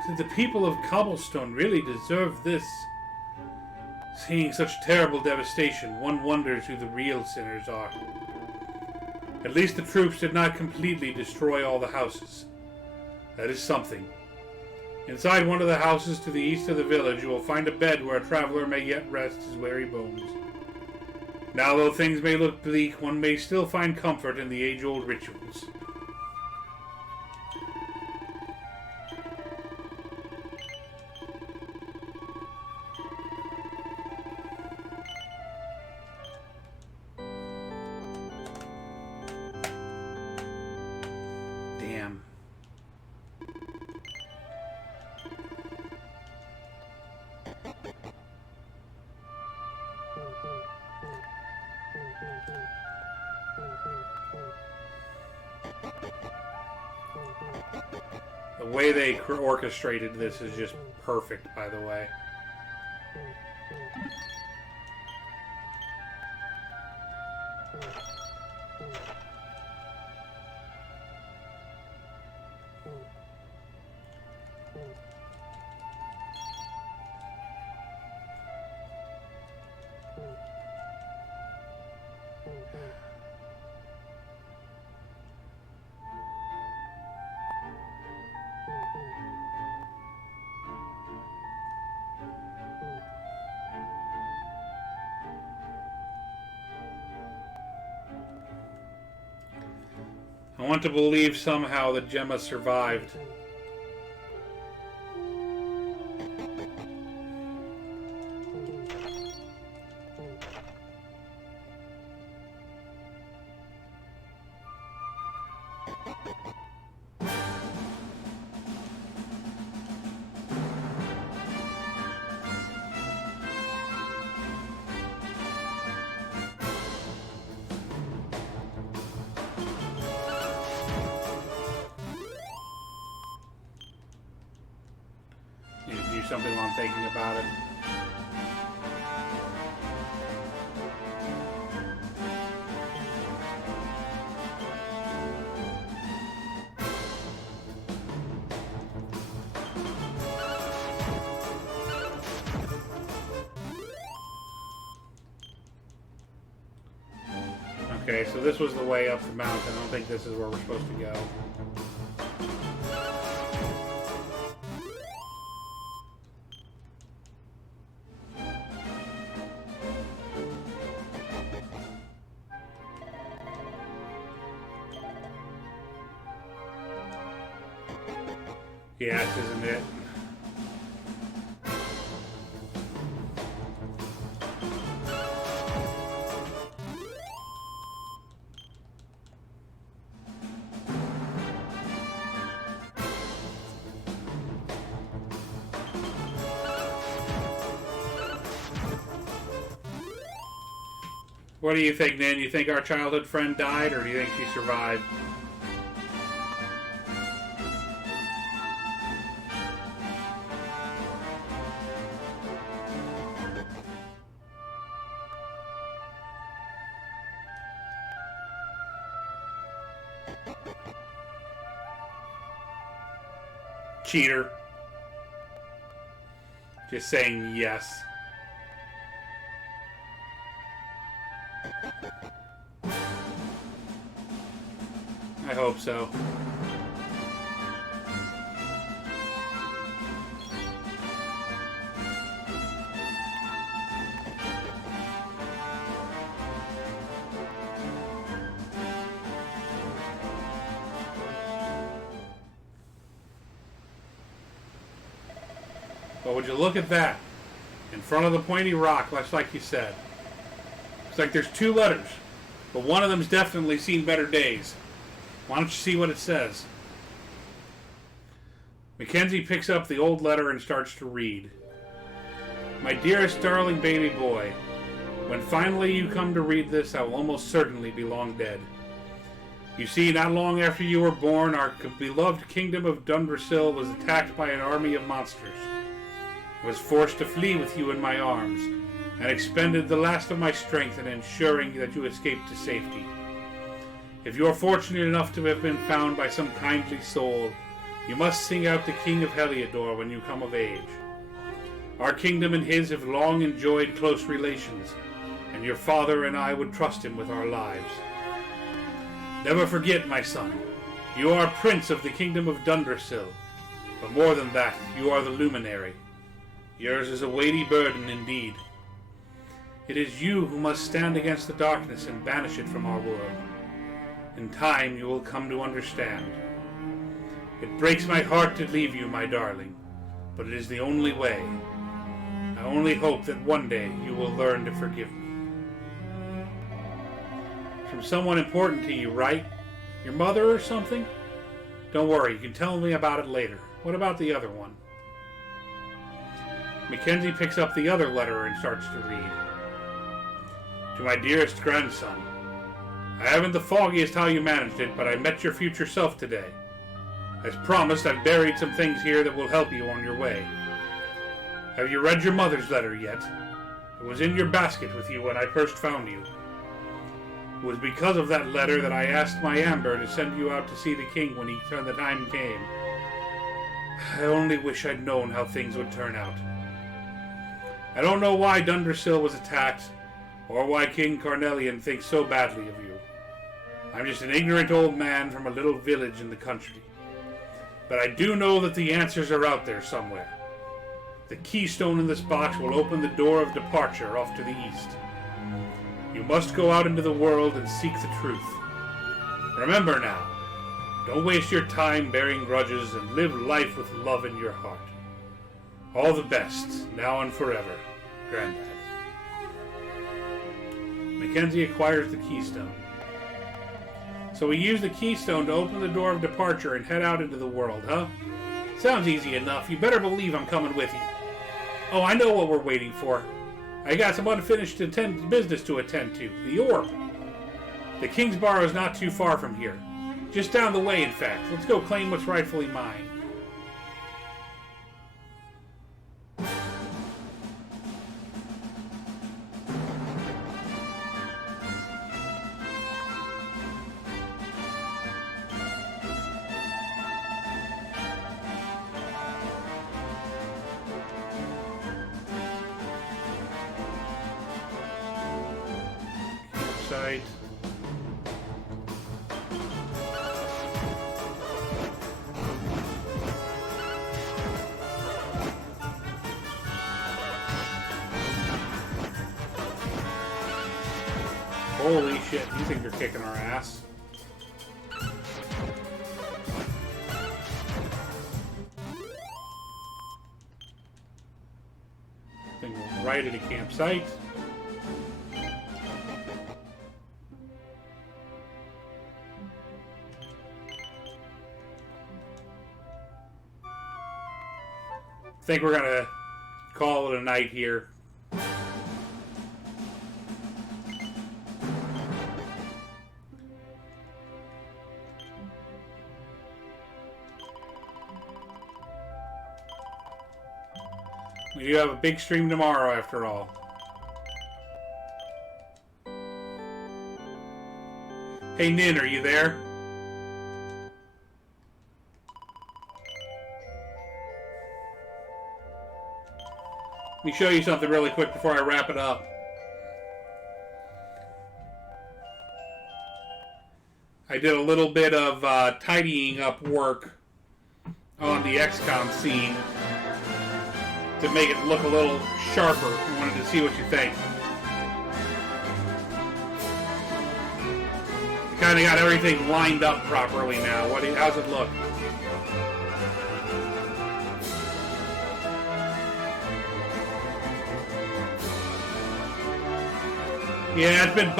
Did the people of Cobblestone really deserve this? Seeing such terrible devastation, one wonders who the real sinners are. At least the troops did not completely destroy all the houses. That is something. Inside one of the houses to the east of the village, you will find a bed where a traveler may yet rest his weary bones. Now, though things may look bleak, one may still find comfort in the age-old rituals. Damn. The way they orchestrated this is just perfect, by the way. I want to believe somehow that Gemma survived. Something while I'm thinking about it. Okay, so this was the way up the mountain. I don't think this is where we're supposed to go. Yeah, this isn't it. What do you think, Nan? You think our childhood friend died, or do you think she survived? Cheater. Just saying yes. I hope so. But would you look at that? In front of the pointy rock, just like you said. It's like there's two letters, but one of them's definitely seen better days. Why don't you see what it says? Mackenzie picks up the old letter and starts to read. My dearest darling baby boy, when finally you come to read this, I will almost certainly be long dead. You see, not long after you were born, our beloved kingdom of Dundrasil was attacked by an army of monsters. I was forced to flee with you in my arms, and expended the last of my strength in ensuring that you escaped to safety. If you are fortunate enough to have been found by some kindly soul, you must sing out the King of Heliodor when you come of age. Our kingdom and his have long enjoyed close relations, and your father and I would trust him with our lives. Never forget, my son, you are prince of the kingdom of Dundrasil, but more than that, you are the luminary. Yours is a weighty burden indeed. It is you who must stand against the darkness and banish it from our world. In time, you will come to understand. It breaks my heart to leave you, my darling, but it is the only way. I only hope that one day you will learn to forgive me. From someone important to you, right? Your mother or something? Don't worry, you can tell me about it later. What about the other one? Mackenzie picks up the other letter and starts to read. To my dearest grandson, I haven't the foggiest how you managed it, but I met your future self today. As promised, I've buried some things here that will help you on your way. Have you read your mother's letter yet? It was in your basket with you when I first found you. It was because of that letter that I asked my Amber to send you out to see the king when the time came. I only wish I'd known how things would turn out. I don't know why Dundrasil was attacked, or why King Carnelian thinks so badly of you. I'm just an ignorant old man from a little village in the country. But I do know that the answers are out there somewhere. The keystone in this box will open the door of departure off to the east. You must go out into the world and seek the truth. Remember now, don't waste your time bearing grudges and live life with love in your heart. All the best, now and forever, Granddad. Mackenzie acquires the keystone. So we use the keystone to open the door of departure and head out into the world, huh? Sounds easy enough. You better believe I'm coming with you. Oh, I know what we're waiting for. I got some unfinished business to attend to. The orb. The King's Barrow is not too far from here. Just down the way, in fact. Let's go claim what's rightfully mine. Site. Holy shit, you think you're kicking our ass. Thing was right at a campsite. I think we're gonna call it a night here. We do have a big stream tomorrow, after all. Hey, Nin, are you there? Let me show you something really quick before I wrap it up. I did a little bit of tidying up work on the XCOM scene to make it look a little sharper. I wanted to see what you think. I kind of got everything lined up properly now. How's it look? Yeah, it's been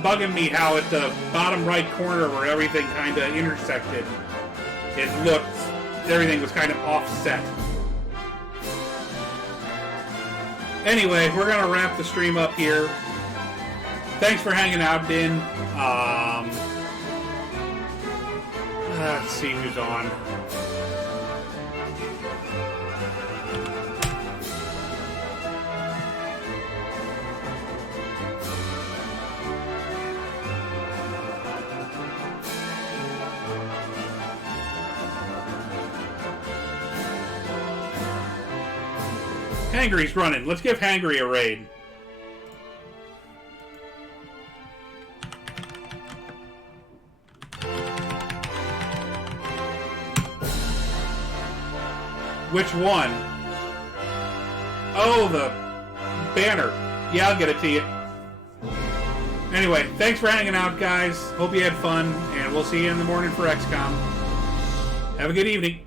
bugging me how at the bottom right corner where everything kind of intersected, everything was kind of offset. Anyway, we're going to wrap the stream up here. Thanks for hanging out, Din. Let's see who's on. Hangry's running. Let's give Hangry a raid. Which one? Oh, the banner. Yeah, I'll get it to you. Anyway, thanks for hanging out, guys. Hope you had fun, and we'll see you in the morning for XCOM. Have a good evening.